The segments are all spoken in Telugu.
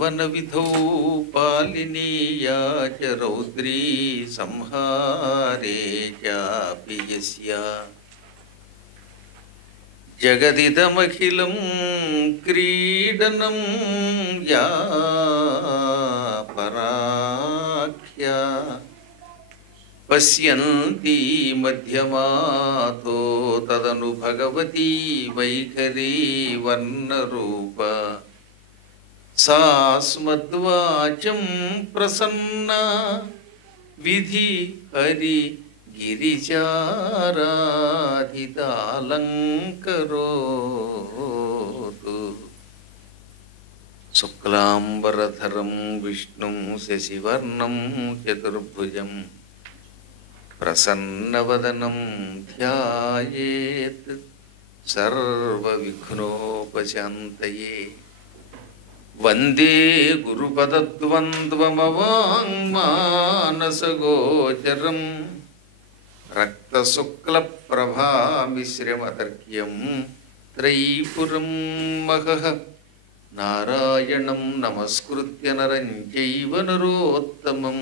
వనవిధౌ పాలినీయా చ రౌద్రీ సంహారే చాపి యస్యా జగదిదమఖిలం క్రీడనం యా పరాఖ్యా పశ్యంతి మధ్యమాతో తదను భగవతీ వైఖరీ వర్ణరూప సా స్మద్వాచం ప్రసన్న విధి హరి గిరిజారాధితాలంకరోతు శుక్లాంబరధరం విష్ణుం శశివర్ణం చతుర్భుజం ప్రసన్నవదనం ధ్యాయేత్ సర్వవిఘ్నోపశాంతయే వందే గురుపదద్వంద్వమవాంగ్మానసగోచరం రక్తశుక్లప్రభామిశ్రమతర్క్యం త్రైపురం మహః నారాయణం నమస్కృత్య నరం చైవ నరోత్తమం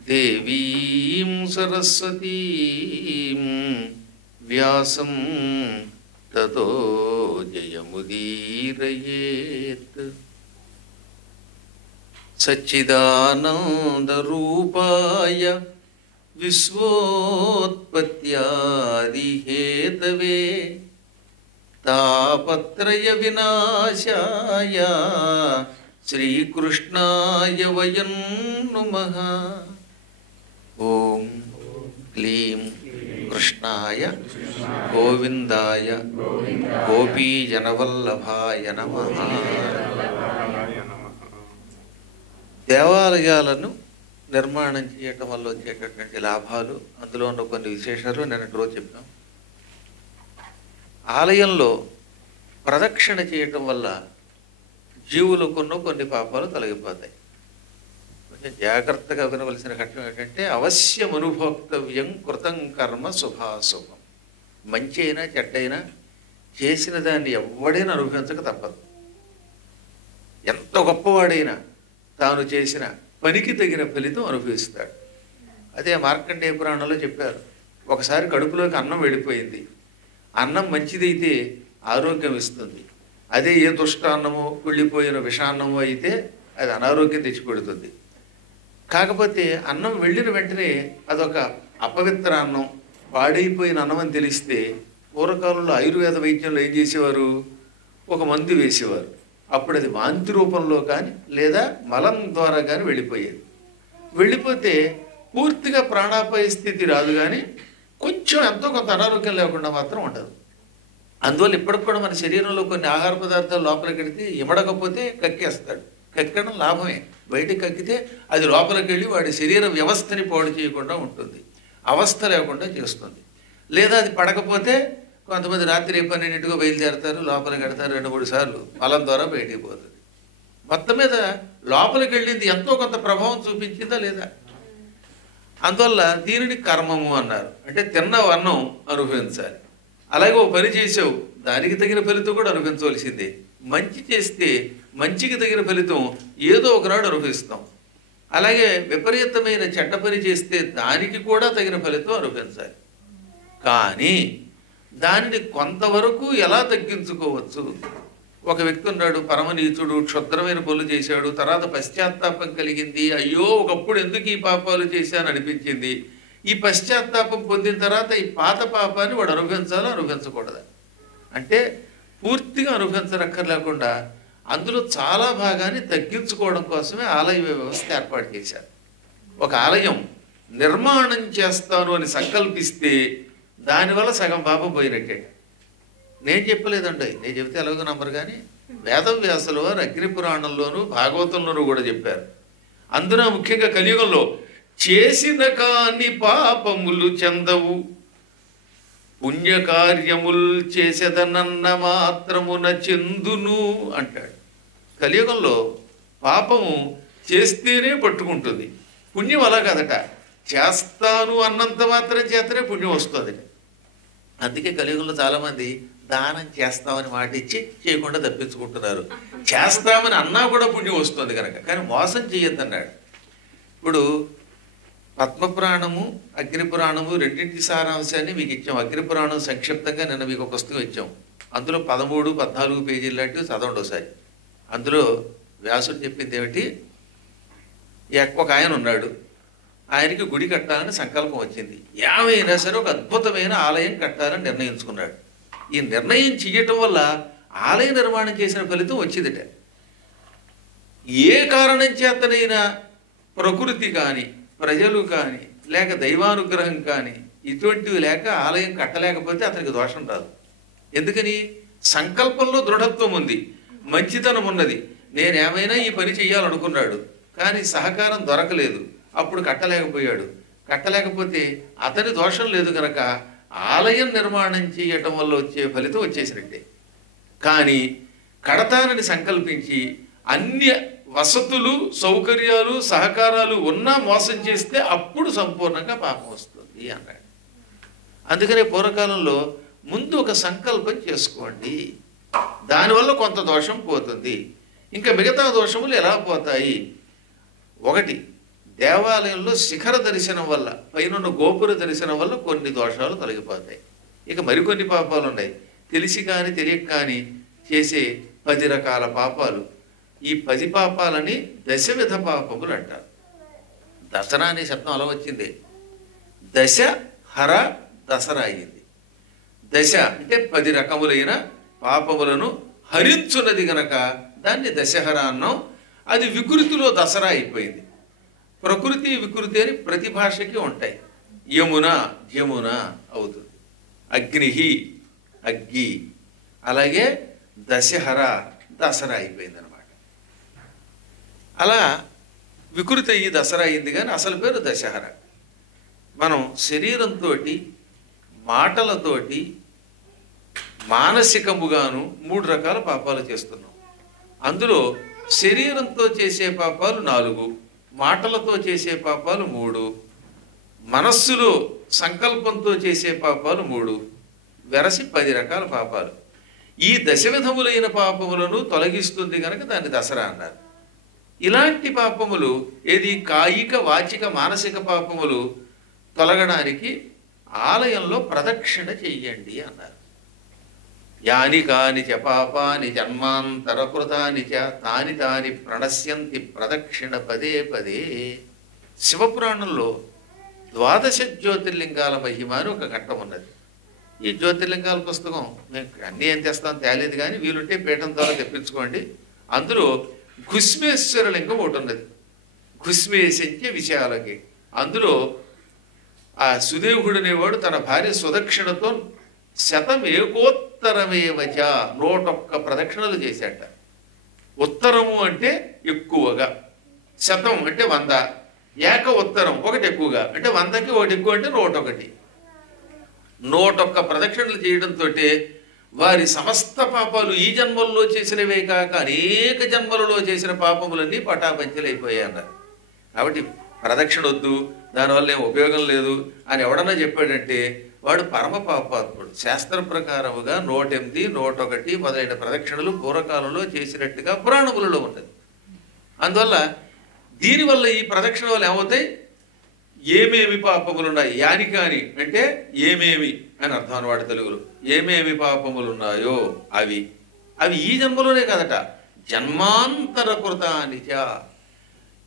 దేవీం సరస్వతీం వ్యాసం తతో జయముదీరయేత్. సచ్చిదానందరూపాయ విశ్వోత్పత్యాదిహేతవే తాపత్రయ వినాశాయ శ్రీకృష్ణాయ వయం నమః. ఓం క్లీం కృష్ణాయ గోవిందాయ గోపీజనవల్లభాయ నమః. దేవాలయాలను నిర్మాణం చేయటం వల్ల వచ్చేటటువంటి లాభాలు, అందులో ఉన్న కొన్ని విశేషాలు నిన్నటి రోజు చెప్పాం. ఆలయంలో ప్రదక్షిణ చేయటం వల్ల జీవులకున్న కొన్ని పాపాలు తొలగిపోతాయి. కొంచెం జాగ్రత్తగా వినవలసిన ఘట్టం ఏంటంటే, అవశ్యం అనుభోక్తవ్యం కృతం కర్మ శుభాశుభం. మంచి అయినా చెడ్డైనా చేసిన దాన్ని ఎవడైనా అనుభవించక తప్పదు. ఎంత గొప్పవాడైనా తాను చేసిన పనికి తగిన ఫలితం అనుభవిస్తాడు. అదే మార్కండేయ పురాణంలో చెప్పారు. ఒకసారి కడుపులోకి అన్నం వెళ్ళిపోయింది. అన్నం మంచిదైతే ఆరోగ్యం ఇస్తుంది. అదే ఏ దుష్టాన్నమో కుళ్ళిపోయిన విషాన్నమో అయితే అది అనారోగ్యం తెచ్చిపెడుతుంది. కాకపోతే అన్నం వెళ్ళిన వెంటనే అదొక అపవిత్ర అన్నం, పాడైపోయిన అన్నం అని తెలిస్తే పూర్వకాలంలో ఆయుర్వేద వైద్యంలో ఏం చేసేవారు, ఒక మందు వేసేవారు. అప్పుడు అది వాంతి రూపంలో కానీ లేదా మలం ద్వారా కానీ వెళ్ళిపోయేది. వెళ్ళిపోతే పూర్తిగా ప్రాణాపాయ స్థితి రాదు, కానీ కొంచెం ఎంతో కొంత అనారోగ్యం లేకుండా మాత్రం ఉండదు. అందువల్ల ఇప్పటికి కూడా మన శరీరంలో కొన్ని ఆహార పదార్థాలు లోపలికి వెళితే ఇమడకపోతే కక్కేస్తాడు. కక్కడం లాభమే. బయటికి కక్కితే అది లోపలికి వెళ్ళి వాడి శరీర వ్యవస్థని పాడు చేయకుండా ఉంటుంది, అవస్థ లేకుండా చేస్తుంది. లేదా అది పడకపోతే కొంతమంది రాత్రి 12 బయలుదేరతారు, లోపలికి వెడతారు 2-3 సార్లు, మలం ద్వారా బయటికి పోతుంది. మొత్తం మీద లోపలికి వెళ్ళింది ఎంతో కొంత ప్రభావం చూపించిందా లేదా? అందువల్ల దీనిని కర్మము అన్నారు. అంటే తిన్న అన్నం అనుభవించాలి. అలాగే ఓ పని చేసావు, దానికి తగిన ఫలితం కూడా అనుభవించవలసిందే. మంచి చేస్తే మంచికి తగిన ఫలితం ఏదో ఒకనాడు అనుభవిస్తాం. అలాగే విపరీతమైన చెడ్డ పని చేస్తే దానికి కూడా తగిన ఫలితం అనుభవించాలి. కానీ దానిని కొంతవరకు ఎలా తగ్గించుకోవచ్చు? ఒక వ్యక్తి ఉన్నాడు, పరమనీచుడు, క్షుద్రమైన పనులు చేశాడు, తర్వాత పశ్చాత్తాపం కలిగింది. అయ్యో ఒకప్పుడు ఎందుకు ఈ పాపాలు చేశాను అనిపించింది. ఈ పశ్చాత్తాపం పొందిన తర్వాత ఈ పాత పాపాన్ని వాడు అనుభవించాలో అనుభవించకూడదు అంటే పూర్తిగా అనుభవించనక్కర్లేకుండా అందులో చాలా భాగాన్ని తగ్గించుకోవడం కోసమే ఆలయ వ్యవస్థ ఏర్పాటు చేశారు. ఒక ఆలయం నిర్మాణం చేస్తాను అని సంకల్పిస్తే దానివల్ల సగం పాపం పోయినట్టే. నేను చెప్పలేదండి, నేను చెబితే ఎలాగో నమ్మరు, కానీ వేదవ్యాసుల వారు అగ్ని పురాణంలోనూ భాగవతంలోనూ కూడా చెప్పారు. అందున ముఖ్యంగా కలియుగంలో చేసిన కాని పాపములు చెందవు, పుణ్యకార్యములు చేసేదనన్న మాత్రమున చెందును అంటాడు. కలియుగంలో పాపము చేస్తేనే పట్టుకుంటుంది, పుణ్యం అలా కదట. చేస్తాను అన్నంత మాత్రం చేతనే పుణ్యం వస్తుంది. అందుకే కలియుగంలో చాలామంది దానం చేస్తామని మాట ఇచ్చి చేయకుండా తప్పించుకుంటున్నారు. చేస్తామని అన్నా కూడా పుణ్యం వస్తుంది కనుక, కానీ మోసం చేయొద్దన్నాడు. ఇప్పుడు పద్మపురాణము అగ్నిపురాణము రెండింటి సారాంశాన్ని మీకు ఇచ్చాం. అగ్నిపురాణం సంక్షిప్తంగా నిన్న మీకు ఒక పుస్తకం ఇచ్చాం. అందులో 13, 14 పేజీలు లాంటివి చదవండి ఒకసారి. అందులో వ్యాసుడు చెప్పింది ఏమిటి, ఒక ఆయన ఉన్నాడు, ఆయనకి గుడి కట్టాలని సంకల్పం వచ్చింది. ఏమైనా సరే ఒక అద్భుతమైన ఆలయం కట్టాలని నిర్ణయించుకున్నాడు. ఈ నిర్ణయం చెయ్యటం వల్ల ఆలయ నిర్మాణం చేసిన ఫలితం వచ్చిందిట. ఏ కారణం చేతనైనా ప్రకృతి కానీ ప్రజలు కానీ లేక దైవానుగ్రహం కానీ ఇటువంటివి లేక ఆలయం కట్టలేకపోతే అతనికి దోషం రాదు. ఎందుకని? సంకల్పంలో దృఢత్వం ఉంది, మంచితనం ఉన్నది. నేనేమైనా ఈ పని చెయ్యాలనుకున్నాడు, కానీ సహకారం దొరకలేదు, అప్పుడు కట్టలేకపోయాడు. కట్టలేకపోతే అతని దోషం లేదు కనుక ఆలయం నిర్మాణం చేయటం వల్ల వచ్చే ఫలితం వచ్చేసినట్టే. కానీ కడతానని సంకల్పించి అన్ని వసతులు సౌకర్యాలు సహకారాలు ఉన్నా మోసం చేస్తే అప్పుడు సంపూర్ణంగా పాపం వస్తుంది అన్నాడు. అందుకనే పూర్వకాలంలో ముందు ఒక సంకల్పం చేసుకోండి, దానివల్ల కొంత దోషం పోతుంది. ఇంకా మిగతా దోషములు ఎలా పోతాయి? ఒకటి, దేవాలయంలో శిఖర దర్శనం వల్ల, పైన గోపుర దర్శనం వల్ల కొన్ని దోషాలు తొలగిపోతాయి. ఇక మరికొన్ని పాపాలు ఉన్నాయి. తెలిసి కానీ తెలియక కానీ చేసే 10 రకాల పాపాలు. ఈ 10 పాపాలని దశవిధ పాపములు అంటారు. దసరా అనే శబ్దం అలా వచ్చింది. దశ హర దసరా అయింది. దశ అంటే 10 రకములైన పాపములను హరించున్నది గనక దాన్ని దశహర అన్నాం. అది వికృతిలో దసరా అయిపోయింది. ప్రకృతి వికృతి అని ప్రతి భాషకి ఉంటాయి. యమున యమున అవుతుంది, అగ్నిహి అగ్గి, అలాగే దశహర దసరా అయిపోయింది అనమాట. అలా వికృతి అయ్యి దసరా అయింది, కానీ అసలు పేరు దశహర. మనం శరీరంతో మాటలతోటి మానసికముగాను 3 రకాల పాపాలు చేస్తున్నాం. అందులో శరీరంతో చేసే పాపాలు 4, మాటలతో చేసే పాపాలు 3, మనస్సులో సంకల్పంతో చేసే పాపాలు 3, వెరసి 10 రకాల పాపాలు. ఈ దశవిధములైన పాపములను తొలగిస్తుంది కనుక దాన్ని దసరా అన్నారు. ఇలాంటి పాపములు ఏది కాయిక వాచిక మానసిక పాపములు తొలగడానికి ఆలయంలో ప్రదక్షిణ చెయ్యండి అన్నారు. యాని కాని చ పాపాని జన్మాంతరకృతాని చ తాని తాని ప్రణశ్యంతి ప్రదక్షిణ పదే పదే. శివపురాణంలో 12 జ్యోతిర్లింగాల మహిమ అని ఒక ఘట్టం ఉన్నది. ఈ జ్యోతిర్లింగాల పుస్తకం మేము అన్నీ ఏం తెస్తాం తేలేదు, కానీ వీలుంటే పీఠం ద్వారా తెప్పించుకోండి. అందులో ఘుస్మేశ్వర లింగం ఒకటి ఉన్నది. ఘుస్మేశంచే విషయాలకి. అందులో ఆ సుదేవుడు అనేవాడు తన భార్య సుదక్షిణతో 100 101 ప్రదక్షిణలు చేశాట. ఉత్తరము అంటే ఎక్కువగా, 100 అంటే 100, ఏక ఉత్తరం ఒకటి ఎక్కువగా అంటే 100కి ఒకటి ఎక్కువ అంటే 101. 101 ప్రదక్షిణలు చేయడంతో వారి సమస్త పాపాలు ఈ జన్మల్లో చేసినవే కాక అనేక జన్మలలో చేసిన పాపములన్నీ పటాపంచలైపోయాయి అన్నారు. కాబట్టి ప్రదక్షిణ వద్దు, దానివల్ల ఏం ఉపయోగం లేదు అని ఎవడన్నా చెప్పాడంటే వాడు పరమ పాపాత్ముడు. శాస్త్ర ప్రకారముగా 108, 101 మొదలైన ప్రదక్షిణలు పూర్వకాలంలో చేసినట్టుగా పురాణములలో ఉన్నది. అందువల్ల దీనివల్ల ఈ ప్రదక్షిణ వల్ల ఏమవుతాయి? ఏమేమి పాపములు ఉన్నాయి. యాని కాని అంటే ఏమేమి అని అర్థం అన్నమాట తెలుగులో. ఏమేమి పాపములు ఉన్నాయో అవి ఈ జన్మలోనే కదట, జన్మాంతర కృతానిచ.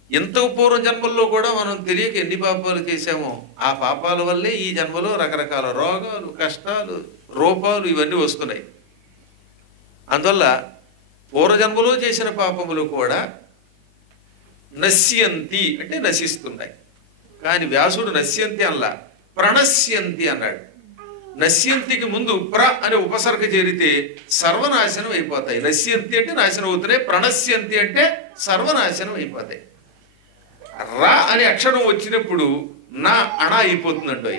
ఎంతో పూర్వ జన్మల్లో కూడా మనం తెలియక ఎన్ని పాపాలు చేశామో ఆ పాపాల వల్లే ఈ జన్మలో రకరకాల రోగాలు కష్టాలు రూపాలు ఇవన్నీ వస్తున్నాయి. అందువల్ల పూర్వజన్మలో చేసిన పాపములు కూడా నశ్యంతి అంటే నశిస్తున్నాయి. కానీ వ్యాసుడు నశ్యంతి అనలా, ప్రణశ్యంతి అన్నాడు. నశ్యంతికి ముందు ప్ర అనే ఉపసర్గ చేరితే సర్వనాశనం అయిపోతాయి. నశ్యంతి అంటే నాశనం అవుతున్నాయి, ప్రణశ్యంతి అంటే సర్వనాశనం అయిపోతాయి. రా అనే అక్షరం వచ్చినప్పుడు నా అణ అయిపోతుందండి.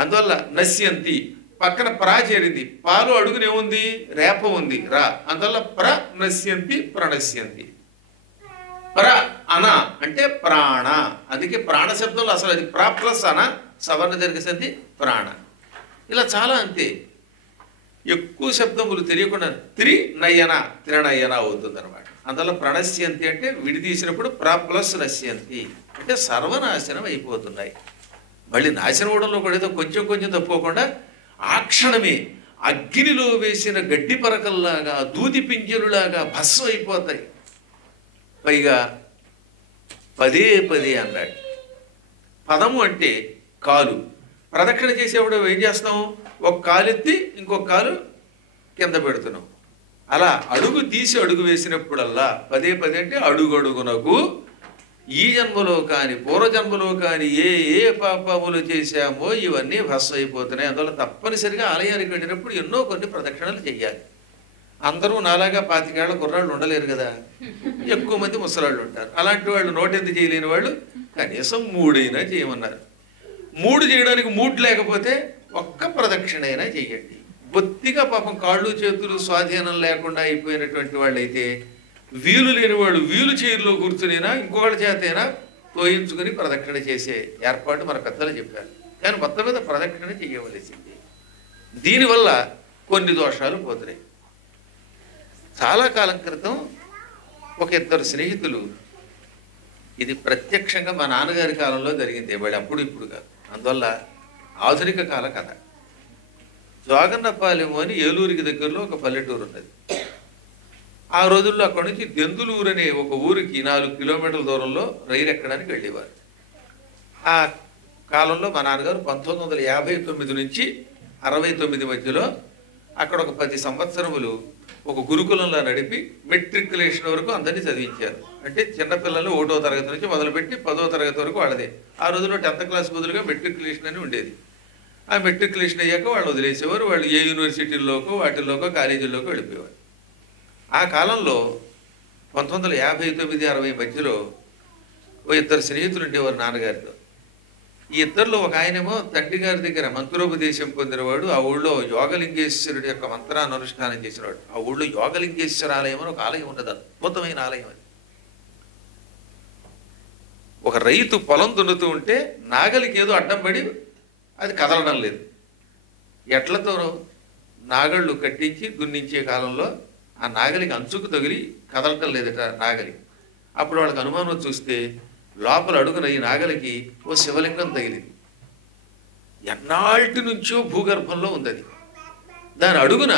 అందువల్ల నశ్యంతి పక్కన ప్రా చేరింది, పాలు అడుగునేముంది? రేప ఉంది రా. అందువల్ల ప్ర నశ్యంతి ప్రణశ్యంతి. ప్ర అన అంటే ప్రాణ. అందుకే ప్రాణ శబ్దంలో అసలు అది ప్రా ప్లస్ అన సవర్ణ దీర్ఘ సంధి ప్రాణ. ఇలా చాలా అంతే. ఎక్కువ శబ్దములు తెలియకుండా త్రినయన త్రినయన అవుతుంది అనమాట. అందువల్ల ప్రణశ్యంతి అంటే విడితీసినప్పుడు ప్లస్ నశ్యంతి అంటే సర్వనాశనం అయిపోతున్నాయి. మళ్ళీ నాశనం అవడంలో కూడా ఏదో కొంచెం కొంచెం తప్పుకోకుండా ఆ క్షణమే అగ్నిలో వేసిన గడ్డి పరకల్లాగా దూది పింజరులాగా భస్వం అయిపోతాయి. పైగా పదే పదే అన్నాడు. పదము అంటే కాలు. ప్రదక్షిణ చేసేప్పుడు ఏం చేస్తాం? ఒక కాలు ఎత్తి ఇంకొక కాలు కింద పెడుతున్నాం. అలా అడుగు తీసి అడుగు వేసినప్పుడల్లా పదే పదే అంటే అడుగడుగునకు ఈ జన్మలో కానీ పూర్వజన్మలో కానీ ఏ ఏ పాపములు చేశామో ఇవన్నీ భస్వం అయిపోతున్నాయి. అందువల్ల తప్పనిసరిగా ఆలయానికి వెళ్ళినప్పుడు ఎన్నో కొన్ని ప్రదక్షిణలు చెయ్యాలి. అందరూ నాలాగా 25 ఏళ్ల కుర్రాళ్ళు ఉండలేరు కదా, ఎక్కువ మంది ముసలాళ్ళు ఉంటారు. అలాంటి వాళ్ళు 108 చేయలేని వాళ్ళు కనీసం 3 అయినా చేయమన్నారు. 3 చేయడానికి మూడ్ లేకపోతే ఒక్క ప్రదక్షిణ అయినా చెయ్యండి. బొత్తిగా పాపం కాళ్ళు చేతులు స్వాధీనం లేకుండా అయిపోయినటువంటి వాళ్ళు అయితే వీలు లేని వాళ్ళు వీలు చైర్లో కూర్చునైనా ఇంకొకళ్ళ చేతైనా తోయించుకుని ప్రదక్షిణ చేసే ఏర్పాటు మన పెద్దలు చెప్పారు. కానీ మొత్తం మీద ప్రదక్షిణ చేయవలసింది. దీనివల్ల కొన్ని దోషాలు పోతున్నాయి. చాలా కాలం క్రితం ఒక 2 స్నేహితులు, ఇది ప్రత్యక్షంగా మా నాన్నగారి కాలంలో జరిగింది, వాళ్ళు అప్పుడు ఇప్పుడు కాదు, అందువల్ల ఆధునిక కాల కథ. జోగన్నపాలెం అని ఏలూరికి దగ్గరలో ఒక పల్లెటూరు ఉన్నది. ఆ రోజుల్లో అక్కడి నుంచి దెందులూరు అనే ఒక ఊరికి 4 కిలోమీటర్ల దూరంలో రైలు ఎక్కడానికి వెళ్ళేవారు. ఆ కాలంలో మా నాన్నగారు 1959 నుంచి 69 మధ్యలో అక్కడ ఒక 10 సంవత్సరములు ఒక గురుకులంలో నడిపి మెట్రికులేషన్ వరకు అందరినీ చదివించారు. అంటే చిన్నపిల్లలు 1వ తరగతి నుంచి మొదలుపెట్టి 10వ తరగతి వరకు వాళ్ళదే. ఆ రోజుల్లో 10th క్లాస్ బదులుగా మెట్రికులేషన్ అని ఉండేది. ఆ మెట్రికులేషన్ అయ్యాక వాళ్ళు వదిలేసేవారు. వాళ్ళు ఏ యూనివర్సిటీల్లోకో వాటిల్లోకో కాలేజీల్లోకో వెళ్ళిపోయేవారు. ఆ కాలంలో 1959-60 మధ్యలో ఓ 2 స్నేహితులు ఉండేవారు నాన్నగారితో. ఈ ఇద్దరిలో ఒక ఆయనేమో తండ్రి గారి దగ్గర మంత్రోపదేశం పొందినవాడు. ఆ ఊళ్ళో యోగలింగేశ్వరుడి యొక్క మంత్రాన్ని అనుష్ఠానం చేసినవాడు. ఆ ఊళ్ళో యోగలింగేశ్వర ఆలయం అని ఒక ఆలయం ఉన్నది, అద్భుతమైన ఆలయం అది. ఒక రైతు పొలం దున్నుతూ ఉంటే నాగలికి ఏదో అడ్డం పడి అది కదలడం లేదు. ఎట్లతో నాగళ్ళు కట్టించి దున్నించే కాలంలో ఆ నాగలికి అంచుకు తగిలి కదలటం లేదట నాగలి. అప్పుడు వాళ్ళకి అనుమానం చూస్తే లోపల అడుగున ఈ నాగలికి ఓ శివలింగం తగిలింది. ఎన్నాళ్ళటి నుంచో భూగర్భంలో ఉంది అది. దాని అడుగున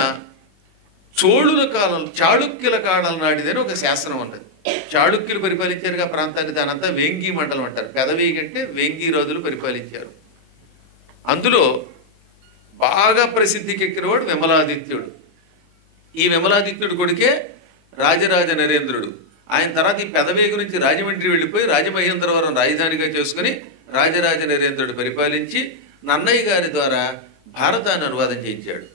చోళుల కాలం చాళుక్యుల కాలం నాటిదని ఒక శాసనం ఉన్నది. చాళుక్యులు పరిపాలించారుగా ప్రాంతాన్ని, దానంతా వేంగి మండలం అంటారు. పెదవి కంటే వేంగి రాజులు పరిపాలించారు. అందులో బాగా ప్రసిద్ధికి ఎక్కినవాడు విమలాదిత్యుడు. ఈ విమలాదిత్యుడు కొడుకే రాజరాజ నరేంద్రుడు. ఆయన తర్వాత ఈ పెదవేగు నుంచి రాజమండ్రి వెళ్ళిపోయి రాజమహేంద్రవరం రాజధానిగా చేసుకుని రాజరాజ నరేంద్రుడు పరిపాలించి నన్నయ్య గారి ద్వారా భారతాన్ని అనువాదం చేయించాడు.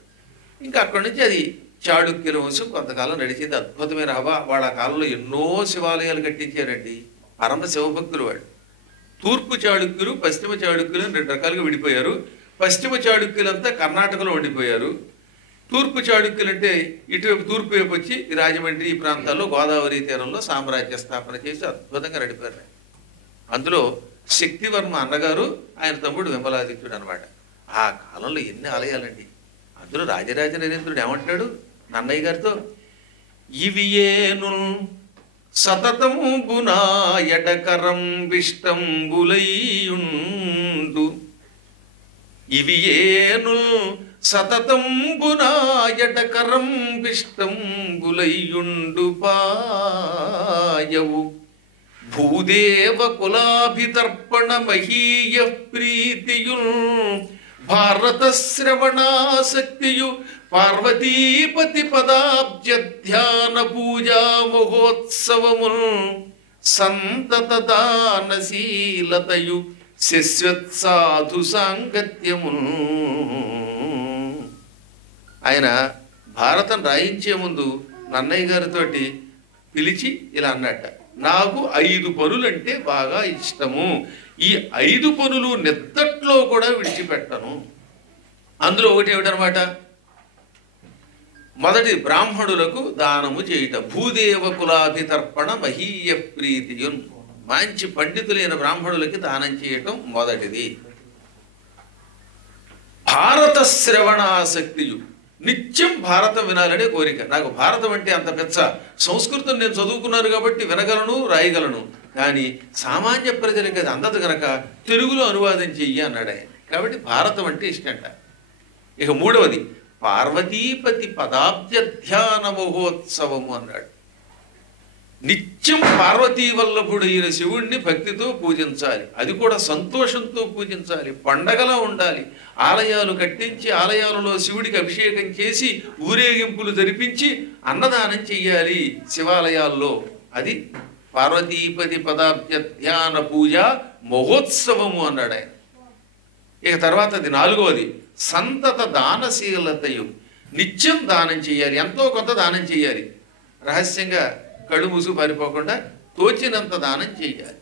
ఇంకా అక్కడి నుంచి అది చాళుక్యుల వంశం కొంతకాలం నడిచింది. అద్భుతమైన హవా. వాళ్ళ కాలంలో ఎన్నో శివాలయాలు కట్టించారండి. పరమ శివభక్తులు వాళ్ళు. తూర్పు చాళుక్యులు పశ్చిమ చాళుక్యులు అని 2 రకాలుగా విడిపోయారు. పశ్చిమ చాళుక్యులంతా కర్ణాటకలో ఉండిపోయారు. తూర్పు చాళుక్యులు అంటే ఇటువైపు తూర్పు వైపు వచ్చి ఈ రాజమండ్రి ఈ ప్రాంతాల్లో గోదావరి తీరంలో సామ్రాజ్య స్థాపన చేసి అద్భుతంగా నడిపారు. అందులో శక్తివర్మ అన్నగారు, ఆయన తమ్ముడు విమలాదిత్యుడు అనమాట. ఆ కాలంలో ఎన్ని ఆలయాలండి. అందులో రాజరాజ నరేంద్రుడు ఏమంటాడు నన్నయ్య గారితో, ఇవి ఏను సతతంబునా ఎడకరం విష్టంబులైయుండు, ఇవి ఏను సతతంబునా ఎడకరం విష్టంబులైయుండు పాయవు, భూదేవ కులాభితర్పణ మహీయ ప్రీతియున్ భారత శ్రవణాసక్తియు పార్వతీపతి పదాబ్జ ధ్యాన పూజా మహోత్సవమున్ సంతత దానశీలతయు శశ్వత్ సాధు సాంగత్యమున్. ఆయన భారతం రాయించే ముందు నన్నయ్య గారితోటి పిలిచి ఇలా అన్నట్ట, నాకు 5 పనులంటే బాగా ఇష్టము, ఈ 5 పనులు నిద్దట్లో కూడా విడిచిపెట్టను. అందులో ఒకటి ఏమిటనమాట, మొదటి బ్రాహ్మణులకు దానము చేయటం, భూదేవ కులాభితర్పణ మహీయ ప్రీతియున్, మంచి పండితులైన బ్రాహ్మణులకి దానం చేయటం మొదటిది. భారత శ్రవణాసక్తియు, నిత్యం భారతం వినాలనే కోరిక. నాకు భారతం అంటే అంత పెద్ద సంస్కృతం నేను చదువుకున్నాను కాబట్టి వినగలను, రాయగలను. కానీ సామాన్య ప్రజలకి అది అందదు కనుక తెలుగులో అనువాదం చెయ్యి అన్నాడు ఆయన. కాబట్టి భారతం అంటే ఇష్టంట. ఇక మూడవది పార్వతీపతి పదాబ్జ ధ్యాన మహోత్సవము అన్నాడు. నిత్యం పార్వతీ వల్లభుడు అయిన శివుణ్ణి భక్తితో పూజించాలి, అది కూడా సంతోషంతో పూజించాలి, పండగలా ఉండాలి. ఆలయాలు కట్టించి ఆలయాలలో శివుడికి అభిషేకం చేసి ఊరేగింపులు జరిపించి అన్నదానం చెయ్యాలి శివాలయాల్లో. అది పార్వతీపతి పదాబ్జ ధ్యాన పూజ మహోత్సవము అన్నాడు ఆయన. ఇక తర్వాత అది నాలుగవది సంతత దానశీలతయు. నిత్యం దానం చేయాలి, ఎంతో కొంత దానం చేయాలి. రహస్యంగా కడు మూసు పారిపోకుండా తోచినంత దానం చేయాలి.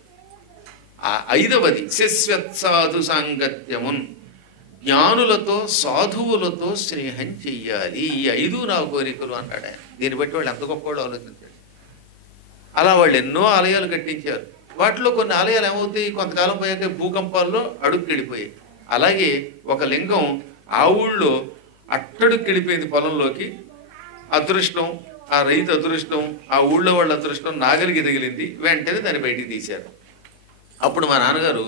ఆ ఐదవది శిష్యత్సాధు సాంగత్యమున్. జ్ఞానులతో సాధువులతో స్నేహం చెయ్యాలి. ఈ ఐదు నా కోరికలు అన్నాడు ఆయన. దీన్ని బట్టి వాళ్ళు ఎంత గొప్ప వాళ్ళు ఆలోచించారు. అలా వాళ్ళు ఎన్నో ఆలయాలు కట్టించారు. వాటిలో కొన్ని ఆలయాలు ఏమవుతాయి, కొంతకాలం పోయాక భూకంపాల్లో అడుక్కెళ్ళిపోయాయి. అలాగే ఒక లింగం ఆ ఊళ్ళో అట్టడుక్కెళ్ళిపోయింది పొలంలోకి. అదృష్టం, ఆ రైతు అదృష్టం, ఆ ఊళ్ళో వాళ్ళ అదృష్టం నాగలికి తగిలింది. వెంటనే దాన్ని బయటికి తీశారు. అప్పుడు మా నాన్నగారు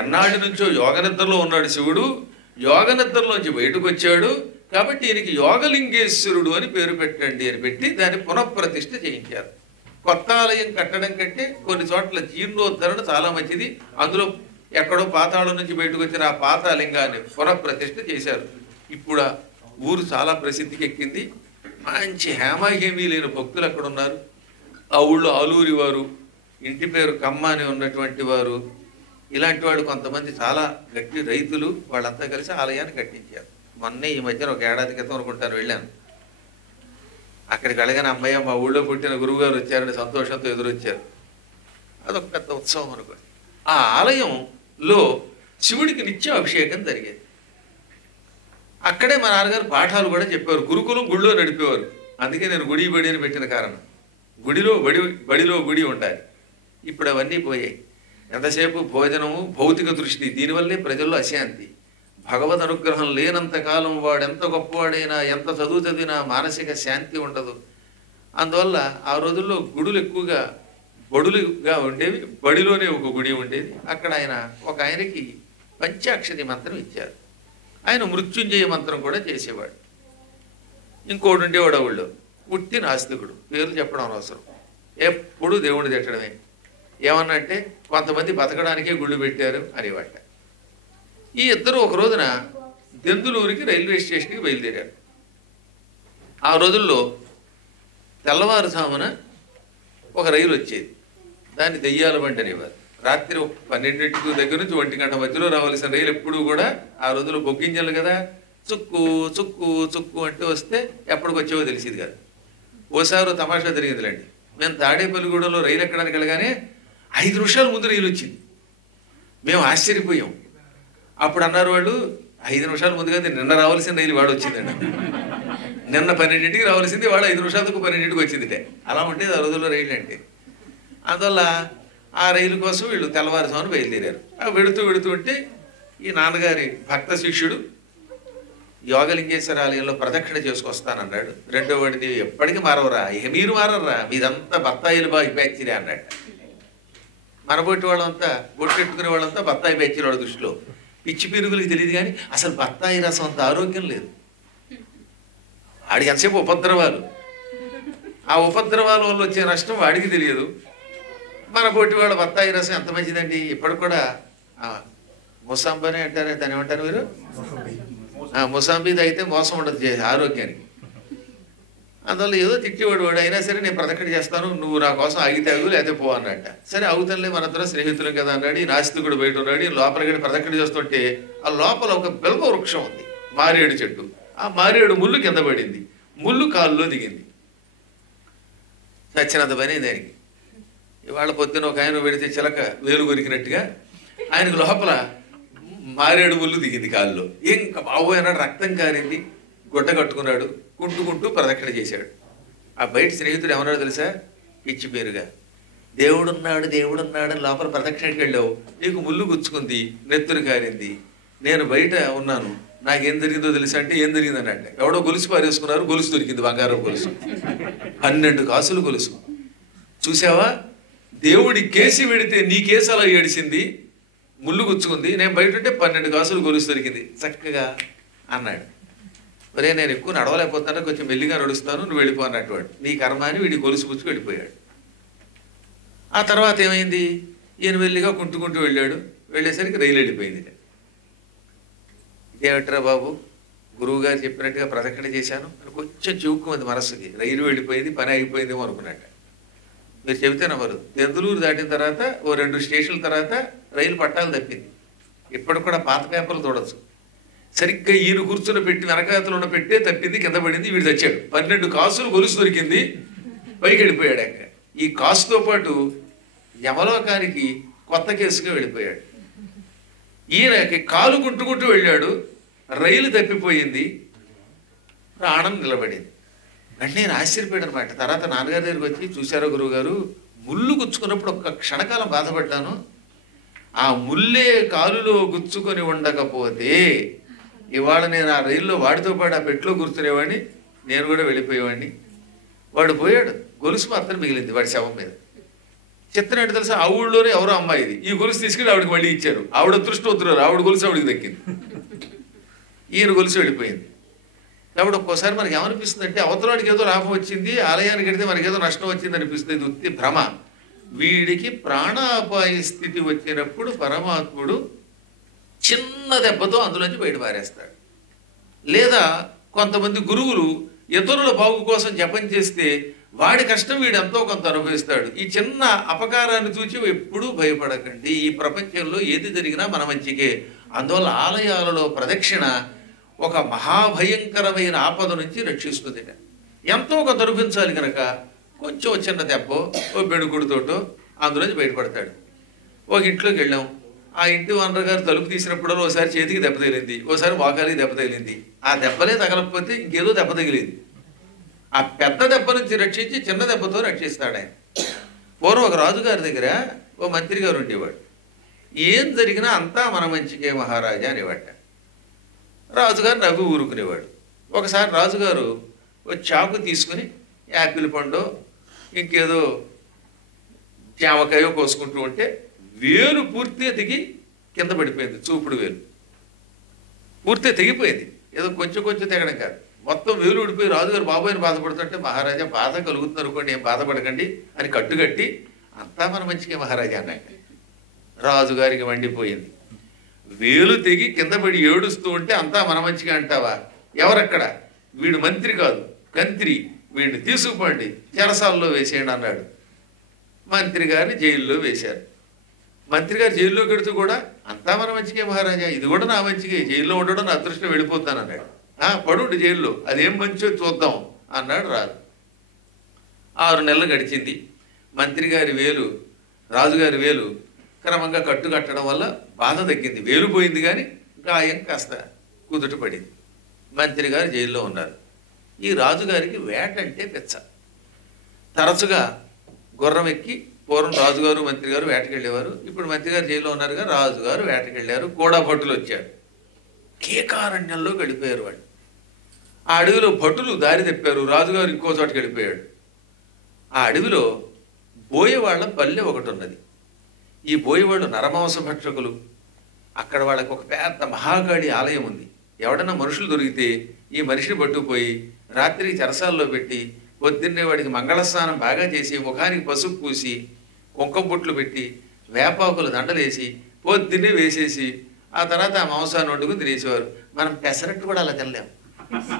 ఎన్నాడి నుంచో యోగనిద్రలో ఉన్నాడు శివుడు, యోగనిద్రలోంచి బయటకు వచ్చాడు కాబట్టి ఈయనకి యోగలింగేశ్వరుడు అని పేరు పెట్టండి అని పెట్టి దాన్ని పునఃప్రతిష్ఠ చేయించారు. కొత్త ఆలయం కట్టడం కంటే కొన్ని చోట్ల జీర్ణోద్ధరణ చాలా మంచిది. అందులో ఎక్కడో పాతాళం నుంచి బయటకు వచ్చిన ఆ పాత లింగాన్ని పునఃప్రతిష్ఠ చేశారు. ఇప్పుడు ఊరు చాలా ప్రసిద్ధికి ఎక్కింది. మంచి హేమాహేమీ లేని భక్తులు అక్కడ ఉన్నారు. ఆ ఊళ్ళో ఆలూరి వారు, ఇంటి పేరు కమ్మ అని ఉన్నటువంటి వారు, ఇలాంటి వాళ్ళు కొంతమంది చాలా గట్టి రైతులు, వాళ్ళంతా కలిసి ఆలయాన్ని కట్టించారు. మొన్నే ఈ మధ్యన ఒక ఏడాది క్రితం అనుకుంటాను వెళ్ళాను. అక్కడికి వెళ్ళగానే అమ్మయ్య మా ఊళ్ళో పుట్టిన గురువుగారు వచ్చారని సంతోషంతో ఎదురొచ్చారు. అదొక పెద్ద ఉత్సవం అనుకోండి. ఆ ఆలయంలో శివుడికి నిత్యం అభిషేకం జరిగేది. అక్కడే మా నాన్నగారు పాఠాలు కూడా చెప్పేవారు. గురుకులం గుడిలో నడిపేవారు. అందుకే నేను గుడి బడి అని పెట్టిన కారణం. గుడిలో బడిలో గుడి ఉండాలి. ఇప్పుడు అవన్నీ పోయాయి. ఎంతసేపు భోజనము, భౌతిక దృష్టి, దీనివల్లే ప్రజల్లో అశాంతి. భగవద్ అనుగ్రహం లేనంతకాలం వాడు ఎంత గొప్పవాడైనా, ఎంత చదువు చదివినా మానసిక శాంతి ఉండదు. అందువల్ల ఆ రోజుల్లో గుడులు ఎక్కువగా బడులుగా ఉండేవి. బడిలోనే ఒక గుడి ఉండేది. అక్కడ ఒక ఆయనకి పంచాక్షరి మంత్రం ఇచ్చారు. ఆయన మృత్యుంజయ మంత్రం కూడా చేసేవాడు. ఇంకోటి ఉండేవాడు ఊళ్ళో, ఉట్టి నాస్తికుడు, పేర్లు చెప్పడం అనవసరం, ఎప్పుడు దేవుడిని తిట్టడమే. ఏమన్నా అంటే కొంతమంది బతకడానికే గుళ్ళు పెట్టారు అనేవాట. ఈ ఇద్దరు ఒక రోజున దెందులూరికి రైల్వే స్టేషన్కి బయలుదేరారు. ఆ రోజుల్లో తెల్లవారుజామున ఒక రైలు వచ్చేది. దాన్ని దెయ్యాల బండి అనేవారు. రాత్రి 12 దగ్గర నుంచి 1 గంట మధ్యలో రావాల్సిన రైలు ఎప్పుడు కూడా ఆ రోజుల్లో బొగ్గింజలు కదా, చుక్కు చుక్కు చుక్కు అంటే వస్తే ఎప్పటికి వచ్చేవో తెలిసింది కాదు. ఓసారి తమాషా జరిగిందిలేండి. మేము తాడేపల్లిగూడలో రైలు ఎక్కడానికి వెళ్ళగానే 5 నిమిషాల ముందు రైలు వచ్చింది. మేము ఆశ్చర్యపోయాం. అప్పుడు అన్నారు వాళ్ళు, 5 నిమిషాల ముందుగా నిన్న రావాల్సిన రైలు వాడు వచ్చిందండి. నిన్న 12ంటికి రావాల్సింది, వాడు 5 నిమిషాలకు 12ంటికి వచ్చిందిటే. అలా ఉండేది ఆ రోజుల్లో రైలు అంటే. అందువల్ల ఆ రైలు కోసం వీళ్ళు తెల్లవారుజామున బయలుదేరారు. వెడుతూ ఉంటే ఈ నాన్నగారి భక్త శిష్యుడు యోగలింగేశ్వర ఆలయంలో ప్రదక్షిణ చేసుకొస్తానన్నాడు. రెండో వాడిని ఎప్పటికీ మారవరా, ఇక మీరు మారర్రా, మీదంతా బత్తాయిలు బాగా బ్యాచిరే అన్నాడు. మనబొట్టి వాళ్ళంతా, బొట్టెట్టుకునే వాళ్ళంతా బత్తాయి బ్యాచిరే వాళ్ళ దృష్టిలో. పిచ్చి పిరుగులకి తెలియదు కానీ అసలు బత్తాయి రసం అంత ఆరోగ్యం లేదు. వాడికి ఎంతసేపు ఉపద్రవాలు, ఆ ఉపద్రవాల వల్ల వచ్చే నష్టం వాడికి తెలియదు. మన పోటీ వాళ్ళ బత్తాయి రసం ఎంత మంచిదండి. ఇప్పటికి కూడా ముసాంబని అంటారే, దాన్ని ఏమంటారు మీరు? ముసాంబి తాగితే మోసం ఉండదు ఆరోగ్యానికి. అందువల్ల ఏదో తిట్టేవాడు వాడు. అయినా సరే నేను ప్రదక్షిణ చేస్తాను, నువ్వు నా కోసం ఆగితే అగు లేకపోతే పో అన్నట్ట. సరే అవుతానులే, మనందరం స్నేహితులం కదా అన్నాడు. ఈ నాస్తికుడు బయట ఉన్నాడు. లోపలికి ప్రదక్షిణ చేస్తుంటే ఆ లోపల ఒక బెల్వ వృక్షం ఉంది, మారేడు చెట్టు. ఆ మారేడు ముళ్ళు కింద పడింది, ముళ్ళు కాలులో దిగింది. చచ్చినంత పని దానికి. ఇవాళ పొద్దున ఒక ఆయన పెడితే చిలక వేలు కొరికినట్టుగా ఆయనకు లోపల మారేడు ముళ్ళు దిగింది కాలులో. ఇంకా బాబోయ్ అన్నాడు. రక్తం కారింది. గుడ్డ కట్టుకున్నాడు. కుంటుకుంటూ ప్రదక్షిణ చేశాడు. ఆ బయట స్నేహితుడు ఏమన్నాడు తెలుసా? పిచ్చి పేరుగా, దేవుడున్నాడు దేవుడున్నాడు అని లోపల ప్రదక్షిణకి వెళ్ళావు, నీకు ముళ్ళు గుచ్చుకుంది, నెత్తురు కారింది. నేను బయట ఉన్నాను, నాకేం జరిగిందో తెలుసా అంటే ఏం జరిగిందని అంటే ఎవడో గొలుసు పారేసుకున్నారు, గొలుసు దొరికింది, బంగారం గొలుసు, 12 కాసులు గొలుసు. చూసావా, దేవుడి కేసి పెడితే నీ కేసు అలా ఏడిసింది, ముళ్ళు గుచ్చుకుంది, నేను బయట ఉంటే 12 కాసులు గొలుసు దొరికింది చక్కగా అన్నాడు. మరే నేను ఎక్కువ నడవలేకపోతాను, కొంచెం మెల్లిగా నడుస్తాను, నువ్వు వెళ్ళిపో అన్నట్టు. నీ కర్మ అని వీడి గొలుసు పుచ్చుకు వెళ్ళిపోయాడు. ఆ తర్వాత ఏమైంది, ఈయన మెల్లిగా కుంటుకుంటూ వెళ్ళాడు. వెళ్ళేసరికి రైలు వెళ్ళిపోయింది. ఇదేమిట్రా బాబు, గురువుగారు చెప్పినట్టుగా ప్రదక్షిణ చేశాను అని కొంచెం చివుక్కుమంది మనస్సుకి. రైలు వెళ్ళిపోయింది, పని అయిపోయిందేమో అనుకున్నట్ట. మీరు చెబితే నమ్మరు, దెందులూరు దాటిన తర్వాత ఓ 2 స్టేషన్ల తర్వాత రైలు పట్టాలు తప్పింది. ఇప్పటికి కూడా పాత పేపర్లు చూడొచ్చు. సరిగ్గా ఈయన కూర్చుని పెట్టి వెనకాతలు ఉన్న పెట్టే తప్పింది, కింద పడింది, వీడు తెచ్చాడు. 12 కాసులు గొలుసు దొరికింది, పైకి వెళ్ళిపోయాడు. అక్క ఈ కాసుతో పాటు యమలోకానికి కొత్త కేసుగా వెళ్ళిపోయాడు. ఈయనకి కాలు గుంటుకుంటూ వెళ్ళాడు, రైలు తప్పిపోయింది, ప్రాణం నిలబడింది. అంటే నేను ఆశ్చర్యపోయాడు అనమాట. తర్వాత నాన్నగారి దగ్గరికి వచ్చి, చూశారో గురువుగారు, ముళ్ళు గుచ్చుకున్నప్పుడు ఒక్క క్షణకాలం బాధపడ్డాను, ఆ ముల్లే కాలులో గుచ్చుకొని ఉండకపోతే ఇవాళ నేను ఆ రైల్లో వాడితో పాటు ఆ పెట్టులో కూర్చునేవాడిని, నేను కూడా వెళ్ళిపోయేవాడిని. వాడు పోయాడు, గొలుసు మాత్రం మిగిలింది వాడి శవం మీద. చిత్రం ఏంటి తెలుసా, ఆ ఊళ్ళోనే ఎవరో అమ్మాయిది ఈ గొలుసు తీసుకెళ్ళి ఆవిడకి మళ్ళీ ఇచ్చారు. ఆవిడ అదృష్టవంతురాలు, ఆవిడ గొలుసు ఆవిడకి దక్కింది, ఈయన గొలుసు వెళ్ళిపోయింది. కాబట్టి ఒక్కోసారి మనకి ఏమనిపిస్తుంది అంటే, అవతలాడికి ఏదో లాభం వచ్చింది, ఆలయానికి వెడితే మనకి ఏదో నష్టం వచ్చింది అనిపిస్తుంది. ఇది ఉత్తి భ్రమ. వీడికి ప్రాణాపాయ స్థితి వచ్చినప్పుడు పరమాత్ముడు చిన్న దెబ్బతో అందులోంచి బయట పారేస్తాడు. లేదా కొంతమంది గురువులు ఇతరుల బాగు కోసం జపం చేస్తే వాడి కష్టం వీడు ఎంతో కొంత అనుభవిస్తాడు. ఈ చిన్న అపకారాన్ని చూసి ఎప్పుడూ భయపడకండి. ఈ ప్రపంచంలో ఏది జరిగినా మన మంచికే. అందువల్ల ఆలయాలలో ప్రదక్షిణ ఒక మహాభయంకరమైన ఆపద నుంచి రక్షిస్తుంది. ఎంతో కొంత అనుభవించాలి కనుక కొంచెం చిన్న దెబ్బ, ఓ బెడుకుడితోటో అందులోంచి బయటపడతాడు. ఒక ఇంట్లోకి వెళ్ళాం, ఆ ఇంటి ఓనర్ గారు తలుపు తీసినప్పుడు ఒకసారి చేతికి దెబ్బ తగిలింది, ఒకసారి మోకాలికి దెబ్బ తగిలింది. ఆ దెబ్బలే తగలకపోతే ఇంకేదో దెబ్బ తగిలింది. ఆ పెద్ద దెబ్బ నుంచి రక్షించి చిన్న దెబ్బతో రక్షిస్తాడు ఆయన. పూర్వం ఒక రాజుగారి దగ్గర ఓ మంత్రి గారు ఉండేవాడు. ఏం జరిగినా అంతా మన మంచికే మహారాజా అనేవాట. రాజుగారు నవ్వు ఊరుకునేవాడు. ఒకసారి రాజుగారు ఓ చాకు తీసుకుని యాపిల్ పండు ఇంకేదో జామకాయో కోసుకుంటూ ఉంటే వేలు పూర్తిగా తెగి కింద పడిపోయింది. చూపుడు వేలు పూర్తిగా తెగిపోయింది. ఏదో కొంచెం కొంచెం తెగడం కాదు, మొత్తం వేలు ఊడిపోయి రాజుగారు బాబోయని బాధపడుతుంటే, మహారాజా బాధ కలుగుతుంది అనుకోండి, ఏం బాధపడకండి అని కట్టుకట్టి, అంతా మన మంచిగా మహారాజా అన్నాక రాజుగారికి మండిపోయింది. వేలు తెగి కింద పడి ఏడుస్తూ ఉంటే అంతా మన మంచిగా అంటావా? ఎవరక్కడ? వీడు మంత్రి కాదు, కంత్రి, వీడిని తీసుకుపోండి, చెరసాల్లో వేసేయండి అన్నాడు. మంత్రి గారిని జైల్లో వేశారు. మంత్రి గారు జైల్లో కడుతూ కూడా అంతా మన మంచికే మహారాజా, ఇది కూడా నా మంచికే, జైల్లో ఉండడం నా అదృష్టం, వెళ్ళిపోతాను అన్నాడు. పడుండి జైల్లో, అదేం మంచో చూద్దాం అన్నాడు రాజు. 6 నెలలు గడిచింది. మంత్రి గారి వేలు, రాజుగారి వేలు క్రమంగా కట్టడం వల్ల బాధ తగ్గింది. వేలు పోయింది కానీ గాయం కాస్త కుదుట పడింది. మంత్రి గారు జైల్లో ఉన్నారు. ఈ రాజుగారికి వేట అంటే పెచ్చ. తరచుగా గుర్రం ఎక్కి, పూర్వం రాజుగారు మంత్రి గారు వేటకెళ్ళేవారు. ఇప్పుడు మంత్రి గారు జైల్లో ఉన్నారుగా, రాజుగారు వేటకెళ్ళారు. కూడా భటులు వచ్చారు. కేకారణ్యంలోకి వెళ్ళిపోయారు వాళ్ళు. ఆ అడవిలో భటులు దారి తెప్పారు. రాజుగారు ఇంకో చోటకి వెళ్ళిపోయాడు. ఆ అడవిలో బోయవాళ్ల పల్లె ఒకటి ఉన్నది. ఈ బోయవాళ్ళు నరమాంస భక్షకులు. అక్కడ వాళ్ళకి ఒక పెద్ద మహాకాళి ఆలయం ఉంది. ఎవడన్నా మనుషులు దొరికితే ఈ మనిషిని పట్టుకుపోయి రాత్రి చెరసాల్లో పెట్టి పొద్దున్నే వాడికి మంగళస్నానం బాగా చేసి, ముఖానికి పసుపు పూసి, కుంకుమ బొట్లు పెట్టి, వేపాకులు దండలేసి పొద్దున్నే వేసేసి ఆ తర్వాత ఆ మాంసాన్ని వండుకుని తినేసేవారు. మనం పెసరట్టు కూడా అలా తినలేం.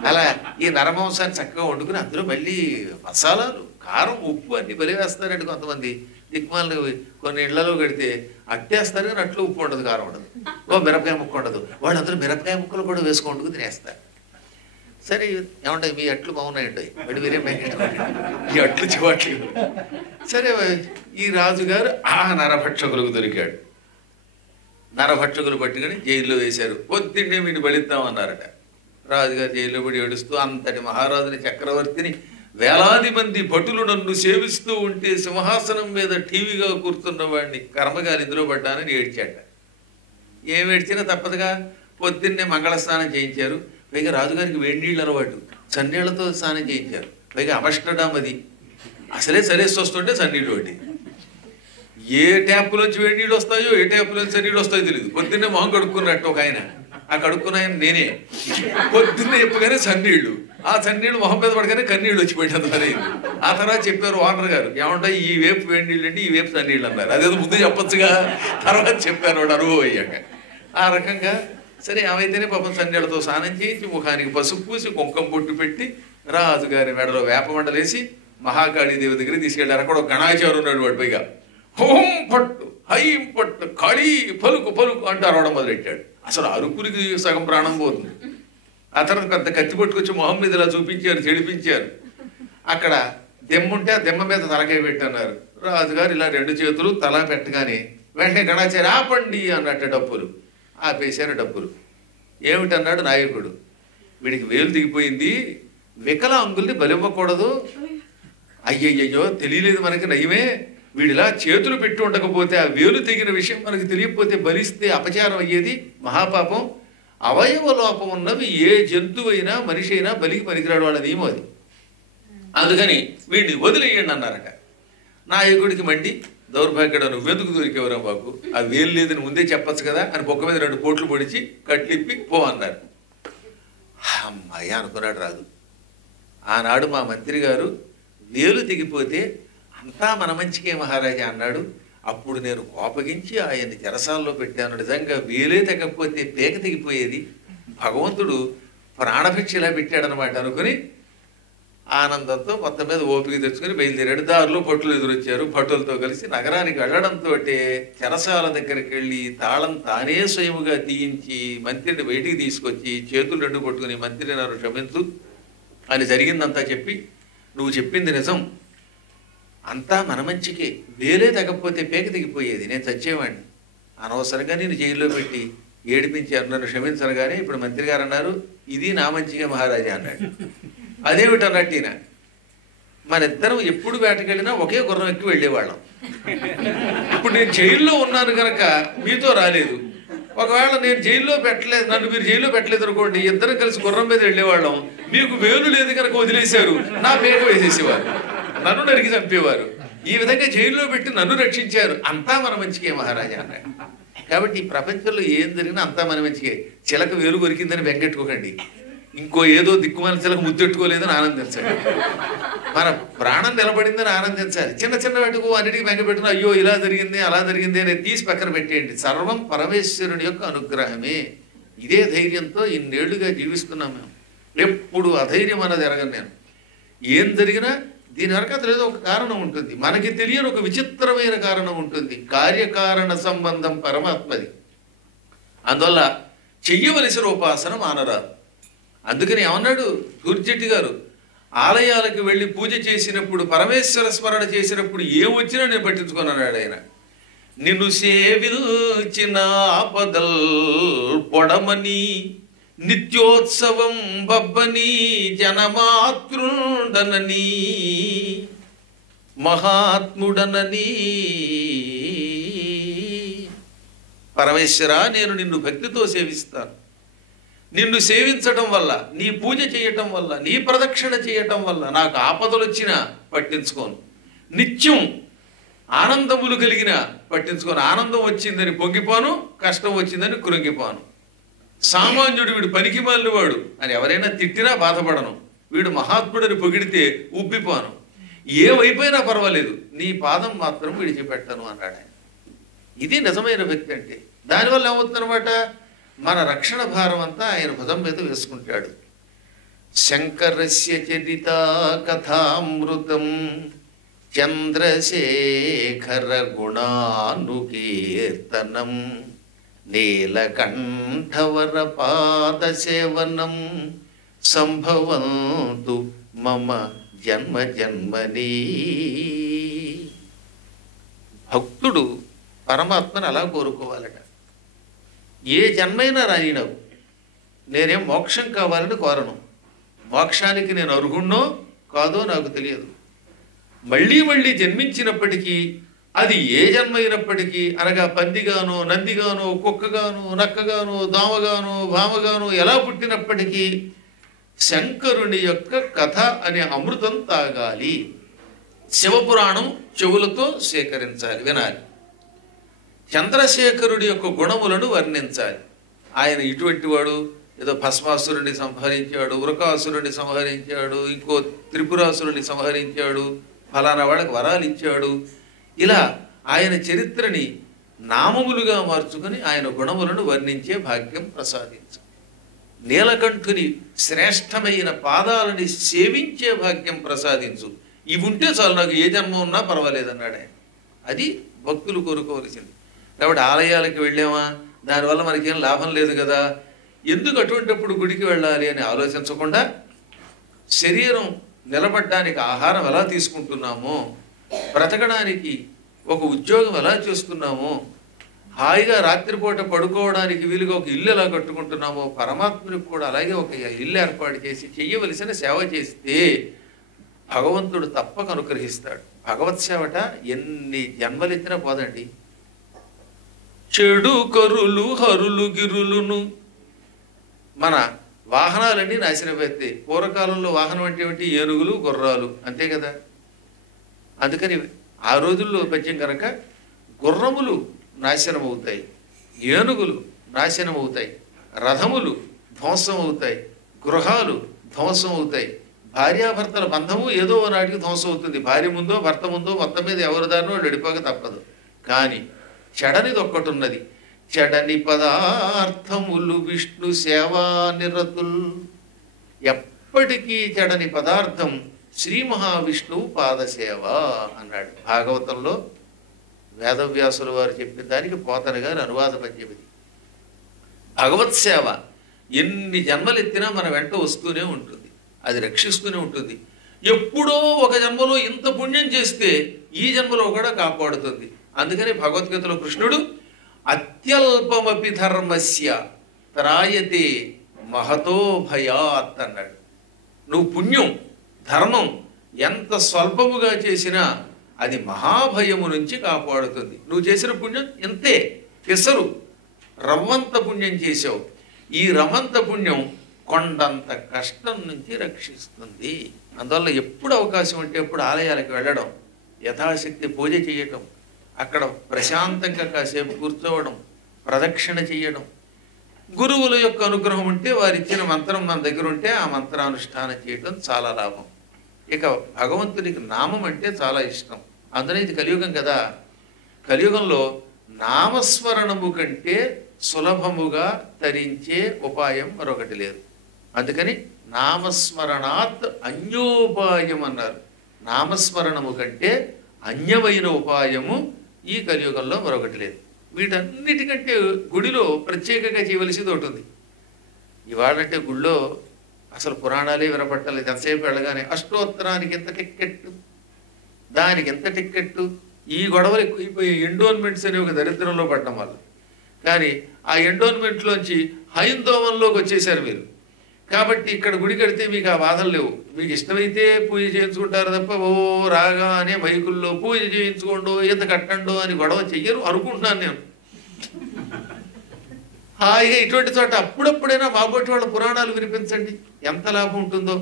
అలా ఈ నరమాంసాన్ని చక్కగా వండుకుని అందులో మళ్ళీ మసాలాలు, కారం, ఉప్పు అన్ని బలి వేస్తారండి కొంతమంది. దిక్మాలను కొన్ని ఇళ్లలో కడితే అట్టేస్తారు కానీ అట్లు ఉప్పు ఉండదు, కారం ఉండదు, ఓ మిరపకాయ ముక్క ఉండదు. వాళ్ళందరూ మిరపకాయ ముక్కలు కూడా వేసుకుంటూ తినేస్తారు. సరే ఏమంటాయి, మీ అట్లు బాగున్నాయండి, మరి మీరే ఈ అట్లు చివాట్లు. సరే ఈ రాజుగారు ఆ నరభక్షకులకు దొరికాడు. నరభక్షకులు పట్టుకుని జైల్లో వేశారు. పొద్దున్నే వీడిని బలిద్దామన్నారట. రాజుగారు జైల్లో పడి ఏడుస్తూ, అంతటి మహారాజుని, చక్రవర్తిని, వేలాది మంది భటులు నన్ను సేవిస్తూ ఉంటే సింహాసనం మీద టీవీగా కూర్చున్న వాడిని కర్మగారి ఇందులో పడ్డానని ఏడ్చాట. ఏం ఏడ్చినా తప్పదుగా. పొద్దున్నే మంగళ స్నానం చేయించారు. పైగా రాజుగారికి వేడి నీళ్ళు అలవాటు, చన్నీళ్లతో స్నానం చేయించారు. పైగా అమస్టర్డామ్ అది, అసలే సరేసి వస్తుంటే చన్నీళ్ళు ఒకటి. ఏ ట్యాప్లోంచి వేడి నీళ్ళు వస్తాయో ఏ ట్యాప్లోంచి చన్నీళ్ళు వస్తాయో తెలియదు. పొద్దున్నే మొహం కడుక్కున్నట్టు ఒక ఆయన, ఆ కడుక్కున్న ఆయన నేనే. పొద్దున్నే ఎప్పుగానే చన్నీళ్ళు, ఆ చన్నీళ్ళు మొహం మీద పడగానే కన్నీళ్ళు వచ్చి పెట్టాను సరే. ఆ తర్వాత చెప్పారు ఓనర్ గారు, ఏమంటా ఈ వేపు వేడి నీళ్ళు అంటే ఈ వేపు చన్నీళ్ళు అన్నారు. అదేదో ముందు చెప్పొచ్చుగా, తర్వాత చెప్పారు వాడు అనుభవం అయ్యాక. ఆ రకంగా సరే ఏమైతేనే పాపం చన్నీళ్ళతో స్నానం చేయించి ముఖానికి పసుపు పూసి కుంకం బొట్టు పెట్టి రాజుగారి మెడలో వేప మండలేసి మహాకాళీదేవి దగ్గర తీసుకెళ్ళారు. అక్కడ ఒక గణాచారు ఉన్నాడు. వాడు పైగా హోం పట్టు హైం పట్టు కాళీ పలుకు పలుకు అంటూ అరవడం మొదలెట్టాడు. అసలు అరుపురికి సగం ప్రాణం పోతుంది. ఆ తర్వాత పెద్ద కత్తి పట్టుకొచ్చి మొహం మీద ఇలా చూపించారు, చెడిపించారు. అక్కడ దెమ్ముంటే ఆ దెమ్మ మీద తలకాయ పెట్టన్నారు. రాజుగారు ఇలా 2 చేతులు తల పెట్టగానే వెంటనే గణాచారి ఆపండి అన్నట్టు డప్పులు ఆపేశారు. డప్పులు ఏమిటన్నాడు నాయకుడు, వీడికి వేలు దిగిపోయింది, వికలాంగుల్ని బలివ్వకూడదు. అయ్యయ్యో తెలియలేదు మనకి, నయమే. వీడిలా చేతులు పెట్టి ఉండకపోతే ఆ వేలు తెగిన విషయం మనకి తెలియకపోతే బలిస్తే అపచారం అయ్యేది, మహాపాపం. అవయవ లోపం ఉన్నవి ఏ జంతువైనా మనిషి అయినా బలికి పనికిరాడు, వాళ్ళ నియమం అది. అందుకని వీడిని వదిలేయండి అన్నారట. నాయకుడికి మండి, దౌర్భాగ్యుడు నువ్వెందుకు దొరికేవరా మాకు, ఆ వేలు లేదని ముందే చెప్పచ్చు కదా అని బొక్క మీద 2 పోట్లు పొడిచి కట్లిప్పి పో అన్నారు. అమ్మాయి అనుకున్నాడు రాదు. ఆనాడు మా మంత్రి గారు వేలు తెగిపోతే అంతా మన మంచికే మహారాజా అన్నాడు. అప్పుడు నేను కోపగించి ఆయన్ని చెరసాల్లో పెట్టాను. నిజంగా వేలే తెగకపోతే పేక తెగిపోయేది, భగవంతుడు ప్రాణభిక్ష ఇలా పెట్టాడనమాట అనుకుని ఆనందంతో మొత్తం మీద ఓపిక తెచ్చుకుని బయలుదేరాడు. దారిలో భటులు ఎదురొచ్చారు. భటులతో కలిసి నగరానికి వెళ్ళడంతో చెరసాల దగ్గరికి వెళ్ళి తాళం తానే స్వయముగా తీయించి మంత్రిని బయటికి తీసుకొచ్చి చేతులు 2 పట్టుకుని, మంత్రి నన్ను క్షమించు అని జరిగిందంతా చెప్పి, నువ్వు చెప్పింది నిజం, అంతా మన మంచికే, వేలే తగ్గకపోతే పేక తెగిపోయేది, నేను చచ్చేవాడిని, అనవసరంగా నేను జైల్లో పెట్టి ఏడిపించారు, నన్ను క్షమించను. కానీ ఇప్పుడు మంత్రి గారు అన్నారు ఇది నా మంచిగా మహారాజా అన్నాడు. అదేమిటన్నట్టు ఈయన, మనిద్దరం ఎప్పుడు వేటకెళ్ళినా ఒకే గుర్రం ఎక్కి వెళ్ళేవాళ్ళం. ఇప్పుడు నేను జైల్లో ఉన్నాను కనుక మీతో రాలేదు. ఒకవేళ నేను జైల్లో పెట్టలేదు, నన్ను మీరు జైల్లో పెట్టలేదు అనుకోండి, ఇద్దరం కలిసి గుర్రం మీద వెళ్ళేవాళ్ళం. మీకు వేలు లేదు కనుక వదిలేశారు, నా పేక వేసేసేవారు, నన్ను నరికి చంపేవారు. ఈ విధంగా జైల్లో పెట్టి నన్ను రక్షించారు, అంతా మన మంచికే మహారాజా అన్నాడు. కాబట్టి ఈ ప్రపంచంలో ఏం జరిగినా అంతా మన మంచికే. చిలక వేలు కొరికిందని బెంగెట్టుకోకండి, ఇంకో ఏదో దిక్కుమాల చిలక ముద్దెట్టుకోలేదని ఆనందించండి. మన ప్రాణం నిలబడిందని ఆనందించాలి. చిన్న చిన్న వాటికి అన్నిటికీ బెంగపెట్టుకుని అయ్యో ఇలా జరిగింది అలా జరిగింది అని తీసి పక్కన పెట్టేయండి. సర్వం పరమేశ్వరుని యొక్క అనుగ్రహమే. ఇదే ధైర్యంతో ఇన్నేళ్లుగా జీవిస్తున్నాం మేము. ఎప్పుడు అధైర్యం అన్నది ఎరగను నేను. ఏం జరిగినా దీని వెనక ఏదో ఒక కారణం ఉంటుంది, మనకి తెలియని ఒక విచిత్రమైన కారణం ఉంటుంది. కార్యకారణ సంబంధం పరమాత్మది. అందువల్ల చెయ్యవలసిన ఉపాసన మానరాదు. అందుకని ఏమన్నాడు దుర్జటి గారు, ఆలయాలకు వెళ్ళి పూజ చేసినప్పుడు, పరమేశ్వర స్మరణ చేసినప్పుడు ఏమొచ్చినా నేను పట్టించుకున్నాడు ఆయన. నిన్ను సేవిల్చిన ఆపదల్ పొడమని నిత్యోత్సవం బబ్బని జనమాతృండనని మహాత్ముడనని. పరమేశ్వర నేను నిన్ను భక్తితో సేవిస్తాను. నిన్ను సేవించటం వల్ల, నీ పూజ చేయటం వల్ల, నీ ప్రదక్షిణ చేయటం వల్ల నాకు ఆపదలు వచ్చినా పట్టించుకోను. నిత్యం ఆనందములు కలిగిన పట్టించుకోను. ఆనందం వచ్చిందని పొంగిపోను, కష్టం వచ్చిందని కృంగిపోను. సామాన్యుడు వీడు పనికి మాలినవాడు అని ఎవరైనా తిట్టినా బాధపడను, వీడు మహాత్ముడని పొగిడితే ఉబ్బిపోను. ఏవైపోయినా పర్వాలేదు, నీ పాదం మాత్రం విడిచిపెట్టను అన్నాడు ఆయన. ఇది నిజమైన వ్యక్తి అంటే. దానివల్ల ఏమవుతుందన్నమాట, మన రక్షణ భారం అంతా ఆయన భుజం మీద వేసుకుంటాడు. శంకరస్య చరిత కథామృతం చంద్రశేఖర గుణానుకీర్తనం నీలకంఠవర పాద సేవనం సంభవంతు మమ జన్మ జన్మనీ. భక్తుడు పరమాత్మను అలా కోరుకోవాలట. ఏ జన్మైనా రానినవు, నేనేం మోక్షం కావాలని కోరను. మోక్షానికి నేను అర్హుణ్ణో కాదో నాకు తెలియదు. మళ్ళీ మళ్ళీ జన్మించినప్పటికీ అది ఏ జన్మ అయినప్పటికీ, అనగా పందిగానో నందిగానో కుక్కగానో నక్కగానో దోమగానో భామగానో ఎలా పుట్టినప్పటికీ శంకరుని యొక్క కథ అనే అమృతం తాగాలి. శివపురాణం చెవులతో సేకరించాలి, వినాలి. చంద్రశేఖరుడి యొక్క గుణములను వర్ణించాలి. ఆయన ఇటువంటి వాడు, ఏదో భస్మాసురుడిని సంహరించాడు, వృకాసురుడిని సంహరించాడు, ఇంకో త్రిపురాసురుడిని సంహరించాడు, ఫలానా వాడికి వరాలు ఇచ్చాడు. ఇలా ఆయన చరిత్రని నామములుగా మార్చుకొని ఆయన గుణములను వర్ణించే భాగ్యం ప్రసాదించు. నీలకంఠుని శ్రేష్టమైన పాదాలని సేవించే భాగ్యం ప్రసాదించు. ఇవి ఉంటే చాలు, నాకు ఏ జన్మ ఉన్నా పర్వాలేదన్నాడు ఆయన. అది భక్తులు కోరుకోవలసింది. కాబట్టి ఆలయాలకు వెళ్ళామా, దానివల్ల మనకేం లాభం లేదు కదా, ఎందుకు అటువంటిప్పుడు గుడికి వెళ్ళాలి అని ఆలోచించకుండా, శరీరం నిలబడడానికి ఆహారం ఎలా తీసుకుంటున్నామో, బ్రతకడానికి ఒక ఉద్యోగం ఎలా చేస్తున్నామో, హాయిగా రాత్రిపూట పడుకోవడానికి వీలుగా ఒక ఇల్లు ఎలా కట్టుకుంటున్నామో, పరమాత్మునికి కూడా అలాగే ఒక ఇల్లు ఏర్పాటు చేసి చెయ్యవలసిన సేవ చేస్తే భగవంతుడు తప్పక అనుగ్రహిస్తాడు. భగవత్ సేవట ఎన్ని జన్మలెత్తినా పోదండి. చెడు కరులు హరులు గిరులును, మన వాహనాలన్నీ నాశనమైతాయి. పూర్వకాలంలో వాహనం అంటే ఏమిటి? ఏనుగులు గుర్రాలు, అంతే కదా. అందుకని ఆ రోజుల్లో పద్యం కనుక గుర్రములు నాశనమవుతాయి, ఏనుగులు నాశనమవుతాయి, రథములు ధ్వంసం అవుతాయి, గృహాలు ధ్వంసం అవుతాయి, భార్యాభర్తల బంధము ఏదో నాటికి ధ్వంసం అవుతుంది. భార్య ముందో భర్త ముందో మొత్తం మీద ఎవరి దారినో నడిపోక తప్పదు. కానీ చెడనిది ఒక్కటి ఉన్నది, చెడని పదార్థములు విష్ణు సేవా నిరతుల్. ఎప్పటికీ చెడని పదార్థం శ్రీ మహావిష్ణువు పాదసేవ అన్నాడు భాగవతంలో. వేదవ్యాసుల వారు చెప్పిన దానికి పోతన గారు అనువాద పద్యమిది. భగవత్ సేవ ఎన్ని జన్మలెత్తినా మన వెంట వస్తూనే ఉంటుంది, అది రక్షిస్తూనే ఉంటుంది. ఎప్పుడో ఒక జన్మలో ఇంత పుణ్యం చేస్తే ఈ జన్మలో కూడా కాపాడుతుంది. అందుకని భగవద్గీతలో కృష్ణుడు అత్యల్పమపి ధర్మస్య త్రాయతే మహతో భయాత్ అన్నాడు. నువ్వు పుణ్యం ధర్మం ఎంత స్వల్పముగా చేసినా అది మహాభయము నుంచి కాపాడుతుంది. నువ్వు చేసిన పుణ్యం ఎంతే, పెసరు రవ్వంత పుణ్యం చేసావు, ఈ రవ్వంత పుణ్యం కొండంత కష్టం నుంచి రక్షిస్తుంది. అందువల్ల ఎప్పుడు అవకాశం ఉంటే ఎప్పుడు ఆలయాలకు వెళ్ళడం, యథాశక్తి పూజ చేయటం, అక్కడ ప్రశాంతంగా కాసేపు కూర్చోవడం, ప్రదక్షిణ చేయడం, గురువుల యొక్క అనుగ్రహం ఉంటే వారిచ్చిన మంత్రం మన దగ్గర ఉంటే ఆ మంత్రానుష్ఠానం చేయడం చాలా లాభం. ఇక భగవంతుడికి నామం అంటే చాలా ఇష్టం. అందులో ఇది కలియుగం కదా, కలియుగంలో నామస్మరణము కంటే సులభముగా తరించే ఉపాయం మరొకటి లేదు. అందుకని నామస్మరణాత్ అన్యోపాయం అన్నారు. నామస్మరణము కంటే అన్యమైన ఉపాయము ఈ కలియుగంలో మరొకటి లేదు. వీటన్నిటికంటే గుడిలో ప్రత్యేకంగా చేయవలసింది ఒకటి ఉంది. ఇవాళంటే గుళ్ళో అసలు పురాణాలే వినపట్టలేదు. ఎంతసేపు వెళ్ళగానే అష్టోత్తరానికి ఎంత టిక్కెట్టు, దానికి ఎంత టిక్కెట్టు, ఈ గొడవలు ఎక్కువైపోయి ఎండోన్మెంట్స్ అనే ఒక దరిద్రంలో పడడం వల్ల. కానీ ఆ ఎండోన్మెంట్లోంచి హైందోమంలోకి వచ్చేసారు మీరు. కాబట్టి ఇక్కడ గుడి కడితే మీకు ఆ బాధలు లేవు. మీకు ఇష్టమైతే పూజ చేయించుకుంటారు తప్ప ఓ రాగా అనే మైకుల్లో పూజ చేయించుకోండు, ఈత కట్టండు అని గొడవ చెయ్యరు అనుకుంటున్నాను నేను. హాయిగా ఇటువంటి చోట అప్పుడప్పుడైనా బాబోటి వాళ్ళ పురాణాలు వినిపించండి, ఎంత లాభం ఉంటుందో.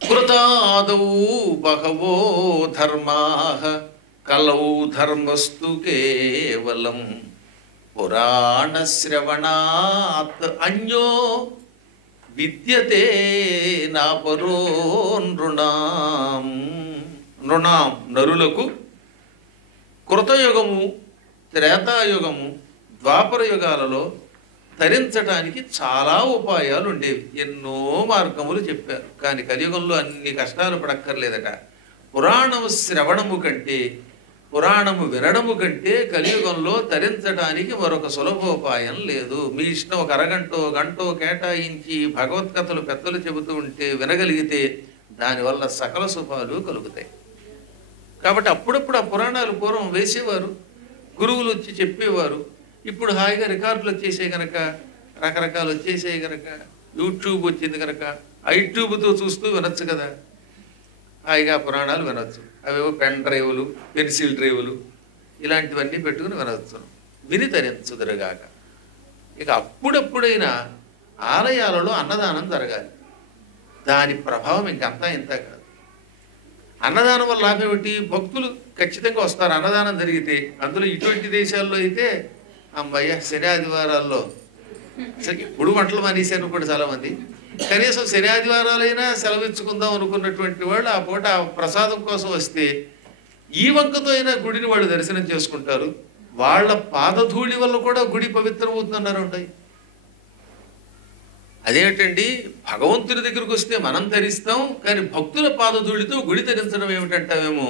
కృతాదౌ బహవో ధర్మాః కలౌ ధర్మస్తు కేవలం పురాణ శ్రవణాత్ అన్యో విద్యతే నాపరో నృణాం. నృణాం నరులకు కృతయుగము, త్రేతాయుగము, ద్వాపర యుగాలలో తరించడానికి చాలా ఉపాయాలు ఉండేవి. ఎన్నో మార్గములు చెప్పారు. కానీ కలియుగంలో అన్ని కష్టాలు పడక్కర్లేదట. పురాణము శ్రవణము కంటే, పురాణము వినడము కంటే కలియుగంలో తరించడానికి మరొక సులభోపాయం లేదు. మీ ఇష్టం ఒక అరగంటో గంటో కేటాయించి భగవత్కథలు పెద్దలు చెబుతూ ఉంటే వినగలిగితే దానివల్ల సకల శుభాలు కలుగుతాయి. కాబట్టి అప్పుడప్పుడు ఆ పురాణాలు పూర్వం వేసేవారు, గురువులు వచ్చి చెప్పేవారు. ఇప్పుడు హాయిగా రికార్డులు వచ్చేసాయి కనుక, రకరకాలు వచ్చేసాయి కనుక, యూట్యూబ్ వచ్చింది కనుక ఐట్యూబ్తో చూస్తూ వినొచ్చు కదా. హాయిగా పురాణాలు వినొచ్చు. అవేవో పెన్ డ్రైవులు, పెన్సిల్ డ్రైవులు ఇలాంటివన్నీ పెట్టుకుని వినవచ్చు. విని తరించుదురుగాక. ఇక అప్పుడప్పుడైనా ఆలయాలలో అన్నదానం జరగాలి. దాని ప్రభావం ఇంకంతా ఇంత కాదు. అన్నదానం వల్ల లాభం ఏమిటి? భక్తులు ఖచ్చితంగా వస్తారు అన్నదానం జరిగితే. అందులో ఇటువంటి దేశాల్లో అయితే అమ్మయ్య శని ఆదివారాల్లో ఇప్పుడు వంటలు మానేశారు కూడా చాలామంది. కనీసం శని ఆదివారాలైనా సెలవిచ్చుకుందాం అనుకున్నటువంటి వాళ్ళు ఆ పూట ఆ ప్రసాదం కోసం వస్తే ఈ వంకతో అయినా గుడిని వాళ్ళు దర్శనం చేసుకుంటారు. వాళ్ళ పాదధూళి వల్ల కూడా గుడి పవిత్రమవుతుందన్నారు ఉంటాయి. అదేమిటండి, భగవంతుడి దగ్గరికి వస్తే మనం ధరిస్తాం, కానీ భక్తుల పాదధూళితో గుడి ధరించడం ఏమిటంటావేమో.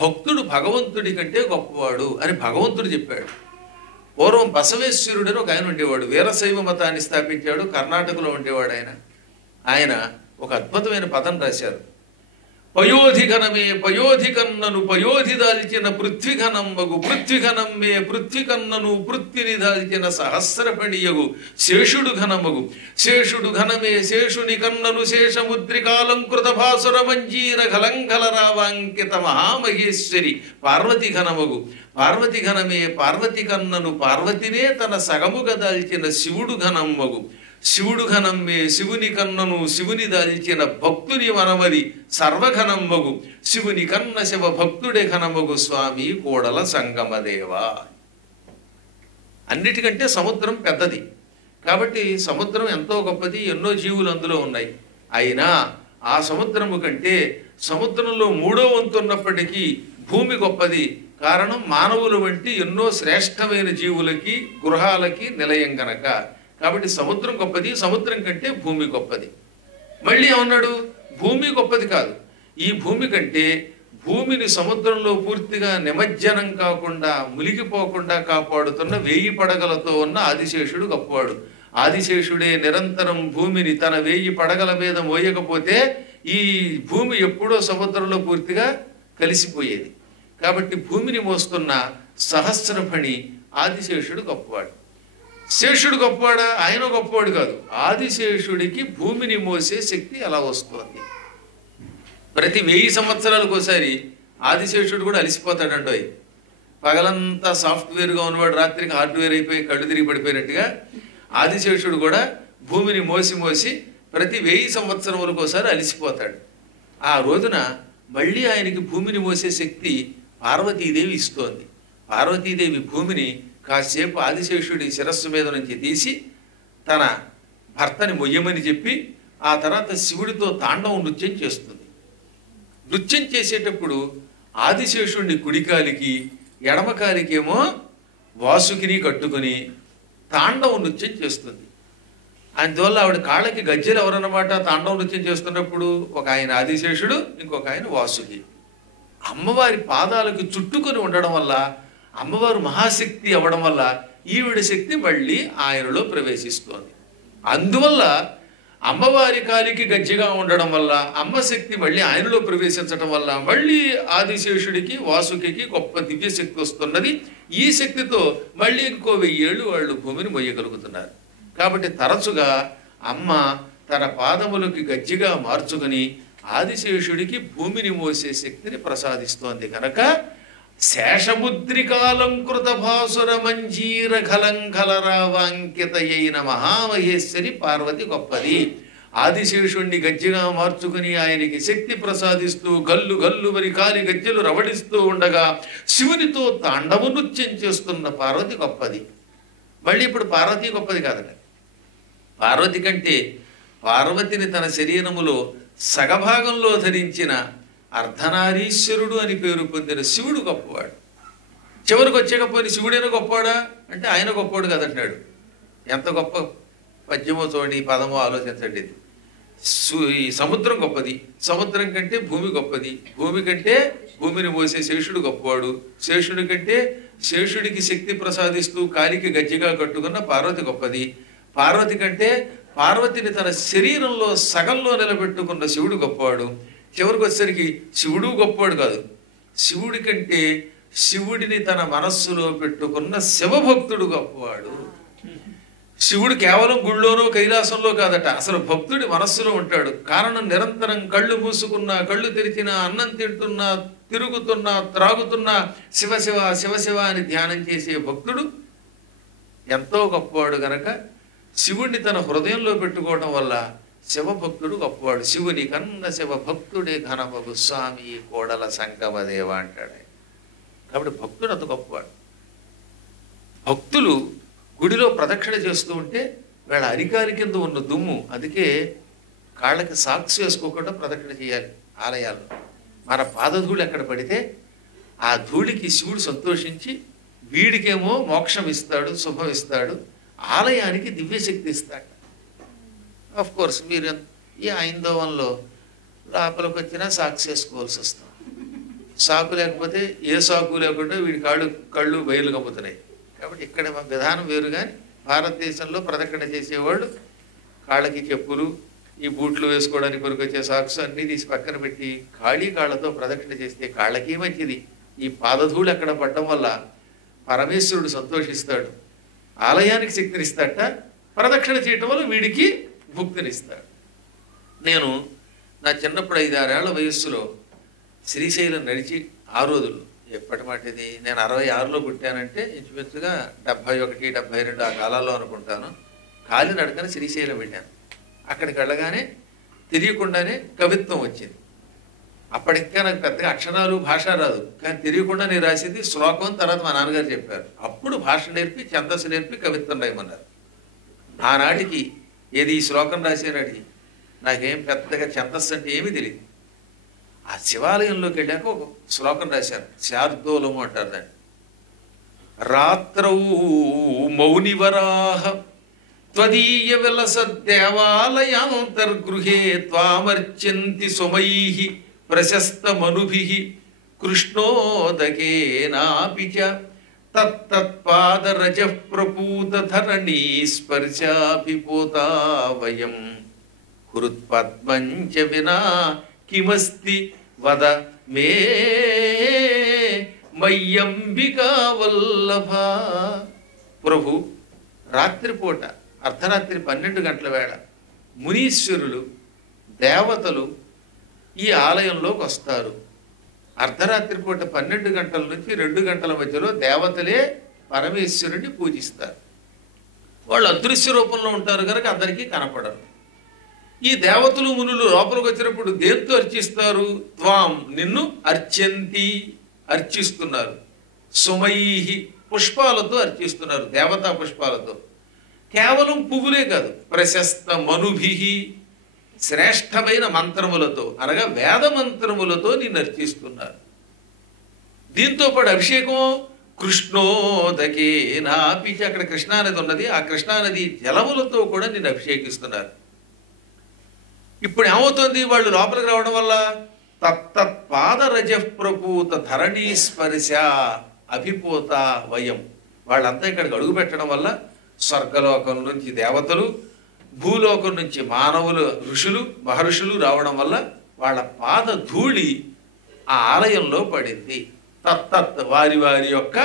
భక్తుడు భగవంతుడి కంటే గొప్పవాడు అని భగవంతుడు చెప్పాడు. పూర్వం బసవేశ్వరుడు అని ఒక ఆయన ఉండేవాడు. వీరశైవ మతాన్ని స్థాపించాడు. కర్ణాటకలో ఉండేవాడు ఆయన. ఆయన ఒక అద్భుతమైన పదం రాశారు. పయోధిఘనమే పయోధికన్నను పయోధి దాల్చిన పృథ్వీఘనంబగు పృథ్వీఘనం మే పృథ్వీకన్నను పృథ్విని దాల్చిన సహస్రపణియగు శేషుడు ఘనమగు శేషుడు ఘనమే శేషుని కన్నను శేషముద్రికాలంకృత భాసుర మంజీర ఘలంఘలరావాంకిత మహామహేశ్వరి పార్వతి ఘనమగు పార్వతి ఘనమే పార్వతి కన్నను పార్వతినే తన సగముగా దాల్చిన శివుడు ఘనమ్మగు శివుడు ఘనమ్మే శివుని కన్నను శివుని దాల్చిన భక్తుని వనమది సర్వఘనమ్మగు శివుని కన్న శివ భక్తుడే ఘనమగు స్వామి కోడల సంగమదేవా. అన్నిటికంటే సముద్రం పెద్దది కాబట్టి సముద్రం ఎంతో గొప్పది. ఎన్నో జీవులు అందులో ఉన్నాయి. అయినా ఆ సముద్రము కంటే సముద్రంలో 3వ వంతు ఉన్నప్పటికీ భూమి గొప్పది. కారణం మానవులు వంటి ఎన్నో శ్రేష్టమైన జీవులకి గృహాలకి నిలయం గనక. కాబట్టి సముద్రం గొప్పది. సముద్రం కంటే భూమి గొప్పది. మళ్ళీ ఏమన్నాడు? భూమి గొప్పది కాదు, ఈ భూమి కంటే భూమిని సముద్రంలో పూర్తిగా నిమజ్జనం కాకుండా మునిగిపోకుండా కాపాడుతున్న 1000 పడగలతో ఉన్న ఆదిశేషుడు గొప్పవాడు. ఆదిశేషుడే నిరంతరం భూమిని తన 1000 పడగల మీద మోయకపోతే ఈ భూమి ఎప్పుడో సముద్రంలో పూర్తిగా కలిసిపోయేది. కాబట్టి భూమిని మోస్తున్న సహస్రఫణి ఆదిశేషుడు గొప్పవాడు. శేషుడు గొప్పవాడా? ఆయన గొప్పవాడు కాదు. ఆదిశేషుడికి భూమిని మోసే శక్తి ఎలా వస్తుంది? ప్రతి 1000 సంవత్సరాలకు ఒకసారి ఆదిశేషుడు కూడా అలిసిపోతాడంటోయ్. పగలంతా సాఫ్ట్వేర్గా ఉన్నవాడు రాత్రికి హార్డ్వేర్ అయిపోయి కళ్ళు తిరిగి పడిపోయినట్టుగా ఆదిశేషుడు కూడా భూమిని మోసి మోసి ప్రతి 1000 సంవత్సరములకు ఒకసారి అలిసిపోతాడు. ఆ రోజున మళ్ళీ ఆయనకి భూమిని మోసే శక్తి పార్వతీదేవి ఇస్తోంది. పార్వతీదేవి భూమిని కాసేపు ఆదిశేషుడి శిరస్సు మీద నుంచి తీసి తన భర్తని మొయ్యమని చెప్పి ఆ తర్వాత శివుడితో తాండవ నృత్యం చేస్తుంది. నృత్యం చేసేటప్పుడు ఆదిశేషుడిని కుడికాలికి ఎడమకాలికేమో వాసుకిని కట్టుకుని తాండవ నృత్యం చేస్తుంది. అందువల్ల ఆవిడ కాళ్ళకి గజ్జెలు ఎవరన్నమాట తాండవ నృత్యం చేస్తున్నప్పుడు? ఒక ఆయన ఆదిశేషుడు, ఇంకొక ఆయన వాసుకి. అమ్మవారి పాదాలకు చుట్టుకొని ఉండడం వల్ల అమ్మవారు మహాశక్తి అవ్వడం వల్ల ఈవిడ శక్తి మళ్ళీ ఆయనలో ప్రవేశిస్తోంది. అందువల్ల అమ్మవారి కాలికి గజ్జెగా ఉండడం వల్ల అమ్మ శక్తి మళ్ళీ ఆయనలో ప్రవేశించడం వల్ల మళ్ళీ ఆదిశేషుడికి వాసుకి గొప్ప దివ్య శక్తి వస్తున్నది. ఈ శక్తితో మళ్ళీ ఇంకో 1000 ఏళ్ళు వాళ్ళు భూమిని మొయ్యగలుగుతున్నారు. కాబట్టి తరచుగా అమ్మ తన పాదములకి గజ్జిగా మార్చుకుని ఆదిశేషుడికి భూమిని మోసే శక్తిని ప్రసాదిస్తోంది కనుక శేషముద్రికాలంకృత భాసుర మంజీర ఘలంఘలరావాంకితయైన మహామహేశ్వరి పార్వతి గొప్పది. ఆదిశేషుణ్ణి గజ్జిగా మార్చుకుని ఆయనకి శక్తి ప్రసాదిస్తూ గల్లు గల్లు మరి కాలి గజ్జెలు రవడిస్తూ ఉండగా శివునితో తాండవ నృత్యం చేస్తున్న పార్వతి గొప్పది. మళ్ళీ ఇప్పుడు పార్వతి గొప్పది కాదట. పార్వతి కంటే పార్వతిని తన శరీరములో సగభాగంలో ధరించిన అర్ధనారీశ్వరుడు అని పేరు పొందిన శివుడు గొప్పవాడు. చివరికి వచ్చేకపోయి శివుడైనా గొప్పవాడా అంటే ఆయన గొప్పవాడు కదంటాడు. ఎంత గొప్ప పద్యమో చూడండి, ఈ పదమో ఆలోచించండి. ఈ సముద్రం గొప్పది, సముద్రం కంటే భూమి గొప్పది, భూమి కంటే భూమిని మోసే శేషుడు గొప్పవాడు, శేషుడి కంటే శేషుడికి శక్తి ప్రసాదిస్తూ కాలికి గజ్జిగా కట్టుకున్న పార్వతి గొప్పది, పార్వతి కంటే పార్వతిని తన శరీరంలో సగంలో నిలబెట్టుకున్న శివుడు గొప్పవాడు. చివరికి వచ్చేసరికి శివుడు గొప్పవాడు కాదు, శివుడి కంటే శివుడిని తన మనస్సులో పెట్టుకున్న శివభక్తుడు గొప్పవాడు. శివుడు కేవలం గుళ్ళోనో కైలాసంలో కాదట, అసలు భక్తుడి మనస్సులో ఉంటాడు. కారణం నిరంతరం కళ్ళు మూసుకున్నా, కళ్ళు తెరిచినా, అన్నం తింటున్నా, తిరుగుతున్నా, త్రాగుతున్నా శివశివ శివశివ అని ధ్యానం చేసే భక్తుడు ఎంతో గొప్పవాడు గనక శివుణ్ణి తన హృదయంలో పెట్టుకోవడం వల్ల శివభక్తుడు గొప్పవాడు. శివుని కన్న శివభక్తుడే ఘనమగు స్వామి కోడల సంగమదేవ అంటాడు. కాబట్టి భక్తుడు అంత గొప్పవాడు. భక్తులు గుడిలో ప్రదక్షిణ చేస్తూ ఉంటే వీళ్ళ అరికారి కింద ఉన్న దుమ్ము, అందుకే కాళ్ళకి సాక్స్ వేసుకోకుండా ప్రదక్షిణ చేయాలి ఆలయాల్లో. మన పాదధూళి ఎక్కడ పడితే ఆ ధూళికి శివుడు సంతోషించి వీడికేమో మోక్షం ఇస్తాడు, శుభం ఇస్తాడు, ఆలయానికి దివ్యశక్తి ఇస్తాడు. ఆఫ్ కోర్స్ మీరు ఈ హైందవంలో లోపలికి వచ్చినా సాక్స్ వేసుకోవాల్సి వస్తుంది. సాకు లేకపోతే ఏ సాకు లేకుండా వీడి కళ్ళు బయలు కమ్ముతున్నాయి. కాబట్టి ఇక్కడ విధానం వేరు. కానీ భారతదేశంలో ప్రదక్షిణ చేసేవాళ్ళు కాళ్ళకి చెప్పులు, ఈ బూట్లు వేసుకోవడానికి పనికొచ్చే సాక్స్ అన్నీ తీసి పక్కన పెట్టి ఖాళీ కాళ్ళతో ప్రదక్షిణ చేస్తే కాళ్ళకి మంచిది. ఈ పాదధూళి అక్కడ పడడం వల్ల పరమేశ్వరుడు సంతోషిస్తాడు, ఆలయానికి శక్తినిస్తాడట. ప్రదక్షిణ చేయటం వల్ల వీడికి భుక్తినిస్తాడు. నేను నా చిన్నప్పుడు 5-6 ఏళ్ల వయస్సులో శ్రీశైలం నడిచి, ఆ రోజులు ఎప్పటి మాట ఇది, నేను 66లో పుట్టానంటే ఇంచుమించుగా 71, 72 ఆ కాలాల్లో అనుకుంటాను, కాలి నడకని శ్రీశైలం వెళ్ళాను. అక్కడికి వెళ్ళగానే తెలియకుండానే కవిత్వం వచ్చింది. అప్పటికే నాకు పెద్దగా అక్షరాలు భాష రాదు, కానీ తెలియకుండా నేను రాసేది శ్లోకం. తర్వాత మా నాన్నగారు చెప్పారు, అప్పుడు భాష నేర్పి ఛందస్సు నేర్పి కవిత్వం రాయమన్నారు. ఆనాటికి ఏది ఈ శ్లోకం రాసేనాటికి నాకేం పెద్దగా ఛందస్సు అంటే ఏమీ తెలియదు. ఆ శివాలయంలోకి వెళ్ళాక ఒక శ్లోకం రాశారు, శార్దూలము అంటారు దాన్ని. రాత్రౌ మౌనివరాహ త్వదీయ విలస దేవాలయాంతర్గృహే త్వామర్చంతి సుమైః ప్రశస్త మనుభిః కృష్ణోదకేనాపి చ తత్తత్పాదరజః ప్రపూత ధరణీ స్పర్శాభిభూతా వయం హృత్పద్మంచ వినా కిమస్తి వద మే మయ్యంబికా వల్లభ. ప్రభు, రాత్రిపూట అర్ధరాత్రి 12 గంటల వేళ మునీశ్వరులు దేవతలు ఈ ఆలయంలోకి వస్తారు. అర్ధరాత్రి పూట 12 గంటల నుంచి 2 గంటల మధ్యలో దేవతలే పరమేశ్వరుడిని పూజిస్తారు. వాళ్ళు అదృశ్య రూపంలో ఉంటారు కనుక అందరికీ కనపడరు. ఈ దేవతలు మునులు లోపలికి వచ్చినప్పుడు దేంతో అర్చిస్తారు? త్వాం, నిన్ను అర్చంతి, అర్చిస్తున్నారు. సుమైః, పుష్పాలతో అర్చిస్తున్నారు, దేవతా పుష్పాలతో. కేవలం పువ్వులే కాదు, ప్రశస్త మనుభిః, శ్రేష్టమైన మంత్రములతో అనగా వేద మంత్రములతో నిన్ను అర్చిస్తున్నారు. దీంతో పాటు అభిషేకం కృష్ణోదకేనాపి, అక్కడ కృష్ణానది ఉన్నది, ఆ కృష్ణానది జలములతో కూడా నిన్ను అభిషేకిస్తున్నారు. ఇప్పుడు ఏమవుతుంది? వాళ్ళు లోపలికి రావడం వల్ల తత్తత్పాదరజ ప్రపూత ధరణీ స్పర్శ అభిపూత వయం, వాళ్ళంతా ఇక్కడికి అడుగు పెట్టడం వల్ల స్వర్గలోకం నుంచి దేవతలు, భూలోకం నుంచి మానవులు, ఋషులు, మహర్షులు రావడం వల్ల వాళ్ళ పాద ధూళి ఆ ఆలయంలో పడింది. తత్తత్, వారి వారి యొక్క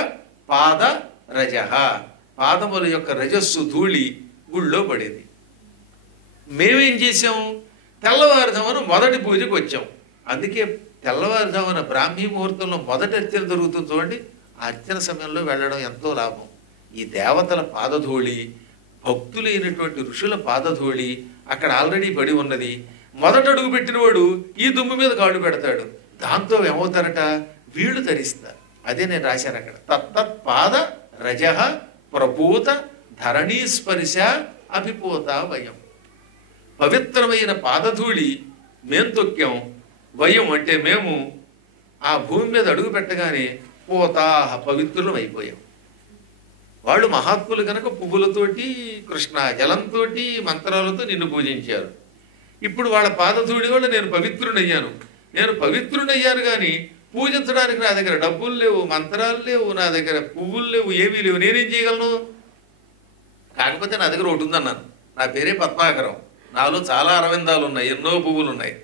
పాద రజః, పాదముల యొక్క రజస్సు ధూళి గుళ్ళో పడింది. మేమేం చేసాం? తెల్లవారుజామున మొదటి పూజకు వచ్చాం. అందుకే తెల్లవారుజామున బ్రాహ్మీ ముహూర్తంలో మొదటి అర్చన జరుగుతుంది చూడండి. ఆ అర్చన సమయంలో వెళ్ళడం ఎంతో లాభం. ఈ దేవతల పాదధూళి, భక్తులైనటువంటి ఋషుల పాదధూళి అక్కడ ఆల్రెడీ పడి ఉన్నది. మొదట అడుగు పెట్టినవాడు ఈ దుమ్ము మీద కాళ్ళు పెడతాడు, దాంతో ఏమవుతారట? వీళ్ళు ధరిస్తారు. అదే నేను రాశాను అక్కడ. తత్తత్ పాద రజః ప్రపూత ధరణీ స్పర్శ అభిపూత వయం. పవిత్రమైన పాదధూళి మేం తొక్కాం, వయం అంటే మేము ఆ భూమి మీద అడుగు పెట్టగానే పోతాహ, పవిత్రులం అయిపోయాం. వాళ్ళు మహాత్ములు కనుక పువ్వులతోటి, కృష్ణ జలంతో, మంత్రాలతో నిన్ను పూజించారు. ఇప్పుడు వాళ్ళ పాదధూళి వల్ల నేను పవిత్రునయ్యాను. నేను పవిత్రునయ్యాను కానీ పూజించడానికి నా దగ్గర డబ్బులు లేవు, మంత్రాలు లేవు, నా దగ్గర పువ్వులు లేవు, ఏమీ లేవు. నేనేం చేయగలను? కాకపోతే నా దగ్గర ఒకటి ఉందన్నాను, నా పేరే పద్మాకరం, నాలో చాలా అరవిందాలు ఉన్నాయి, ఎన్నో పువ్వులు ఉన్నాయి.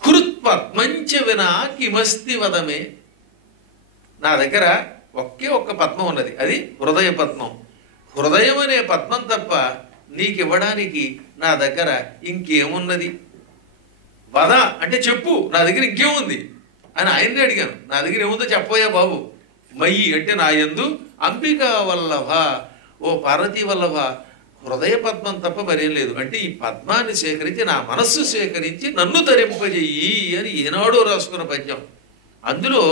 హృత్పద్మంచ వినా కిమస్తి వదమే, నా దగ్గర ఒకే ఒక్క పద్మం ఉన్నది, అది హృదయ పద్మం. హృదయం అనే పద్మం తప్ప నీకు ఇవ్వడానికి నా దగ్గర ఇంకేమున్నది? వద అంటే చెప్పు, నా దగ్గర ఇంకేముంది అని ఆయన్ని అడిగాను. నా దగ్గర ఏముందో చెప్పబోయా బాబు. మయ్యి అంటే నా యందు అంబికా వల్లభ, ఓ పార్వతీ వల్లభ, హృదయ పద్మం తప్ప మరేం లేదు. అంటే ఈ పద్మాన్ని సేకరించి నా మనస్సు సేకరించి నన్ను తరింపజెయ్యి అని ఏనాడో రాసుకున్న పద్యం. అందులో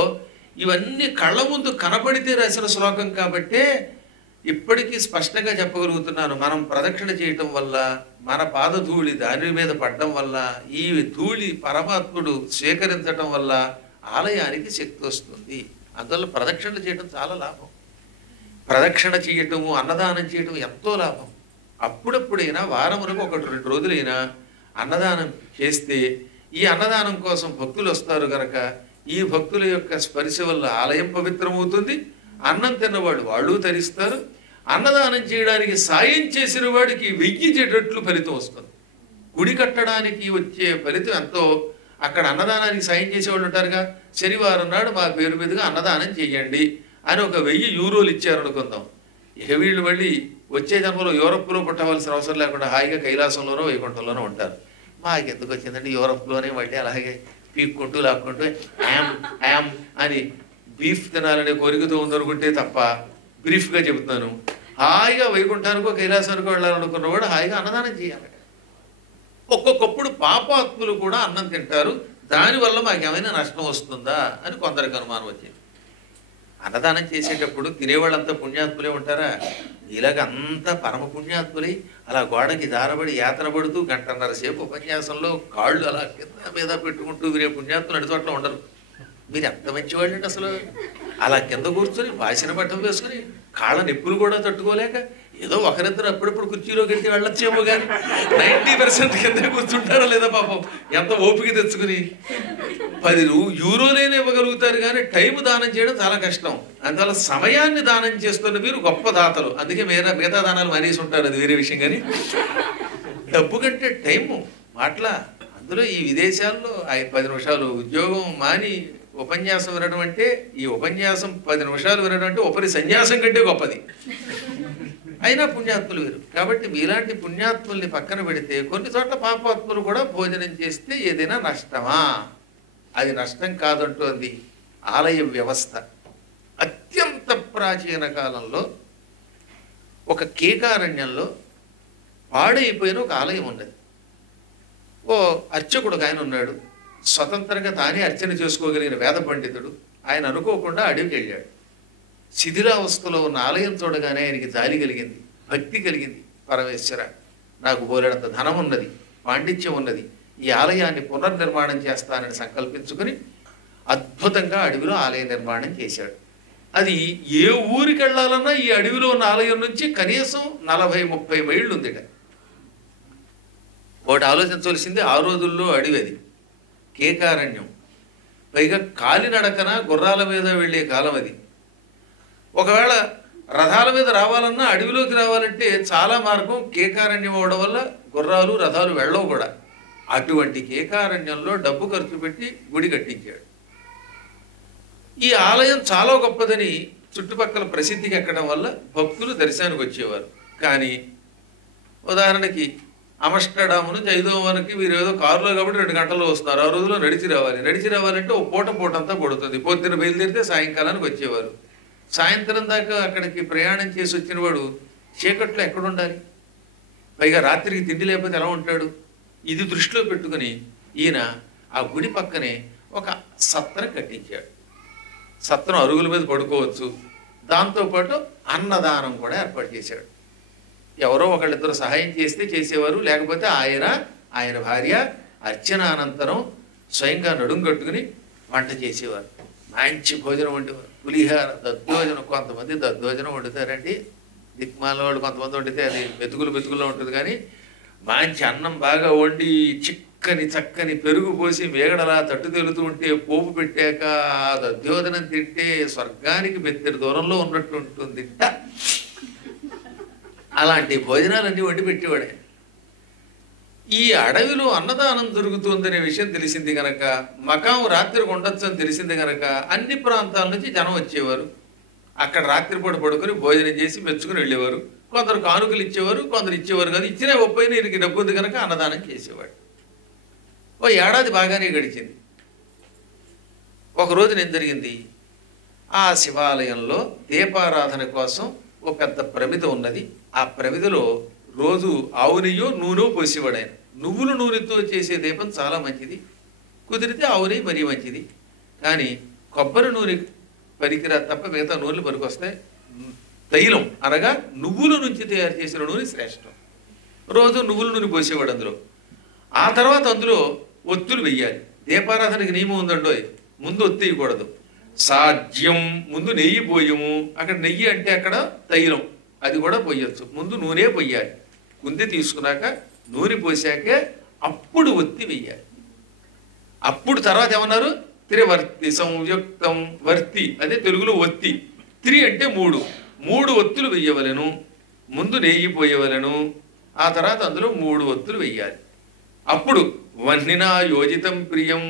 ఇవన్నీ కళ్ళ ముందు కనబడితే రాసిన శ్లోకం కాబట్టే ఇప్పటికీ స్పష్టంగా చెప్పగలుగుతున్నాను. మనం ప్రదక్షిణ చేయటం వల్ల, మన పాదధూళి దాని మీద పడడం వల్ల, ఈ ధూళి పరమాత్ముడు స్వీకరించటం వల్ల ఆలయానికి శక్తి వస్తుంది. అందువల్ల ప్రదక్షిణ చేయటం చాలా లాభం. ప్రదక్షిణ చేయటము, అన్నదానం చేయటం ఎంతో లాభం. అప్పుడప్పుడైనా వారమునకు 1-2 రోజులైనా అన్నదానం చేస్తే ఈ అన్నదానం కోసం భక్తులు వస్తారు గనక ఈ భక్తుల యొక్క స్పర్శ వల్ల ఆలయం పవిత్రమవుతుంది. అన్నం తిన్నవాడు వాళ్ళు తరిస్తారు. అన్నదానం చేయడానికి సాయం చేసిన వాడికి 1000 రెట్లు ఫలితం వస్తుంది. గుడి కట్టడానికి వచ్చే ఫలితం ఎంతో. అక్కడ అన్నదానానికి సాయం చేసేవాళ్ళు ఉంటారుగా, శనివారం నాడు మా పేరు మీదుగా అన్నదానం చేయండి అని ఒక 1000 యూరోలు ఇచ్చారనుకుందాం. ఇక వీళ్ళు మళ్ళీ వచ్చే జన్మలో యూరప్లో పుట్టవలసిన అవసరం లేకుండా హాయిగా కైలాసంలోనో వైకుంఠంలోనో ఉంటారు. మాకెందుకు వచ్చిందండి యూరప్లోనే మళ్ళీ అలాగే పీక్కుంటూ లాక్కుంటూ యామ్ అని బీఫ్ తినాలనే కోరికతో ఉందనుకుంటే తప్ప, బ్రీఫ్గా చెబుతున్నాను, హాయిగా వైకుంఠానికో కైలాసానికో వెళ్ళాలనుకున్నవాడు హాయిగా అన్నదానం చేయాలి. ఒక్కొక్కప్పుడు పాపాత్ములు కూడా అన్నం తింటారు, దానివల్ల మాకేమైనా నష్టం వస్తుందా అని కొందరికి అనుమానం వచ్చింది. అన్నదానం చేసేటప్పుడు తినేవాళ్ళంతా పుణ్యాత్ములే ఉంటారా? ఇలాగ అంతా పరమ పుణ్యాత్ములై అలా గోడకి దారబడి యాతన పడుతూ 1.5 సేపు ఉపన్యాసంలో కాళ్ళు అలా కింద మీద పెట్టుకుంటూ వీరే పుణ్యాత్ములు అడిచోట్ల ఉండరు. మీరు ఎంత మంచివాళ్ళు అండి అసలు. అలా కింద కూర్చొని వాసిన బట్టలు వేసుకొని కాళ్ళ నొప్పులు కూడా తట్టుకోలేక ఏదో ఒకరిద్దరు అప్పుడప్పుడు కుర్చీలో కట్టి వెళ్ళొచ్చేమో కానీ 90% కింద కూర్చుంటారా లేదా పాపం. ఎంత ఓపిక తెచ్చుకుని 10 యూరోలైనా ఇవ్వగలుగుతారు కానీ టైం దానం చేయడం చాలా కష్టం. అందువల్ల సమయాన్ని దానం చేస్తున్న మీరు గొప్ప దాతలు. అందుకే మిగతా దానాలు మానేసి ఉంటారు, అది వేరే విషయం. కానీ డబ్బు కంటే టైము మాట్లా. అందులో ఈ విదేశాల్లో 10 నిమిషాలు ఉద్యోగం మాని ఉపన్యాసం వినడం అంటే, ఈ ఉపన్యాసం 10 నిమిషాలు వినడం అంటే ఉపరి సన్యాసం కంటే గొప్పది. అయినా పుణ్యాత్ములు వేరు. కాబట్టి మీలాంటి పుణ్యాత్ముల్ని పక్కన పెడితే కొన్ని చోట్ల పాపాత్ములు కూడా భోజనం చేస్తే ఏదైనా నష్టమా? అది నష్టం కాదంటోంది ఆలయ వ్యవస్థ. అత్యంత ప్రాచీన కాలంలో ఒక కేకారణ్యంలో పాడైపోయిన ఒక ఆలయం ఉన్నది. ఓ అర్చకుడు ఆయన ఉన్నాడు, స్వతంత్రంగా తానే అర్చన చేసుకోగలిగిన వేద పండితుడు. ఆయన అనుకోకుండా అడవికి వెళ్ళాడు. శిథిలావస్థలో ఉన్న ఆలయం చూడగానే ఆయనకి జాలి కలిగింది, భక్తి కలిగింది. పరమేశ్వర, నాకు బోలెడంత ధనం ఉన్నది, పాండిత్యం ఉన్నది, ఈ ఆలయాన్ని పునర్నిర్మాణం చేస్తానని సంకల్పించుకుని అద్భుతంగా అడవిలో ఆలయ నిర్మాణం చేశాడు. అది ఏ ఊరికి వెళ్ళాలన్నా ఈ అడవిలో ఉన్న ఆలయం నుంచి కనీసం 40-30 మైళ్ళు ఉందిట. ఒకటి ఆలోచించవలసింది, ఆ రోజుల్లో అడవి అది కేకారణ్యం, పైగా కాలినడకన గుర్రాల మీద వెళ్ళే కాలం అది. ఒకవేళ రథాల మీద రావాలన్నా అడవిలోకి రావాలంటే చాలా మార్గం కేకారణ్యం అవడం వల్ల గుర్రాలు రథాలు వెళ్ళవు కూడా. అటువంటి కేకారణ్యంలో డబ్బు ఖర్చు పెట్టి గుడి కట్టించాడు. ఈ ఆలయం చాలా గొప్పదని చుట్టుపక్కల ప్రసిద్ధికి ఎక్కడం వల్ల భక్తులు దర్శనానికి వచ్చేవారు. కానీ ఉదాహరణకి అమస్టర్డామ్ నుంచి ఐదోవనకి వీరు ఏదో కారులో కాబట్టి 2 గంటల్లో వస్తున్నారు. ఆ రోజులో నడిచి రావాలంటే ఓ పూటంతా పడుతుంది. పొద్దున్న బయలుదేరితే సాయంకాలానికి వచ్చేవారు. సాయంత్రం దాకా అక్కడికి ప్రయాణం చేసి వచ్చిన వాడు చీకట్లో ఎక్కడుండాలి? పైగా రాత్రికి తిండి లేకపోతే ఎలా ఉంటాడు? ఇది దృష్టిలో పెట్టుకుని ఈయన ఆ గుడి పక్కనే ఒక సత్రం కట్టించాడు. సత్రం అరుగుల మీద పడుకోవచ్చు, దాంతోపాటు అన్నదానం కూడా ఏర్పాటు చేశాడు. ఎవరో ఒకళ్ళిద్దరు సహాయం చేస్తే చేసేవారు, లేకపోతే ఆయన భార్య అర్చనానంతరం స్వయంగా నడుం కట్టుకుని వంట చేసేవారు. మంచి భోజనం వండేవారు. పులిహార, దద్దోజనం. కొంతమంది దద్దోజనం వండుతారండి, దిక్మాల వాళ్ళు కొంతమంది వండితే అది మెతుకుల్లో ఉంటుంది. కానీ మంచి అన్నం బాగా వండి చక్కని పెరుగు పోసి మేగడలా తట్టు తెలుతూ ఉంటే, పోపు పెట్టాక ఆ దద్దోజనం తింటే స్వర్గానికి బెత్తెడు దూరంలో ఉన్నట్టు ఉంటుంది. అలాంటి భోజనాలన్నీ వండి పెట్టేవాడే. ఈ అడవిలో అన్నదానం జరుగుతుందనే విషయం తెలిసింది కనుక, మకాం రాత్రికి ఉండొచ్చు అని తెలిసింది కనుక అన్ని ప్రాంతాల నుంచి జనం వచ్చేవారు. అక్కడ రాత్రిపూట పడుకొని భోజనం చేసి మెచ్చుకుని వెళ్ళేవారు. కొందరు కానుకలు ఇచ్చేవారు, కొందరు ఇచ్చేవారు కాదు. ఇచ్చినా ఒప్పైనా ఈయనకి డబ్బు ఉంది కనుక అన్నదానం చేసేవాడు. ఓ ఏడాది బాగానే గడిచింది. ఒకరోజు ఏం జరిగింది, ఆ శివాలయంలో దీపారాధన కోసం ఒక పెద్ద ప్రమిద ఉన్నది. ఆ ప్రమిదలో రోజు ఆవు నెయ్యో నూనె పోసేవాడు ఆయన. నువ్వుల నూనెతో చేసే దీపం చాలా మంచిది, కుదిరితే ఆవు నెయ్యి మరీ మంచిది. కానీ కొబ్బరి నూనె పనికిరాదు తప్ప మిగతా నూనెలు పనికొస్తాయి. తైలం అనగా నువ్వుల నుంచి తయారు చేసిన నూనె శ్రేష్టం. రోజు నువ్వుల నూనె పోసేవాడు అందులో. ఆ తర్వాత అందులో ఒత్తులు వెయ్యాలి. దీపారాధనకి నియమం ఉందండోయ్, ముందు ఒత్తి వేయకూడదు. సాధ్యం ముందు నెయ్యి పోయము, అక్కడ నెయ్యి అంటే అక్కడ తైలం, అది కూడా పోయొచ్చు. ముందు నూనె పొయ్యాలి. కుంది తీసుకున్నాక నూనె పోసాకే అప్పుడు ఒత్తి వెయ్యాలి. అప్పుడు తర్వాత ఏమన్నారు, త్రివర్తి సంయుక్తం, వర్తి అదే తెలుగులో ఒత్తి. త్రి అంటే మూడు ఒత్తులు వెయ్యవలను. ముందు నెయ్యి పోయవలను, ఆ తర్వాత అందులో 3 ఒత్తులు వెయ్యాలి. అప్పుడు వహ్నినా యోజితం ప్రియం,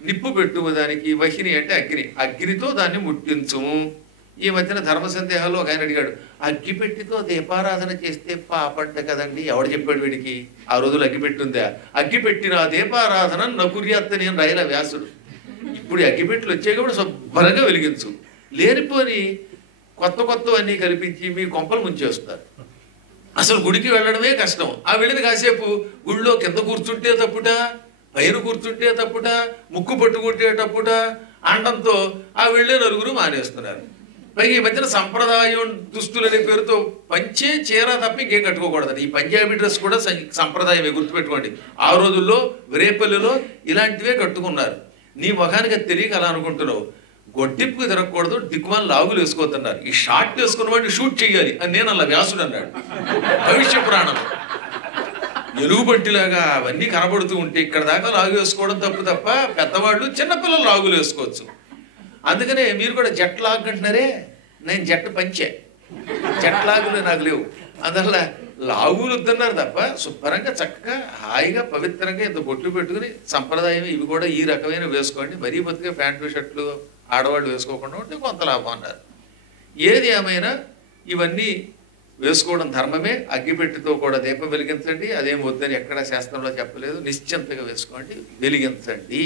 నిప్పు పెట్టుకోదానికి. వహిని అంటే అగ్ని, అగ్నితో దాన్ని ముట్టించుము. ఈ మధ్యన ధర్మ సందేహాల్లో ఒక ఆయన అడిగాడు, అగ్గిపెట్టితో దీపారాధన చేస్తే పాపంట కదండి, ఎవడు చెప్పాడు వీడికి? ఆ రోజులు అగ్గిపెట్టుందా? అగ్గిపెట్టిన దీపారాధన నకుర్యాత్తని అని రాయల వ్యాసుడు. ఇప్పుడు అగ్గిపెట్టులు వచ్చాయి కూడా శుభ్రంగా వెలిగించు. లేనిపోని కొత్తవన్నీ కల్పించి మీ కొంపలు ముంచేస్తారు. అసలు గుడికి వెళ్ళడమే కష్టం. ఆ వెళ్ళిన కాసేపు గుళ్ళో కింద కూర్చుంటే తప్పుట, పైన కూర్చుంటే తప్పుట, ముక్కు పట్టుకుంటే తప్పుట అండంతో ఆ వెళ్ళే నలుగురు మానేస్తున్నారు. పైగా ఈ మధ్యన సంప్రదాయం దుస్తులనే పేరుతో పంచే చీర తప్ప ఇంకేం కట్టుకోకూడదు. ఈ పంజాబీ డ్రెస్ కూడా సంప్రదాయమే, గుర్తుపెట్టుకోండి. ఆ రోజుల్లో రేపల్లిలో ఇలాంటివే కట్టుకున్నారు. నీ ముఖానికి అది తెలియక అలా అనుకుంటున్నావు. గొడ్డిప్పుకు తిరగకూడదు, దిక్కుమాలు లాగులు వేసుకోతున్నారు. ఈ షార్ట్ వేసుకున్న వాడిని షూట్ చేయాలి అని నేను అలా వ్యాసుడు అన్నాడు భవిష్య పురాణం. ఎలుగుబంటిలాగా అవన్నీ కనబడుతూ ఉంటే ఇక్కడ దాకా లాగు వేసుకోవడం తప్పు తప్ప పెద్దవాళ్ళు చిన్నపిల్లలు లాగులు వేసుకోవచ్చు. అందుకనే మీరు కూడా జట్ లాగ్ అంటున్నారే, నేను జట్టు పంచే, జట్ లాగులు నాకు లేవు. అందువల్ల లాగులు వద్దన్నారు తప్ప శుభ్రంగా చక్కగా హాయిగా పవిత్రంగా ఇంత బొట్లు పెట్టుకుని సంప్రదాయం ఇవి కూడా ఈ రకమైన వేసుకోండి. మరీ బతికే ప్యాంటు షర్ట్లు ఆడవాళ్ళు వేసుకోకుండా ఉంటే కొంత లాభం అన్నారు. ఏది ఏమైనా ఇవన్నీ వేసుకోవడం ధర్మమే. అగ్గిపెట్టితో కూడా దీపం వెలిగించండి, అదేం వద్దని ఎక్కడ శాస్త్రంలో చెప్పలేదు. నిశ్చింతగా వేసుకోండి, వెలిగించండి.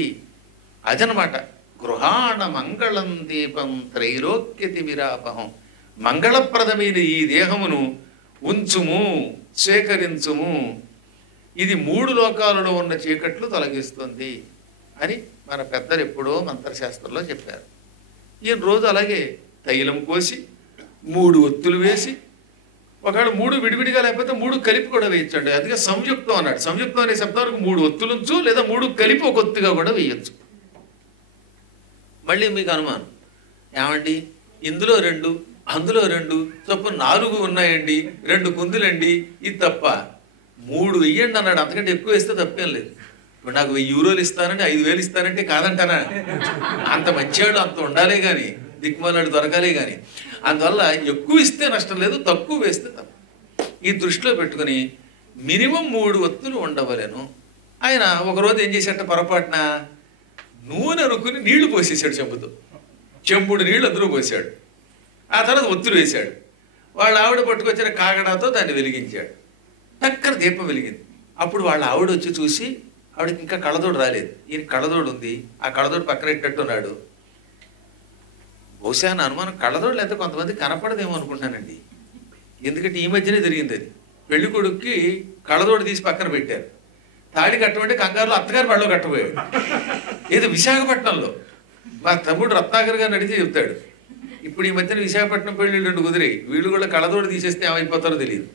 అదనమాట గృహాణ మంగళం దీపం త్రైలోక్యతి విరాపహం. మంగళప్రదమైన ఈ దేహమును ఉంచుము, స్వీకరించుము. ఇది 3 లోకాలలో ఉన్న చీకట్లు తొలగిస్తుంది అని మన పెద్దలు ఎప్పుడో మంత్రశాస్త్రంలో చెప్పారు. ఈయన రోజు అలాగే తైలం కోసి 3 ఒత్తులు వేసి, ఒకవేళ 3 విడివిడిగా లేకపోతే 3 కలిపి కూడా వేయచ్చండి. అందుకే సంయుక్తం అన్నాడు. సంయుక్తం అనే శబ్దానికి 3 ఒత్తులుంచు, లేదా 3 కలిపి ఒక ఒత్తుగా కూడా వేయచ్చు. మళ్ళీ మీకు అనుమానం, ఏమండి ఇందులో 2 అందులో 2 చొప్పున 4 ఉన్నాయండి, 2 కుందులండి, ఇది తప్ప 3 వెయ్యండి అన్నాడు. అంతకంటే ఎక్కువ వేస్తే తప్పేం లేదు. ఇప్పుడు నాకు 1000 యూరోలు ఇస్తానంటే 5000 ఇస్తానంటే కాదంటానా? అంత మంచివాళ్ళు అంత ఉండాలే కానీ, దిక్కుమాలాడు దొరకాలే కానీ. అందువల్ల ఎక్కువ ఇస్తే నష్టం లేదు, తక్కువ వేస్తే తప్పు. ఈ దృష్టిలో పెట్టుకుని మినిమం 3 ఒత్తులు ఉండవలేను. ఆయన ఒకరోజు ఏం చేశాట, పొరపాటున నూనె అనుకుని నీళ్లు పోసేసాడు చెంబుతో. చెంబుడు నీళ్లు అందులో పోసాడు. ఆ తర్వాత ఒత్తులు వేశాడు. వాళ్ళ ఆవిడ పట్టుకొచ్చిన కాగడాతో దాన్ని వెలిగించాడు. చక్కర దీపం వెలిగింది. అప్పుడు వాళ్ళ ఆవిడ వచ్చి చూసి, ఆవిడకి ఇంకా కళ్ళదోడు రాలేదు, ఈయన కళ్ళదోడు ఉంది, ఆ కళ్ళదోడు పక్కన పెట్టట్టున్నాడు. బహుశా నా అనుమానం కళ్ళదోడు లేదా కొంతమంది కనపడదేమో అనుకుంటున్నానండి. ఎందుకంటే ఈ మధ్యనే జరిగింది అది. పెళ్లి కొడుక్కి కళ్ళదోడు తీసి పక్కన పెట్టారు. తాడి కట్టమంటే కంగారులో అత్తగారు మెడలో కట్టబోయాడు. ఏదో విశాఖపట్నంలో మా తమ్ముడు రత్నాకర్ గారు అడిగితే చెప్తాడు. ఇప్పుడు ఈ మధ్యన విశాఖపట్నం పెళ్లి 2 కుదిరాయి. వీళ్ళు కూడా కళ్ళదోడు తీసేస్తే ఏమైపోతారో తెలియదు.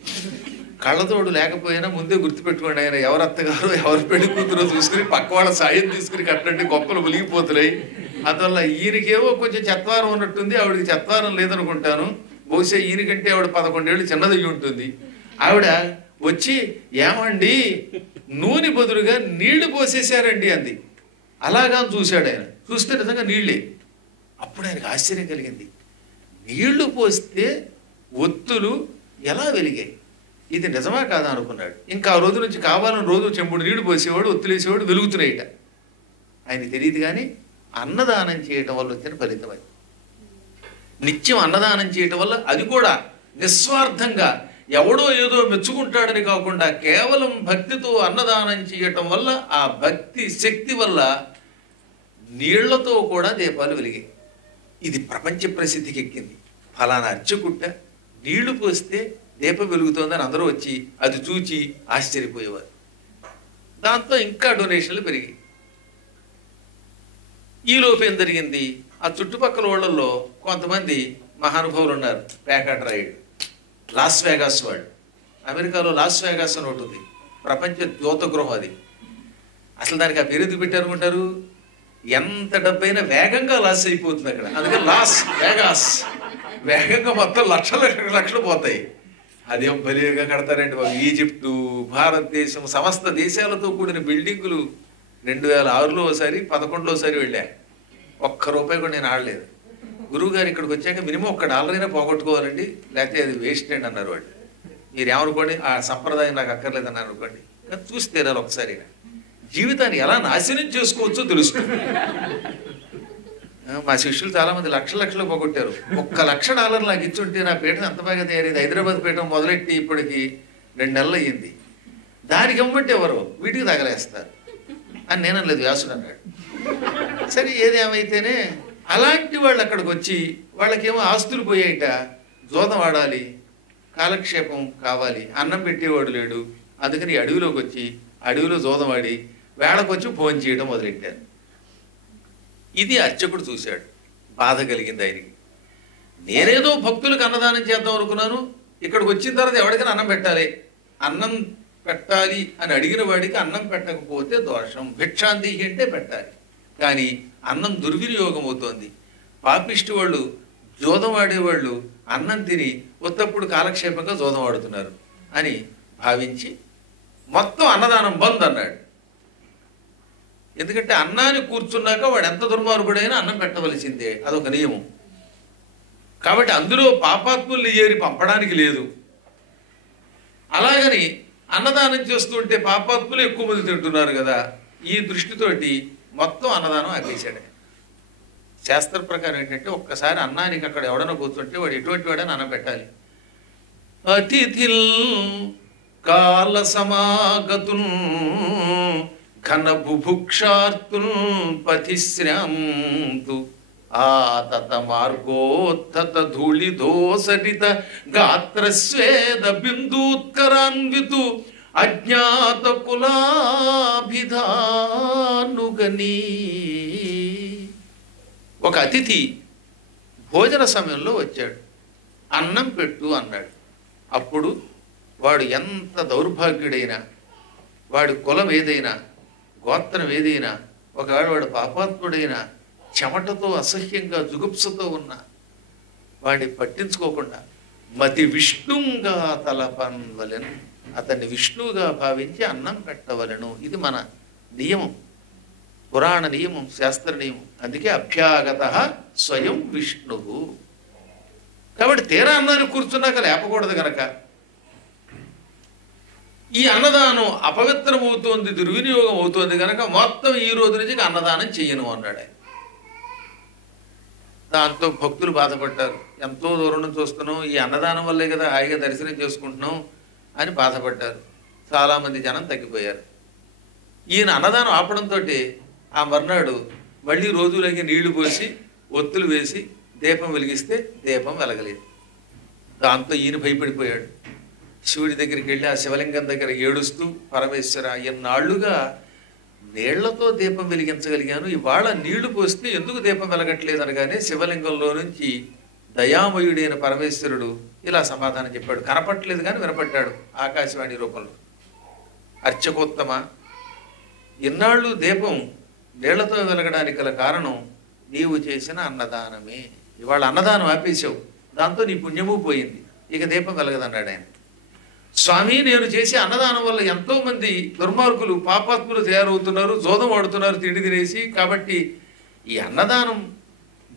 కళ్ళతోడు లేకపోయినా ముందే గుర్తుపెట్టుకోండి, ఆయన ఎవరు అత్తగారు ఎవరు పెళ్లి కూతురో చూసుకుని పక్క వాళ్ళ సాయం తీసుకుని కట్టండి, గొప్పలు ములిగిపోతున్నాయి. అందువల్ల ఈయనకేవో కొంచెం చెత్వారం ఉన్నట్టుంది, ఆవిడకి చెత్వారం లేదనుకుంటాను. బహుశా ఈయనకంటే ఆవిడ 11 ఏళ్ళు చిన్నదయ్యి ఉంటుంది. ఆవిడ వచ్చి, ఏమండి నూనె బదులుగా నీళ్లు పోసేశారండి అంది. అలాగా చూశాడు ఆయన. చూస్తే నిజంగా నీళ్ళే. అప్పుడు ఆయనకు ఆశ్చర్యం కలిగింది. నీళ్లు పోస్తే ఒత్తులు ఎలా వెలిగాయి, ఇది నిజమా కాదా అనుకున్నాడు. ఇంకా ఆ రోజు నుంచి కావాలని రోజు చెంబుడు నీళ్లు పోసేవాడు, ఒత్తులేసేవాడు, వెలుగుతున్నాయిట. ఆయన తెలియదు కానీ అన్నదానం చేయటం వల్ల వచ్చిన ఫలితం అది. నిత్యం అన్నదానం చేయటం వల్ల, అది కూడా నిస్వార్థంగా ఎవడో ఏదో మెచ్చుకుంటాడని కాకుండా కేవలం భక్తితో అన్నదానం చేయటం వల్ల ఆ భక్తి శక్తి వల్ల నీళ్లతో కూడా దీపాలు వెలిగాయి. ఇది ప్రపంచ ప్రసిద్ధికి ఎక్కింది. ఫలానా అర్చకుట్ట నీళ్లు పోస్తే దీపం వెలుగుతోందని అందరూ వచ్చి అది చూచి ఆశ్చర్యపోయేవారు. దాంతో ఇంకా డొనేషన్లు పెరిగాయి. ఈలోపు ఏం జరిగింది, ఆ చుట్టుపక్కల వాళ్ళల్లో కొంతమంది మహానుభావులు ఉన్నారు. ప్యాకాట్ రాయుడు, లాస్ వేగాస్ వాడు. అమెరికాలో లాస్ వేగాస్ అని ఒకటి ఉంది, ప్రపంచ జ్యోత గృహం. అది అసలు దానికి ఆ పేరు ఎందుకు పెట్టారనుకుంటారు? ఎంత డబ్బైనా వేగంగా లాస్ అయిపోతుంది అక్కడ, అందుకే లాస్ వేగాస్. వేగంగా మొత్తం లక్షలు పోతాయి. అదేం బలిగా కడతారండి బాబు. ఈజిప్టు, భారతదేశం, సమస్త దేశాలతో కూడిన బిల్డింగులు 2006లో ఒకసారి, 2011లోసారి వెళ్ళా. ₹1 కూడా నేను ఆడలేదు. గురువుగారు ఇక్కడికి వచ్చాక మినిమం $1 పోగొట్టుకోవాలండి, లేకపోతే అది వేస్ట్ అండి అన్నారు వాళ్ళు. మీరు ఏమనుకోండి, ఆ సంప్రదాయం నాకు అక్కర్లేదన్నారు అనుకోండి, కానీ చూసి తీరాలి ఒకసారి. జీవితాన్ని ఎలా నాశనం చేసుకోవచ్చో తెలుస్తుంది. మా శిష్యులు చాలామంది లక్షలు పోగొట్టారు. $1,00,000 నాకు ఇచ్చుంటే నా పీఠం ఎంత బాగా తయారైంది. హైదరాబాద్ పీఠం మొదలెట్టి ఇప్పటికి 2 నెలలు అయ్యింది. దానికి ఇవ్వమంటే ఎవరు వీటికి తగలేస్తారు అని నేను అనలేదు, వ్యాసుడు అన్నాడు. సరే ఏదేమైతేనే అలాంటి వాళ్ళు అక్కడికి వచ్చి వాళ్ళకేమో ఆస్తులు పోయాయిట, జోదం ఆడాలి, కాలక్షేపం కావాలి, అన్నం పెట్టేవాడు లేడు. అందుకని అడవిలోకి వచ్చి అడవిలో జోదం ఆడి వేళకొచ్చి ఫోన్ చేయడం మొదలెట్టారు. ఇది అర్చకుడు చూశాడు, బాధ కలిగింది ఆయనకి. నేనేదో భక్తులకు అన్నదానం చేద్దాం అనుకున్నాను, ఇక్కడికి వచ్చిన తర్వాత ఎవరికైనా అన్నం పెట్టాలి, అన్నం పెట్టాలి అని అడిగిన వాడికి అన్నం పెట్టకపోతే దోషం, భిక్షాంతి అంటే పెట్టాలి. కానీ అన్నం దుర్వినియోగం అవుతోంది. పాపిష్టి వాళ్ళు, జోదం ఆడేవాళ్ళు అన్నం తిని ఉత్తప్పుడు కాలక్షేపంగా జోదం ఆడుతున్నారు అని భావించి మొత్తం అన్నదానం బంద్ అన్నాడు. ఎందుకంటే అన్నాన్ని కూర్చున్నాక వాడు ఎంత దుర్మార్గుడైనా అన్నం పెట్టవలసిందే, అదొక నియమం. కాబట్టి అందులో పాపాత్ముల్ని ఏరి పంపడానికి లేదు. అలాగని అన్నదానం చేస్తుంటే పాపాత్ములు ఎక్కువ మంది తింటున్నారు కదా, ఈ దృష్టితోటి మొత్తం అన్నదానం ఆపేశాడు. శాస్త్ర ప్రకారం ఏంటంటే ఒక్కసారి అన్నానికి అక్కడ ఎవడన్నా కూర్చుంటే వాడు ఎటువంటి వాడని అన్నం పెట్టాలి. అతిథిల్ కాల సమాగతున్ ఘన బుభుక్షార్తున్ పతిశ్రాంతు ఆతత మార్గోత్తత ధూళిధోసరిత గాత్రస్వేద బిందూత్కరాన్వితు అజ్ఞాత కులాభిధానుగని. ఒక అతిథి భోజన సమయంలో వచ్చాడు, అన్నం పెట్టు అన్నాడు. అప్పుడు వాడు ఎంత దౌర్భాగ్యుడైనా, వాడి కులం ఏదైనా, గోత్రం ఏదైనా, ఒకవేళ వాడు పాపాత్ముడైనా, చెమటతో అసహ్యంగా జుగుప్సతో ఉన్న వాడిని పట్టించుకోకుండా మతి విష్ణుంగా తలపన్వలెను, అతన్ని విష్ణువుగా భావించి అన్నం పెట్టవలను. ఇది మన నియమం, పురాణ నియమం, శాస్త్ర నియమం. అందుకే అభ్యాగత స్వయం విష్ణువు. కాబట్టి తీరా అన్నాన్ని కూర్చున్నాక లేపకూడదు గనక ఈ అన్నదానం అపవిత్రమవుతోంది, దుర్వినియోగం అవుతోంది కనుక మొత్తం ఈ రోజు నుంచి అన్నదానం చెయ్యను అన్నాడు ఆయన. దాంతో భక్తులు బాధపడ్డారు. ఎంతో దూరం నుంచి వస్తున్నాం, ఈ అన్నదానం వల్లే కదా హాయిగా దర్శనం చేసుకుంటున్నాం అని బాధపడ్డారు. చాలామంది జనం తగ్గిపోయారు. ఈయన అన్నదానం ఆపడంతో ఆ మర్నాడు మళ్ళీ రోజులకి నీళ్లు పోసి ఒత్తులు వేసి దీపం వెలిగిస్తే దీపం వెలగలేదు. దాంతో ఈయన భయపడిపోయాడు. శివుడి దగ్గరికి వెళ్ళి ఆ శివలింగం దగ్గర ఏడుస్తూ, పరమేశ్వర ఎన్నాళ్లుగా నీళ్లతో దీపం వెలిగించగలిగాను, ఇవాళ నీళ్లు పోస్తే ఎందుకు దీపం వెలగట్లేదు అనగానే శివలింగంలో నుంచి దయామయుడైన పరమేశ్వరుడు ఇలా సమాధానం చెప్పాడు. కనపట్లేదు కానీ వినపడ్డాడు ఆకాశవాణి రూపంలో. అర్చకోత్తమ, ఇన్నాళ్ళు దీపం నీళ్లతో వెలగడానికి గల కారణం నీవు చేసిన అన్నదానమే. ఇవాళ అన్నదానం ఆపేశావు, దాంతో నీ పుణ్యము పోయింది, ఇక దీపం వెలగదన్నాడు ఆయన. స్వామి, నేను చేసే అన్నదానం వల్ల ఎంతో మంది దుర్మార్గులు, పాపాత్ములు తయారవుతున్నారు, జోదం ఆడుతున్నారు తిండి తినేసి. కాబట్టి ఈ అన్నదానం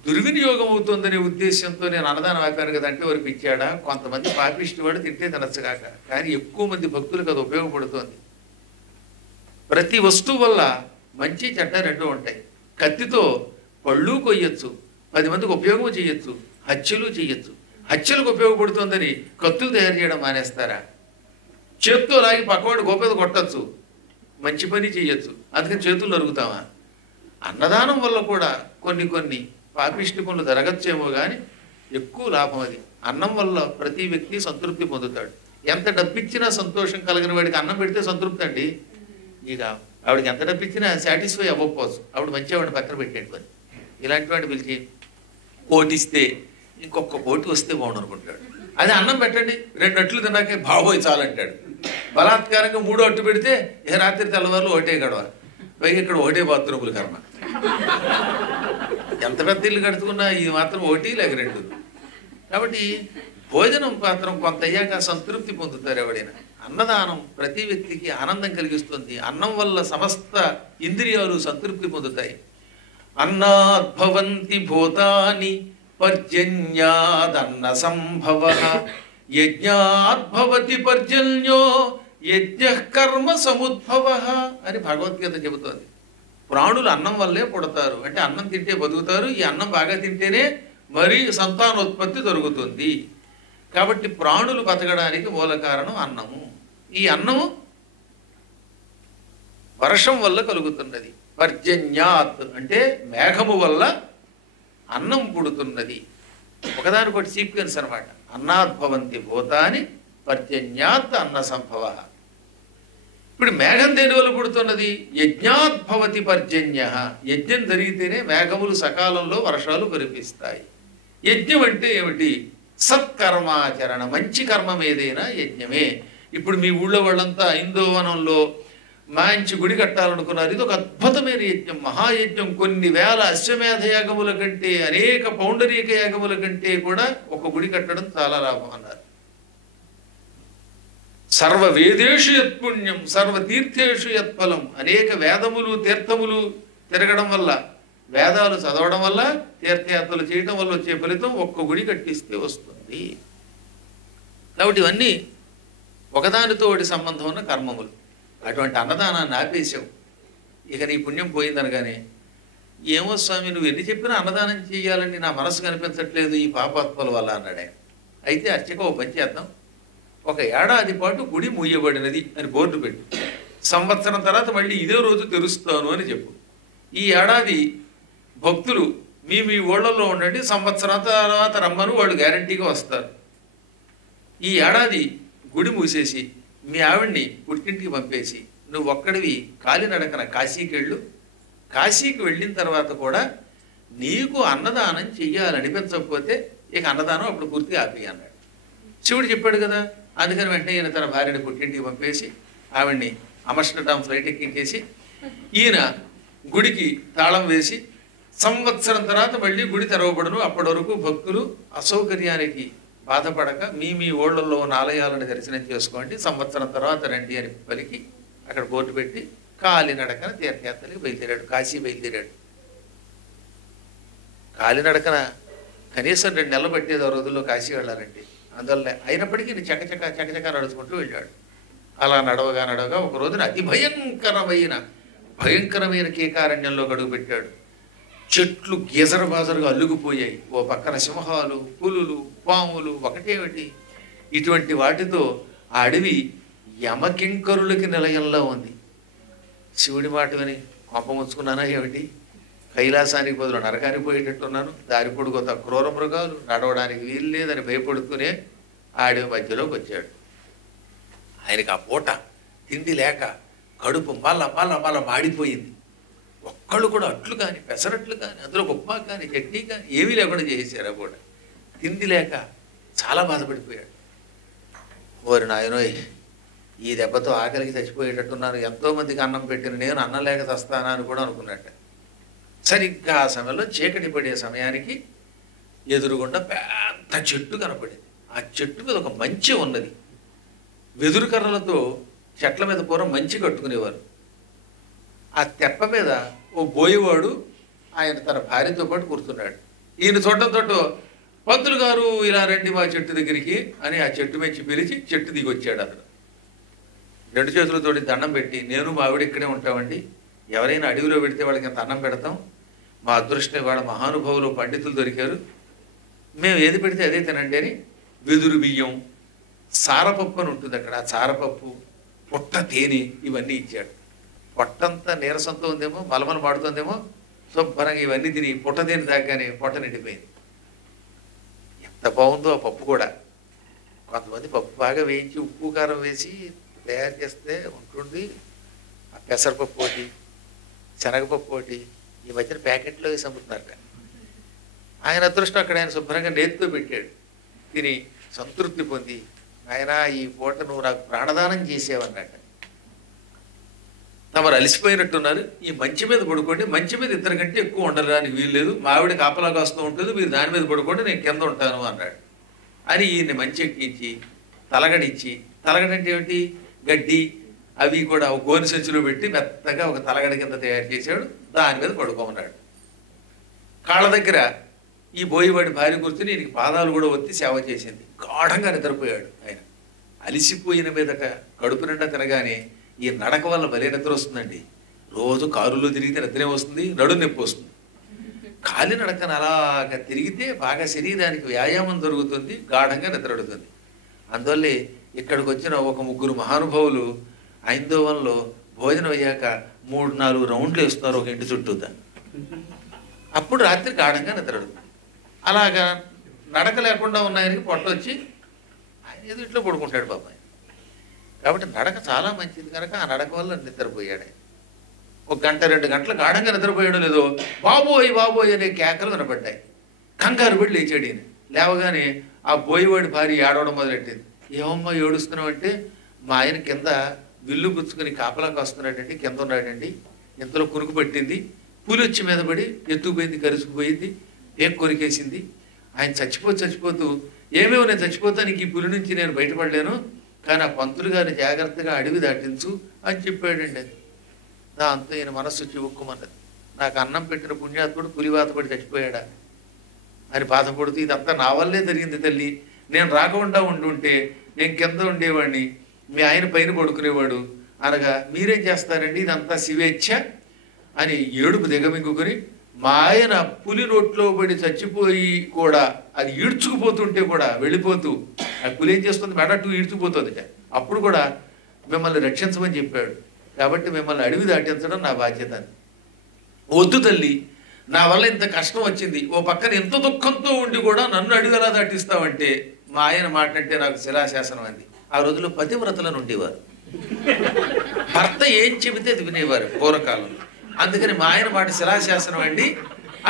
దుర్వినియోగం అవుతుందనే ఉద్దేశంతో నేను అన్నదానం ఆపాను కదా అంటే వారికి ఇచ్చాడా? కొంతమంది పాపిష్టి వాడు తింటే తినచ్చగాక, కానీ ఎక్కువ మంది భక్తులకు అది ఉపయోగపడుతోంది. ప్రతి వస్తువు వల్ల మంచి చెడ్డ రెండూ ఉంటాయి. కత్తితో పళ్ళు కొయ్యొచ్చు, 10 మందికి ఉపయోగం చేయొచ్చు, హత్యలు చేయొచ్చు. హత్యలకు ఉపయోగపడుతుందని కత్తులు తయారు చేయడం మానేస్తారా? చేత్తో లాగి పక్కవాడు గోపేద కొట్టచ్చు, మంచి పని చేయొచ్చు, అందుకని చేతులు నరుగుతామా? అన్నదానం వల్ల కూడా కొన్ని పాపిష్టి పనులు జరగచ్చేమో కానీ ఎక్కువ లాభం అది. అన్నం వల్ల ప్రతి వ్యక్తి సంతృప్తి పొందుతాడు. ఎంత డబ్బిచ్చినా సంతోషం కలిగిన వాడికి అన్నం పెడితే సంతృప్తి అండి. ఇక ఆవిడకి ఎంత డబ్బిచ్చినా సాటిస్ఫై అవ్వకపోవచ్చు, ఆవిడ మంచి ఆవిడ పక్కన పెట్టేటి పని. ఇలాంటి వాడిని పిలిచి కోటిస్తే ఇంకొక కోటి వస్తే బాగుండు అనుకుంటాడు. అది అన్నం పెట్టండి 2 అట్లు తిన్నాకే బాబోయ్ చాలంటాడు. బలాత్కారంగా 3 అట్టు పెడితే రాత్రి తెల్లవారులు ఒకటే గడవ, పైగా ఇక్కడ ఒకటే బాత్రూములు కర్మ. ఎంత పెద్ద ఇల్లు కడుతున్నా ఇది మాత్రం 1 లేక 2. కాబట్టి భోజనం మాత్రం కొంత అయ్యాక సంతృప్తి పొందుతారు ఎవడైనా. అన్నదానం ప్రతి వ్యక్తికి ఆనందం కలిగిస్తుంది. అన్నం వల్ల సమస్త ఇంద్రియాలు సంతృప్తి పొందుతాయి. అన్నాద్భవంతి భూతాని పర్జన్యాదన్న సంభవ యజ్ఞాద్భవతి పర్జన్యో యజ్ఞ కర్మ సముద్భవ అని భగవద్గీత చెబుతోంది. ప్రాణులు అన్నం వల్లే పుడతారు, అంటే అన్నం తింటే బతుకుతారు. ఈ అన్నం బాగా తింటేనే మరీ సంతానోత్పత్తి జరుగుతుంది. కాబట్టి ప్రాణులు బతకడానికి మూల కారణం అన్నము. ఈ అన్నము వర్షం వల్ల కలుగుతున్నది. పర్జన్యాత్ అంటే మేఘము వల్ల అన్నం పుడుతున్నది. ఒకదానికొకటి సీక్వెన్స్ అనమాట. అన్నాద్భవంతి భూతాని పర్జన్యాత్ అన్న సంభవ. ఇప్పుడు మేఘం దేని వల్ల పుడుతున్నది? యజ్ఞాద్భవతి పర్జన్య. యజ్ఞం జరిగితేనే మేఘములు సకాలంలో వర్షాలు కురిపిస్తాయి. యజ్ఞం అంటే ఏమిటి? సత్కర్మాచరణ, మంచి కర్మం ఏదైనా యజ్ఞమే. ఇప్పుడు మీ ఊళ్ళో వాళ్ళంతా ఇందోవనంలో మంచి గుడి కట్టాలనుకున్నారు. ఇది ఒక అద్భుతమైన యజ్ఞం, మహాయజ్ఞం. కొన్ని వేల అశ్వమేధ యాగముల కంటే, అనేక పౌండరీక యాగముల కంటే కూడా ఒక గుడి కట్టడం చాలా లాభం అన్నారు. సర్వ వేదేషు యత్పుణ్యం సర్వ తీర్థేషు యత్ఫలం. అనేక వేదములు తీర్థములు తిరగడం వల్ల, వేదాలు చదవడం వల్ల, తీర్థయాత్రలు చేయడం వల్ల వచ్చే ఫలితం ఒక్క గుడి కట్టిస్తే వస్తుంది. కాబట్టి ఇవన్నీ ఒకదానితో ఒకటి సంబంధం ఉన్న కర్మములు. అటువంటి అన్నదానాన్ని ఆపేశావు, ఇక నీ పుణ్యం పోయిందనగానే, ఏమో స్వామి నువ్వు ఎన్ని చెప్పినా అన్నదానం చేయాలని నా మనసు కనిపించట్లేదు ఈ పాపాత్మల వల్ల అన్నాడే. అయితే అర్చక ఓ పని చేద్దాం, 1 ఏడాది పాటు గుడి మూయబడినది అని బోర్డు పెట్టు, సంవత్సరం తర్వాత మళ్ళీ ఇదే రోజు తెరుస్తాను అని చెప్పు. ఈ ఏడాది భక్తులు మీ ఊళ్ళల్లో ఉండండి, సంవత్సరం తర్వాత రమ్మను, వాళ్ళు గ్యారంటీగా వస్తారు. ఈ ఏడాది గుడి మూసేసి మీ ఆవిడ్ని పుట్టింటికి పంపేసి నువ్వు ఒక్కడివి కాలినడకన కాశీకి వెళ్ళు. కాశీకి వెళ్ళిన తర్వాత కూడా నీకు అన్నదానం చెయ్యాలనిపించకపోతే ఇక అన్నదానం అప్పుడు పూర్తిగా ఆపేయి అన్నాడు. శివుడు చెప్పాడు కదా. అందుకని వెంటనే ఈయన తన భార్యని పుట్టింటికి పంపేసి ఆవిడ్ని అమర్స్టర్డామ్ ఫ్లైట్ ఎక్కించేసి ఈయన గుడికి తాళం వేసి సంవత్సరం తర్వాత మళ్ళీ గుడి తెరవబడును. అప్పటి వరకు భక్తులు అసౌకర్యానికి బాధపడక మీ ఊళ్ళల్లో ఉన్న ఆలయాలను దర్శనం చేసుకోండి, సంవత్సరం తర్వాత రండి అని పలికి అక్కడ బోర్డు పెట్టి కాలినడకన తీర్థయాత్రలకు బయలుదేరాడు. కాశీ బయలుదేరాడు. కాలినడకన కనీసం 2 నెలలు పట్టేది ఆ రోజుల్లో కాశీ వెళ్ళాలండి. అందువల్ల అయినప్పటికీ చకచక నడుచుకుంటూ వెళ్ళాడు. అలా నడవగా ఒక రోజున అతి భయంకరమైన కీకారణ్యంలో గడుగు పెట్టాడు. చెట్లు గీజరబాజరుగా అల్లుకుపోయాయి. ఓ పక్కన సింహాలు, పులులు, పాములు, ఒకటేమిటి ఇటువంటి వాటితో ఆ అడవి యమకింకరులకి నిలయంలో ఉంది. శివుడి మాట విని కోపముచ్చుకున్నానా ఏమిటి, కైలాసానికి బదులు నరకానికి పోయేటట్టున్నాను, దారి పొడుగుత క్రూర మృగాలు, నడవడానికి వీలు లేదని భయపడుతూనే ఆ అడవి మధ్యలోకి వచ్చాడు. ఆయనకి ఆ పూట తిండి లేక కడుపు మల్ల మాడిపోయింది. ఒక్కళ్ళు కూడా అట్లు కానీ, పెసరట్లు కానీ, అందులో ఉప్మా కానీ, చట్నీ కానీ ఏమీ లేకుండా చేసేసారు. కూడా తిండి లేక చాలా బాధపడిపోయాడు. ఓరి నాయనోయ్, ఈ దెబ్బతో ఆకలికి చచ్చిపోయేటట్టున్నాను, ఎంతోమందికి అన్నం పెట్టిన నేను అన్నం లేక చస్తానా అని కూడా అనుకున్నట్ట. సరిగ్గా ఆ సమయంలో చీకటి పడే సమయానికి ఎదురుగుండా పెద్ద చెట్టు కనపడింది. ఆ చెట్టు మీద ఒక మంచె ఉన్నది. వెదురు కర్రలతో చెట్ల మీద పూర్వం మంచి కట్టుకునేవారు. ఆ తెప్ప మీద ఓ బోయేవాడు ఆయన తన భార్యతో పాటు కూర్చున్నాడు. ఈయన చూడటంతో పంతులు గారు ఇలా రండి మా చెట్టు దగ్గరికి అని ఆ చెట్టు మంచి పిలిచి చెట్టు దిగి వచ్చాడు. అతను 2 చేతులతోటి దండం పెట్టి, నేను మా ఆవిడ ఇక్కడే ఉంటామండి, ఎవరైనా అడవిలో పెడితే వాళ్ళకి ఎంత అన్నం పెడతాం, మా అదృష్టం వాళ్ళ మహానుభావులు పండితులు దొరికారు, మేము ఏది పెడితే అదే తినండి అని వెదురు బియ్యం, సారపప్పు అని ఉంటుంది అక్కడ, ఆ సారపప్పు, పొట్ట తేనె ఇవన్నీ ఇచ్చాడు. పొట్టంతా నీరసంతో ఉందేమో, మలమల మాడుతుందేమో, శుభ్రంగా ఇవన్నీ తిని పొట్ట తేనె తాగానే పొట్ట నిండిపోయింది. ఎంత బాగుందో ఆ పప్పు కూడా. కొంతమంది పప్పు బాగా వేయించి ఉప్పు కారం వేసి తయారు చేస్తే ఉంటుంది. ఆ పెసరపప్పు ఒకటి, శనగపప్పు ఒకటి ఈ మధ్యన ప్యాకెట్లో వేసి అమ్ముతున్నారట. ఆయన అదృష్టం అక్కడ ఆయన శుభ్రంగా నేతితో పెట్టాడు. తిని సంతృప్తి పొంది, ఆయన ఈ పూట నువ్వు నాకు ప్రాణదానం చేసేవన్నట్ట. తమరు అలసిపోయినట్టున్నారు, ఈ మంచి మీద పడుకోండి, మంచి మీద ఇద్దరి కంటే ఎక్కువ ఉండడానికి వీల్లేదు, మావిడ కాపలాగా వస్తూ ఉంటుంది, మీరు దాని మీద పడుకోండి, నేను కింద ఉంటాను అన్నాడు. అని ఈయన్ని మంచి ఎక్కించి తలగడిచ్చి, తలగడంటే ఏమిటి, గడ్డి అవి కూడా ఒక గోని సంచిలో పెట్టి మెత్తగా ఒక తలగడ కింద తయారు చేశాడు. దాని మీద పడుకోమన్నాడు. కాళ్ళ దగ్గర ఈ బోయివాడి భార్య కూర్చుని ఈయనకి పాదాలు కూడా ఒత్తి సేవ చేసింది. గాఢంగా నిద్రపోయాడు ఆయన. అలిసిపోయిన మీదట కడుపు నిండా తినగానే ఈ నడక వల్ల భలే నిద్ర వస్తుందండి. రోజు కారులో తిరిగితే నిద్రే వస్తుంది, నడుము నొప్పి వస్తుంది. కాలి నడకను అలాగా తిరిగితే బాగా శరీరానికి వ్యాయామం జరుగుతుంది, గాఢంగా నిద్రడుతుంది. అందువల్లే ఇక్కడికి వచ్చిన ఒక ముగ్గురు మహానుభావులు ఐందోవన్లో భోజనం అయ్యాక 3-4 రౌండ్లు వేస్తున్నారు ఒక ఇంటి చుట్టూదా. అప్పుడు రాత్రి గాఢంగా నిద్రడుతుంది. అలాగా నడక లేకుండా ఉన్న ఆయనకి పొట్ట వచ్చి ఆయన ఏదో ఇంట్లో పడుకుంటాడు బాబాయ్. కాబట్టి నడక చాలా మంచిది కనుక ఆ నడక వల్ల నిద్రపోయాడు ఆయన. 1-2 గంటలు గాఢంగా నిద్రపోయాడో లేదో బాబోయ్ బాబోయ్ అనే కేకలు వినపడ్డాయి. కంగారు పడి లేచాడు ఈయన. లేవగానే ఆ బోయివాడి భార్య ఏడవడం మొదలెట్టింది. ఏమమ్మా ఏడుస్తున్నావు అంటే, మా ఆయన కింద విల్లు గుచ్చుకుని కాపలాకి వస్తున్నాడండి, కింద ఉన్నాడండి, ఇంతలో కునుకు పట్టింది, పులి వచ్చి మీద పడి ఎత్తుకుపోయింది, కరుసుకుపోయింది, ఏం కొరికేసింది, ఆయన చచ్చిపోతూ ఏమేమో నేను చచ్చిపోతానికి ఈ పులి నుంచి నేను బయటపడలేను, కానీ ఆ పంతులు గారిని జాగ్రత్తగా అడవి దాటించు అని చెప్పాడండి. అది దాంతో ఈయన మనస్సు చివుక్కుమన్నది. నాకు అన్నం పెట్టిన పుణ్యాత్ముడు పులివాత పడి చచ్చిపోయాడా అని బాధపడుతూ, ఇదంతా నా వల్లే జరిగింది తల్లి, నేను రాకుండా ఉండుంటే నేను కింద ఉండేవాడిని, మీ ఆయన పైన పడుకునేవాడు అనగా మీరేం చేస్తారండి, ఇదంతా శివేచ్ఛ అని ఏడుపు దిగమింగుకొని, మా ఆయన పులి నోట్లో పడి చచ్చిపోయి కూడా అది ఈడ్చుకుపోతుంటే కూడా వెళ్ళిపోతూ, ఆ పులి ఏం చేస్తుంది, మెడట్టు ఈడ్చుకుపోతుంది, అప్పుడు కూడా మిమ్మల్ని రక్షించమని చెప్పాడు, కాబట్టి మిమ్మల్ని అడవి దాటించడం నా బాధ్యత. వద్దు తల్లి, నా వల్ల ఇంత కష్టం వచ్చింది, ఓ పక్కన ఎంత దుఃఖంతో ఉండి కూడా నన్ను అడవి ఎలా దాటిస్తావంటే, మా ఆయన మాట అంటే నాకు శిలాశాసనం అంది. ఆ రోజుల్లో పతివ్రతలను ఉండేవారు, భర్త ఏం చెబితే అది వినేవారు పూర్వకాలంలో. అందుకని మా ఆయన మాట శిలాశాసనం అండి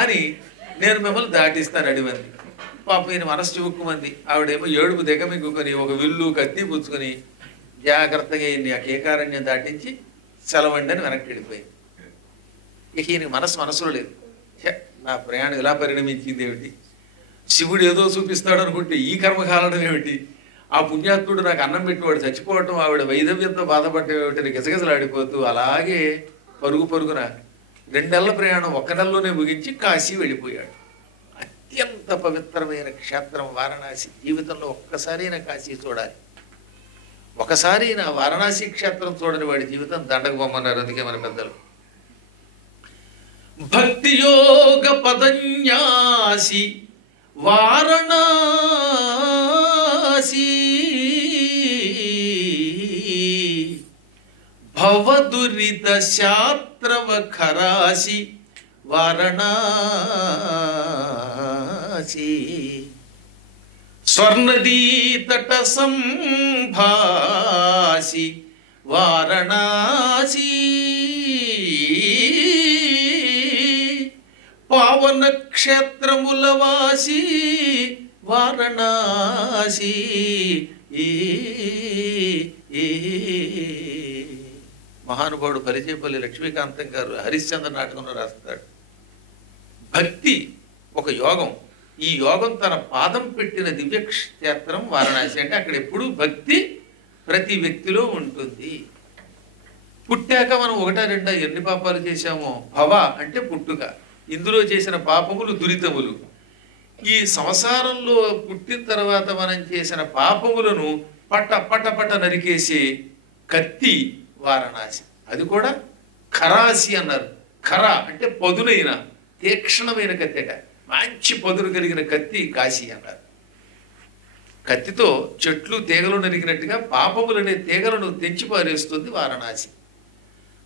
అని నేను మిమ్మల్ని దాటిస్తాను అడివంది. పాపం ఈయన మనసు చివుక్కుమంది. ఆవిడేమో ఏడుపు దిగమింగుకొని ఒక విల్లు కత్తి పుచ్చుకొని జాగ్రత్తగా ఈయన్ని ఆ కేకారణ్యం దాటించి సెలవండి అని వెనక్కి వెళ్ళిపోయింది. ఇక ఈయనకి మనసులో లేదు, నా ప్రయాణం ఇలా పరిణమించింది ఏమిటి, శివుడు ఏదో చూపిస్తాడు అనుకుంటే ఈ కర్మ కాలడం ఏమిటి, ఆ పుణ్యాత్ముడు నాకు అన్నం పెట్టివాడు చచ్చిపోవటం, ఆవిడ వైధవ్యంతో బాధపడేమిటని గిజగిజలాడిపోతూ అలాగే పరుగున 2 నెలల ప్రయాణం 1 నెలలోనే ముగించి కాశీ వెళ్ళిపోయాడు. అత్యంత పవిత్రమైన క్షేత్రం వారణాసి. జీవితంలో ఒక్కసారైనా కాశీ చూడాలి. ఒకసారి నా వారణాసి క్షేత్రం చూడని వాడి జీవితం దండకు బొమ్మన్నారు. అందుకే మన పెద్దలు భక్తి యోగ పదన్యాసి వారణాసి భవదురిత శాత్రవ ఖరాసి వారణాసి స్వర్ణదీ తట సంభాసి వారణాసి పావన క్షేత్రముల వాసి వారణాసి. మహానుభావుడు పరిచయపల్లి లక్ష్మీకాంతం గారు హరిశ్చంద్ర నాటకంలో రాస్తాడు. భక్తి ఒక యోగం, ఈ యోగం తన పాదం పెట్టిన దివ్యక్షేత్రం వారణాసి. అంటే అక్కడ ఎప్పుడూ భక్తి ప్రతి వ్యక్తిలో ఉంటుంది. పుట్టాక మనం 1-2 ఎన్ని పాపాలు చేశామో, భవ అంటే పుట్టుక, ఇందులో చేసిన పాపములు దురితములు. ఈ సంసారంలో పుట్టిన తర్వాత మనం చేసిన పాపములను పట్ట నరికేసి కత్తి వారణాసి. అది కూడా ఖరాసి అన్నారు. ఖర అంటే పదునైన తీక్షణమైన కత్తెట. మంచి పదును కలిగిన కత్తి కాశీ అన్నారు. కత్తితో చెట్లు తీగలు నరికినట్టుగా పాపములనే తీగలను తెంచి పారేస్తుంది వారణాసి.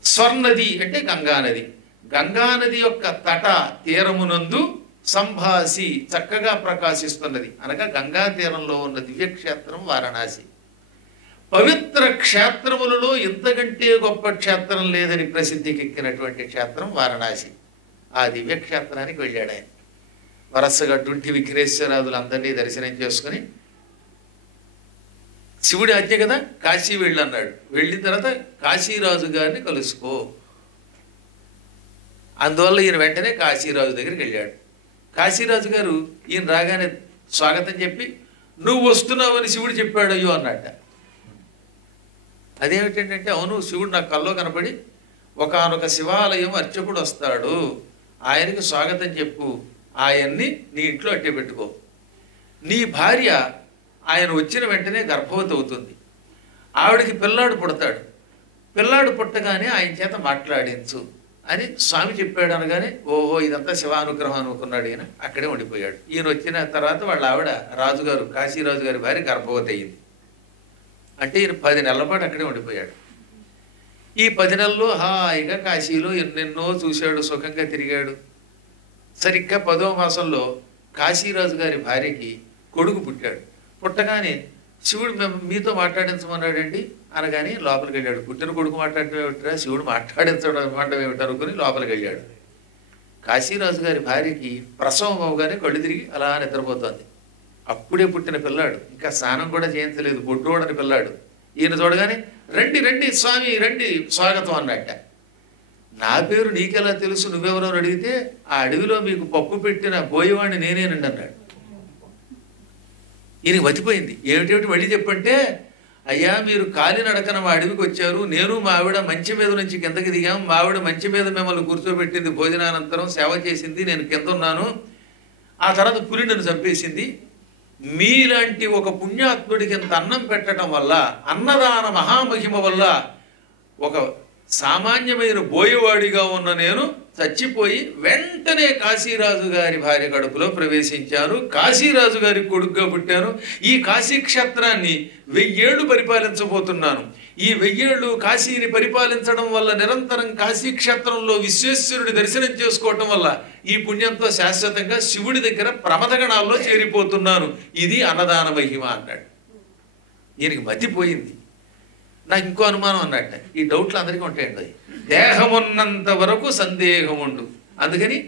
స్వర్ణది అంటే గంగానది. గంగానది యొక్క తట తీరమునందు సంభాసి చక్కగా ప్రకాశిస్తున్నది. అనగా గంగా తీరంలో ఉన్న దివ్యక్షేత్రం వారణాసి. పవిత్ర క్షేత్రములలో ఇంతకంటే గొప్ప క్షేత్రం లేదని ప్రసిద్ధికెక్కినటువంటి క్షేత్రం వారణాసి. ఆ దివ్యక్షేత్రానికి వెళ్ళాడు ఆయన. వరసగా డుంటి విఘ్నేశ్వరాదులందరినీ దర్శనం చేసుకుని, శివుడి ఆజ్ఞ కదా కాశీ వెళ్ళన్నాడు. వెళ్ళిన తర్వాత కాశీరాజు గారిని కలుసుకో. అందువల్ల ఈయన వెంటనే కాశీరాజు దగ్గరికి వెళ్ళాడు. కాశీరాజు గారు ఈయన రాగానే స్వాగతం చెప్పి, నువ్వు వస్తున్నావని శివుడు చెప్పాడు అయ్యో అన్నట్ట. అదేమిటంటే, అవును శివుడు నాకు కల్లో కనపడి ఒకానొక శివాలయం అర్చకుడు వస్తాడు, ఆయనకి స్వాగతం చెప్పు, ఆయన్ని నీ ఇంట్లో అట్టే పెట్టుకో, నీ భార్య ఆయన వచ్చిన వెంటనే గర్భవతి అవుతుంది, ఆవిడకి పిల్లాడు పుడతాడు, పిల్లాడు పుట్టగానే ఆయన చేత మాట్లాడించు అని స్వామి చెప్పాడు. అనగానే ఓహో ఇదంతా శివానుగ్రహం అనుకున్నాడు ఈయన. అక్కడే ఉండిపోయాడు. ఈయన వచ్చిన తర్వాత వాళ్ళ ఆవిడ రాజుగారు కాశీరాజు గారి భార్య గర్భవతి అయ్యింది. అంటే ఈయన 10 నెలల పాటు అక్కడే ఉండిపోయాడు. ఈ 10 నెలల్లో హాయిగా కాశీలో ఎన్నెన్నో చూశాడు, సుఖంగా తిరిగాడు. సరిగ్గా 10వ మాసంలో కాశీరాజు గారి భార్యకి కొడుకు పుట్టాడు. పుట్టగానే శివుడు మీతో మాట్లాడించమన్నాడండి అనగానే లోపలికి వెళ్ళాడు. పుట్టిన కొడుకు మాట్లాడటం ఏమిటరా, శివుడు మాట్లాడించడం ఏమిటి అనుకుని లోపలికి వెళ్ళాడు. కాశీరాజు గారి భార్యకి ప్రసవం అవగానే కళ్ళు తిరిగి అలా నిద్రపోతోంది. అప్పుడే పుట్టిన పిల్లాడు, ఇంకా స్నానం కూడా చేయించలేదు, బొడ్డోడని పిల్లాడు. ఈయన చూడగానే రండి రండి స్వామి రండి స్వాగతం అన్నట్ట. నా పేరు నీకెలా తెలుసు, నువ్వెవరో అడిగితే ఆ అడవిలో మీకు పప్పు పెట్టిన బోయేవాడిని నేనేనండి అన్నాడు. ఈయనకి మతిపోయింది. ఏమిటేమిటి మళ్ళీ చెప్పంటే, అయ్యా మీరు కాలినడకన మా అడవికి వచ్చారు, నేను మా ఆవిడ మంచి మీద నుంచి కిందకి దిగాం, మా ఆవిడ మంచి మీద మిమ్మల్ని కూర్చోబెట్టింది, భోజనానంతరం సేవ చేసింది, నేను కింద ఉన్నాను, ఆ తర్వాత పులి నన్ను చంపేసింది. మీలాంటి ఒక పుణ్యాత్ముడికి ఇంత అన్నం పెట్టడం వల్ల, అన్నదాన మహామహిమ వల్ల ఒక సామాన్యమైన బోయవాడిగా ఉన్న నేను చచ్చిపోయి వెంటనే కాశీరాజు గారి భార్య కడుపులో ప్రవేశించాను, కాశీరాజు గారి కొడుకుగా పుట్టాను, ఈ కాశీ క్షేత్రాన్ని 1000 ఏళ్ళు పరిపాలించబోతున్నాను. ఈ 1000 ఏళ్ళు కాశీని పరిపాలించడం వల్ల, నిరంతరం కాశీ క్షేత్రంలో విశ్వేశ్వరుడి దర్శనం చేసుకోవటం వల్ల ఈ పుణ్యంతో శాశ్వతంగా శివుడి దగ్గర ప్రమథగణాల్లో చేరిపోతున్నాను. ఇది అన్నదాన మహిమ అన్నాడు. ఈయనకి మతిపోయింది. నాకు ఇంకో అనుమానం అన్నట్ట. ఈ డౌట్లు అందరికీ ఉంటాయండి. దేహమున్నంత వరకు సందేహం ఉండు. అందుకని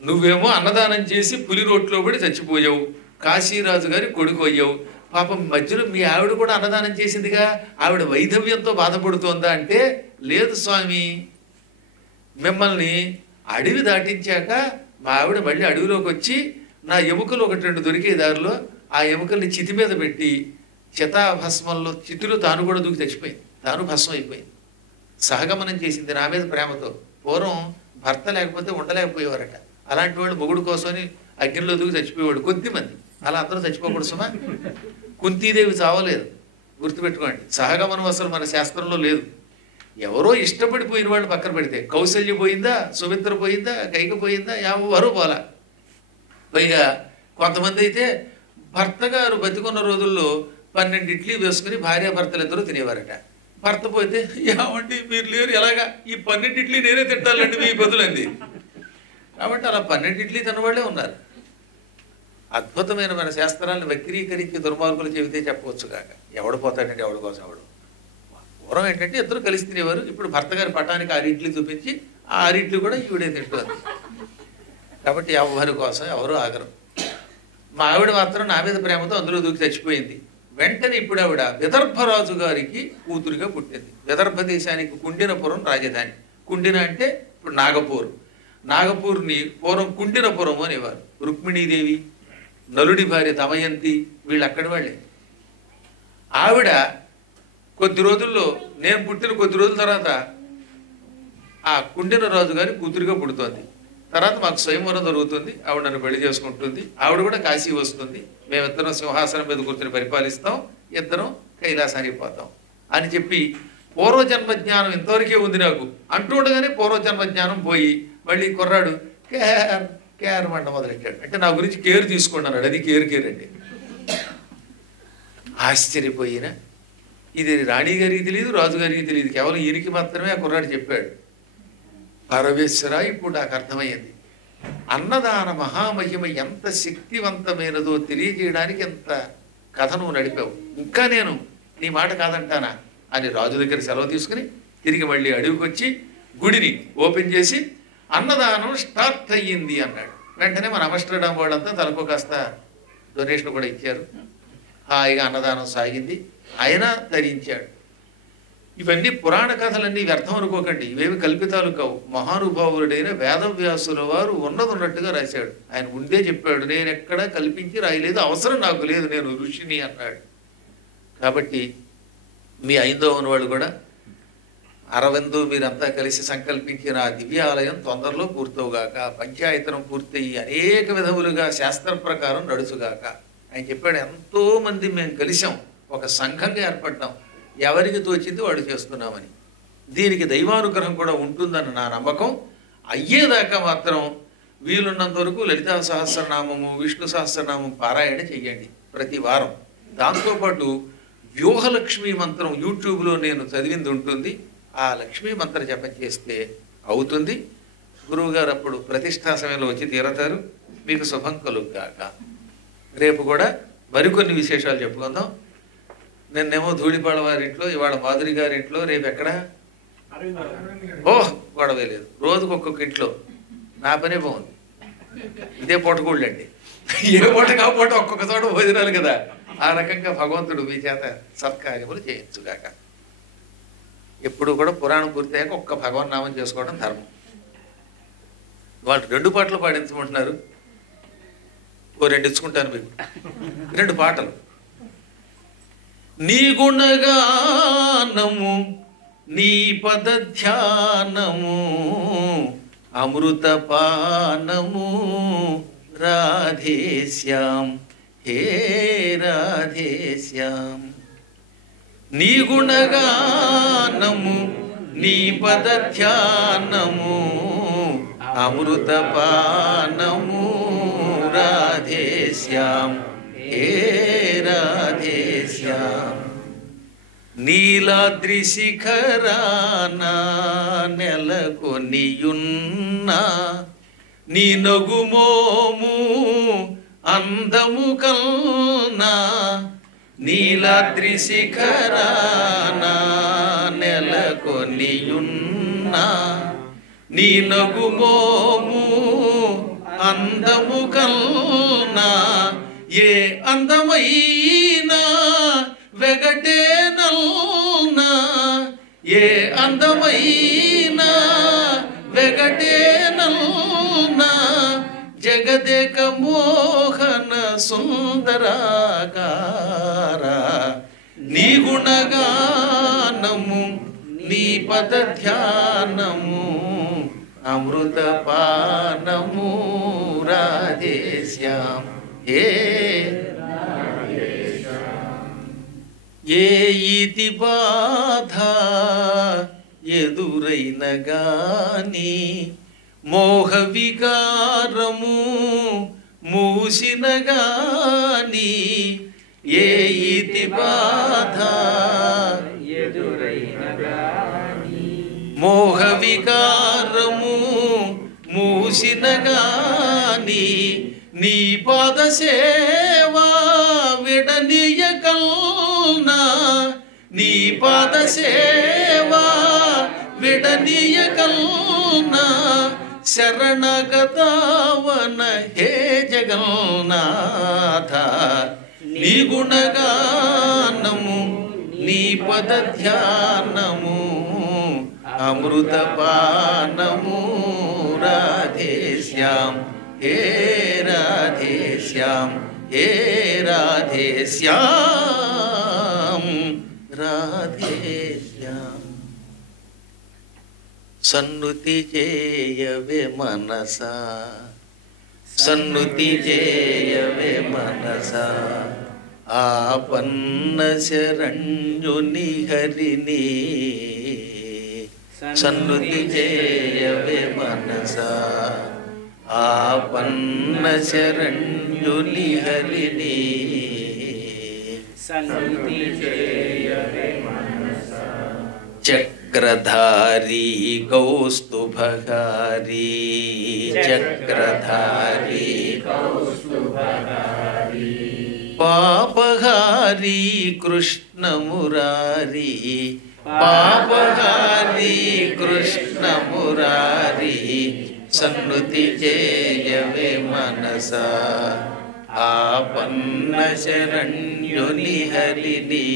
నువ్వేమో అన్నదానం చేసి పులి రోట్లో పడి చచ్చిపోయావు, కాశీరాజు గారి కొడుకు అయ్యావు. పాపం మధ్యలో మీ ఆవిడ కూడా అన్నదానం చేసిందిగా, ఆవిడ వైధవ్యంతో బాధపడుతోందా అంటే, లేదు స్వామి, మిమ్మల్ని అడవి దాటించాక మా ఆవిడ మళ్ళీ అడవిలోకి వచ్చి నా ఎముకలు 1-2 దొరికే దారిలో ఆ ఎముకల్ని చితి మీద పెట్టి చితాభస్మంలో చితిలో తాను కూడా దూకి చచ్చిపోయింది, తాను భస్మం అయిపోయింది. సహగమనం చేసింది నా మీద ప్రేమతో. పూర్వం భర్త లేకపోతే ఉండలేకపోయేవారట. అలాంటి వాళ్ళు మొగుడు కోసమని అగ్నిలో దూకి చచ్చిపోయేవాడు కొద్దిమంది. అలా అందరూ చచ్చిపోకూడదు సుమా. కుంతీదేవి చావలేదు, గుర్తుపెట్టుకోండి. సహగమనం అసలు మన శాస్త్రంలో లేదు. ఎవరో ఇష్టపడిపోయిన వాళ్ళు పక్కన పెడితే, కౌశల్య పోయిందా, సుమిత్ర పోయిందా, కైక పోయిందా, ఎవరు పోలా. పైగా కొంతమంది అయితే భర్త గారు బతికున్న రోజుల్లో 12 ఇడ్లీ వేసుకుని భార్యాభర్తలు ఇద్దరు తినేవారట. భర్త పోతే, ఏమండి మీరు లేరు, ఎలాగా ఈ 12 ఇడ్లీ నేనే తింటానండి మీ బదులంది. కాబట్టి అలా 12 ఇడ్లీ తిన్నవాళ్ళే ఉన్నారు. అద్భుతమైన మన శాస్త్రాలను వక్రీకరించి దుర్మార్గులు చెబితే చెప్పవచ్చు కాక. ఎవడు పోతాడంటే ఎవడి కోసం ఎవడు. పూర్వం ఏంటంటే ఇద్దరు కలిసి తినేవారు. ఇప్పుడు భర్త గారి పటానికి 6 ఇడ్లీ చూపించి ఆ 6 ఇడ్లీ కూడా ఈవిడే తింటుంది. కాబట్టి ఎవరి కోసం ఎవరు ఆగరు. మా ఆవిడ మాత్రం నా మీద ప్రేమతో అందులో దూకి చచ్చిపోయింది. వెంటనే ఇప్పుడు ఆవిడ విదర్భరాజు గారికి కూతురుగా పుట్టింది. విదర్భ దేశానికి కుండినపురం రాజధాని. కుండిన అంటే ఇప్పుడు నాగపూర్. నాగపూర్ని పూర్వం కుండినపురం అనేవారు. రుక్మిణీదేవి, నలుడి భార్య దమయంతి వీళ్ళు అక్కడి వాళ్ళే. ఆవిడ కొద్ది రోజుల్లో, నేను పుట్టిన కొద్ది రోజుల తర్వాత ఆ కుండిన రాజు గారి కూతురుగా పుడుతోంది. తర్వాత మాకు స్వయంవరం జరుగుతుంది, ఆవిడ నన్ను పెళ్లి చేసుకుంటుంది. ఆవిడ కూడా కాశీ వస్తుంది, మేమిద్దరం సింహాసనం మీద కూర్చొని పరిపాలిస్తాం, ఇద్దరం కైలాసానికి పోతాం అని చెప్పి, పూర్వజన్మ జ్ఞానం ఇంతవరకే ఉంది నాకు అంటుండగానే పూర్వజన్మ జ్ఞానం పోయి మళ్ళీ కుర్రాడు కేర్ మంట మొదలెట్టాడు. అంటే నా గురించి కేర్ తీసుకోండి అన్నాడు. అది కేర్ అండి. ఆశ్చర్యపోయిన ఇది రాణిగారికి తెలియదు, రాజుగారికి తెలియదు, కేవలం ఈయనకి మాత్రమే ఆ కుర్రాడు చెప్పాడు. పరమేశ్వర ఇప్పుడు నాకు అర్థమయ్యింది, అన్నదాన మహామహిమ ఎంత శక్తివంతమైనదో తెలియజేయడానికి ఎంత కథ నువ్వు నడిపావు. ఇంకా నేను నీ మాట కాదంటానా అని రాజు దగ్గర సెలవు తీసుకుని తిరిగి మళ్ళీ అడవికి వచ్చి గుడిని ఓపెన్ చేసి అన్నదానం స్టార్ట్ అయ్యింది అన్నాడు. వెంటనే మన అమస్టర్డామ్ వాళ్ళంతా తలకు కాస్త డొనేషన్ కూడా ఇచ్చారు. హాయిగా అన్నదానం సాగింది. ఆయన ధరించాడు. ఇవన్నీ పురాణ కథలన్నీ వ్యర్థం అనుకోకండి, ఇవేమి కల్పితాలు కావు. మహానుభావుడైన వేదవ్యాసుల వారు ఉన్నట్టుగా రాశాడు. ఆయన ముందే చెప్పాడు, నేను ఎక్కడా కల్పించి రాయలేదు, అవసరం నాకు లేదు, నేను ఋషిని అన్నాడు. కాబట్టి మీ ఐందవ వాళ్ళు కూడా అరవిందో మీరంతా కలిసి సంకల్పించిన ఆ దివ్యాలయం తొందరలో పూర్తవుగాక, పంచాయతనం పూర్తయి అనేక విధములుగా శాస్త్ర ప్రకారం నడుచుగాక. ఆయన చెప్పాడు, ఎంతో మంది మేము కలిసాం, ఒక సంఘంగా ఏర్పడ్డాం, ఎవరికి తోచింది వాడు చేస్తున్నామని. దీనికి దైవానుగ్రహం కూడా ఉంటుందన్న నా నమ్మకం. అయ్యేదాకా మాత్రం వీలున్నంత వరకు లలితా సహస్రనామము, విష్ణు సహస్రనామం పారాయణ చెయ్యండి ప్రతి వారం. దాంతోపాటు వ్యూహలక్ష్మి మంత్రం యూట్యూబ్లో నేను చదివింది ఉంటుంది, ఆ లక్ష్మీ మంత్ర జపం చేస్తే అవుతుంది. గురువుగారు అప్పుడు ప్రతిష్టా సమయంలో వచ్చి తీరతారు. మీకు శుభం కలుగుగాక. రేపు కూడా మరికొన్ని విశేషాలు చెప్పుకుందాం. నిన్నేమో ధూళిపాళ వారింట్లో, ఇవాళ మాధురి గారింట్లో, రేపు ఎక్కడ గొడవే లేదు. రోజుకు ఒక్కొక్క ఇంట్లో. నా పనే బాగుంది. ఇదే పూటకూళ్ళండి. ఏ పూట కా పూట ఒక్కొక్క చోట భోజనాలు కదా. ఆ రకంగా భగవంతుడు మీ చేత సత్కార్యములు చేయించుగాక. ఎప్పుడు కూడా పురాణం పూర్తయ్యాక ఒక్క భగవన్ నామం చేసుకోవడం ధర్మం. వాళ్ళు 2 పాటలు పాడించమంటున్నారు. ఓ 2 ఇచ్చుకుంటాను మీకు. 2 పాటలు. నీ గుణగానము, నీ పద ధ్యానము, అమృతపానము, రాధేశ్యాం హే రాధేశ్యాం. నీ గుణగానము, నీ పద ధ్యానము, అమృతపానము, రాధేశ్యాం హే రాధేశ్యాం. నీలాద్రి శిఖరాన నెలకొనియున్నా, నీ నగుమోము అందము కల్నా. నీలాద్రి శిఖరాన నెలకొనియున్నా, నీ నగుమోము అందము కల్నా. ఏ అందమైనా వెగటేనల్నా, ఏ అందమైనా వెగటేనల్నా. జగదేక మోహన సుందరాకార. నీ గుణగానము, నీ పద ధ్యానము, అమృతపానము, రాధేశ్యాం హే. ఏ ఇతి బాధ ఎదురైన గాని, మోహ వికారము మూసిన గాని. ఏ ఇతి బాధ ఎదురైన గాని, మోహ వికారము మూసిన గాని. నీ పాద సేవా విడనీయ కల్నా, నీ పాద సేవా విడనీయ కల్నా. శరణగతావన హే జగన్నాథ. నీ గుణగానము, నీ పద ధ్యానము, అమృతపానము, రాధేశ్యాం హే రాధేశ్యాం హే రాధేశ్యాం రాధేశ్యాం. సన్నుతి చేయవే మనసా, సన్నుతి చేయవే మనసా. ఆపన్న శరణ్యుని హరిని, సన్నుతి చేయవే మనసా. ఆపన్న శరణ్యుని హరిని చక్రధారీ కౌస్తుభహారీ చక్రధారీ పాపహారీ కృష్ణమురారీ పాపహారీ కృష్ణమురారీ సన్నుతి చేయవే మనసా ఆపన్న శరణ్యుని హరిని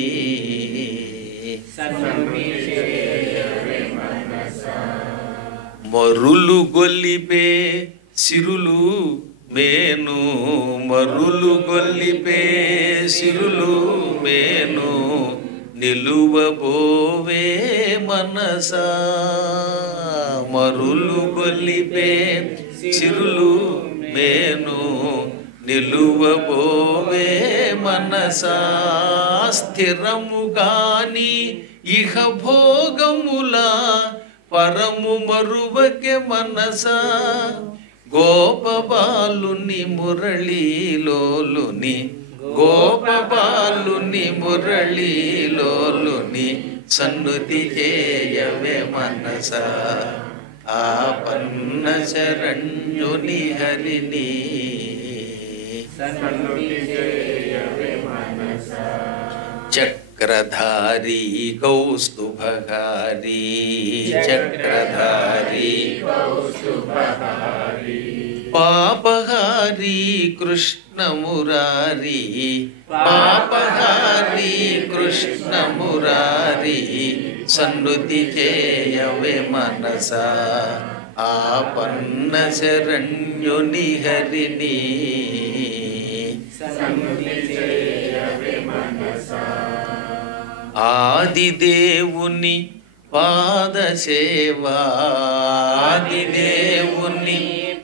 మరులు గొల్లిపే సిరులు మేను మరులు గొల్లిపే సిరులు మేను నిలువబోవే మనసా మరులు గొల్లిపే సిరులు మేను నిలువబోవే మనసా స్థిరము గాని ఇహ భోగముల పరము మరువకే మనసా గోపబాలుని మురళీలోలుని గోపబాలుని మురళీలోలుని సన్నుతి చేయవే మనసా ఆపన్న శరణ్యుని హరిని చక్రధారీ కౌస్తుభహారీ చక్రధారీ పాపహారీ కృష్ణమురారీ పాపహారీ కృష్ణమురారీ సన్నుతి చేయవే మనసా ఆపన్న శరణ్యుని హరిని ఆదిదేవుని పాదసేవా ఆదిదేవుని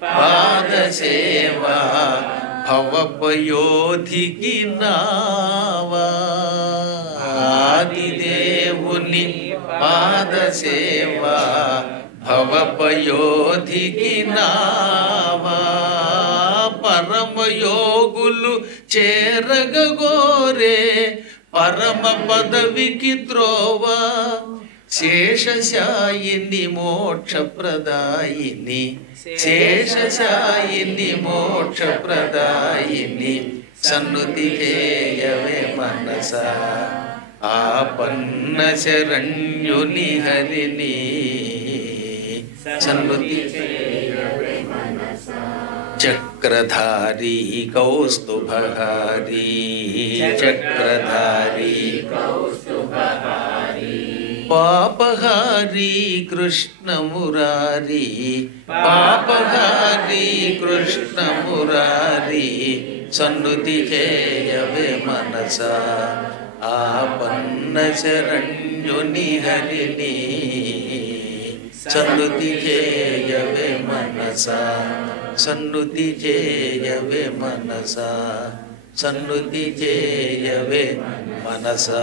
పాదసేవా భవపయోధికి నావా ఆదిదేవుని పాదసేవా భవపయోధికి నావా పరమయోగులు చేరగోరే పరమ పదవికి త్రోవా శేషశాయిని మోక్షప్రదాయిని శేషశాయిని మోక్షప్రదాయిని సన్నుతి చేయవే మనసా ఆపన్న శరణ్యుని హరిని సన్నుతి చక్రధారీ కౌస్తుభహారీ చక్రధారీ పాపహారీ కృష్ణమురారీ పాపహారీ కృష్ణమురారీ సన్నుతి చేయవే మనసా ఆపన్న శరణ్యుని హరిని సన్నుతి చేయవే మనసా సన్నుతి చేయవే మనసా సన్నుతి చేయవే మనసా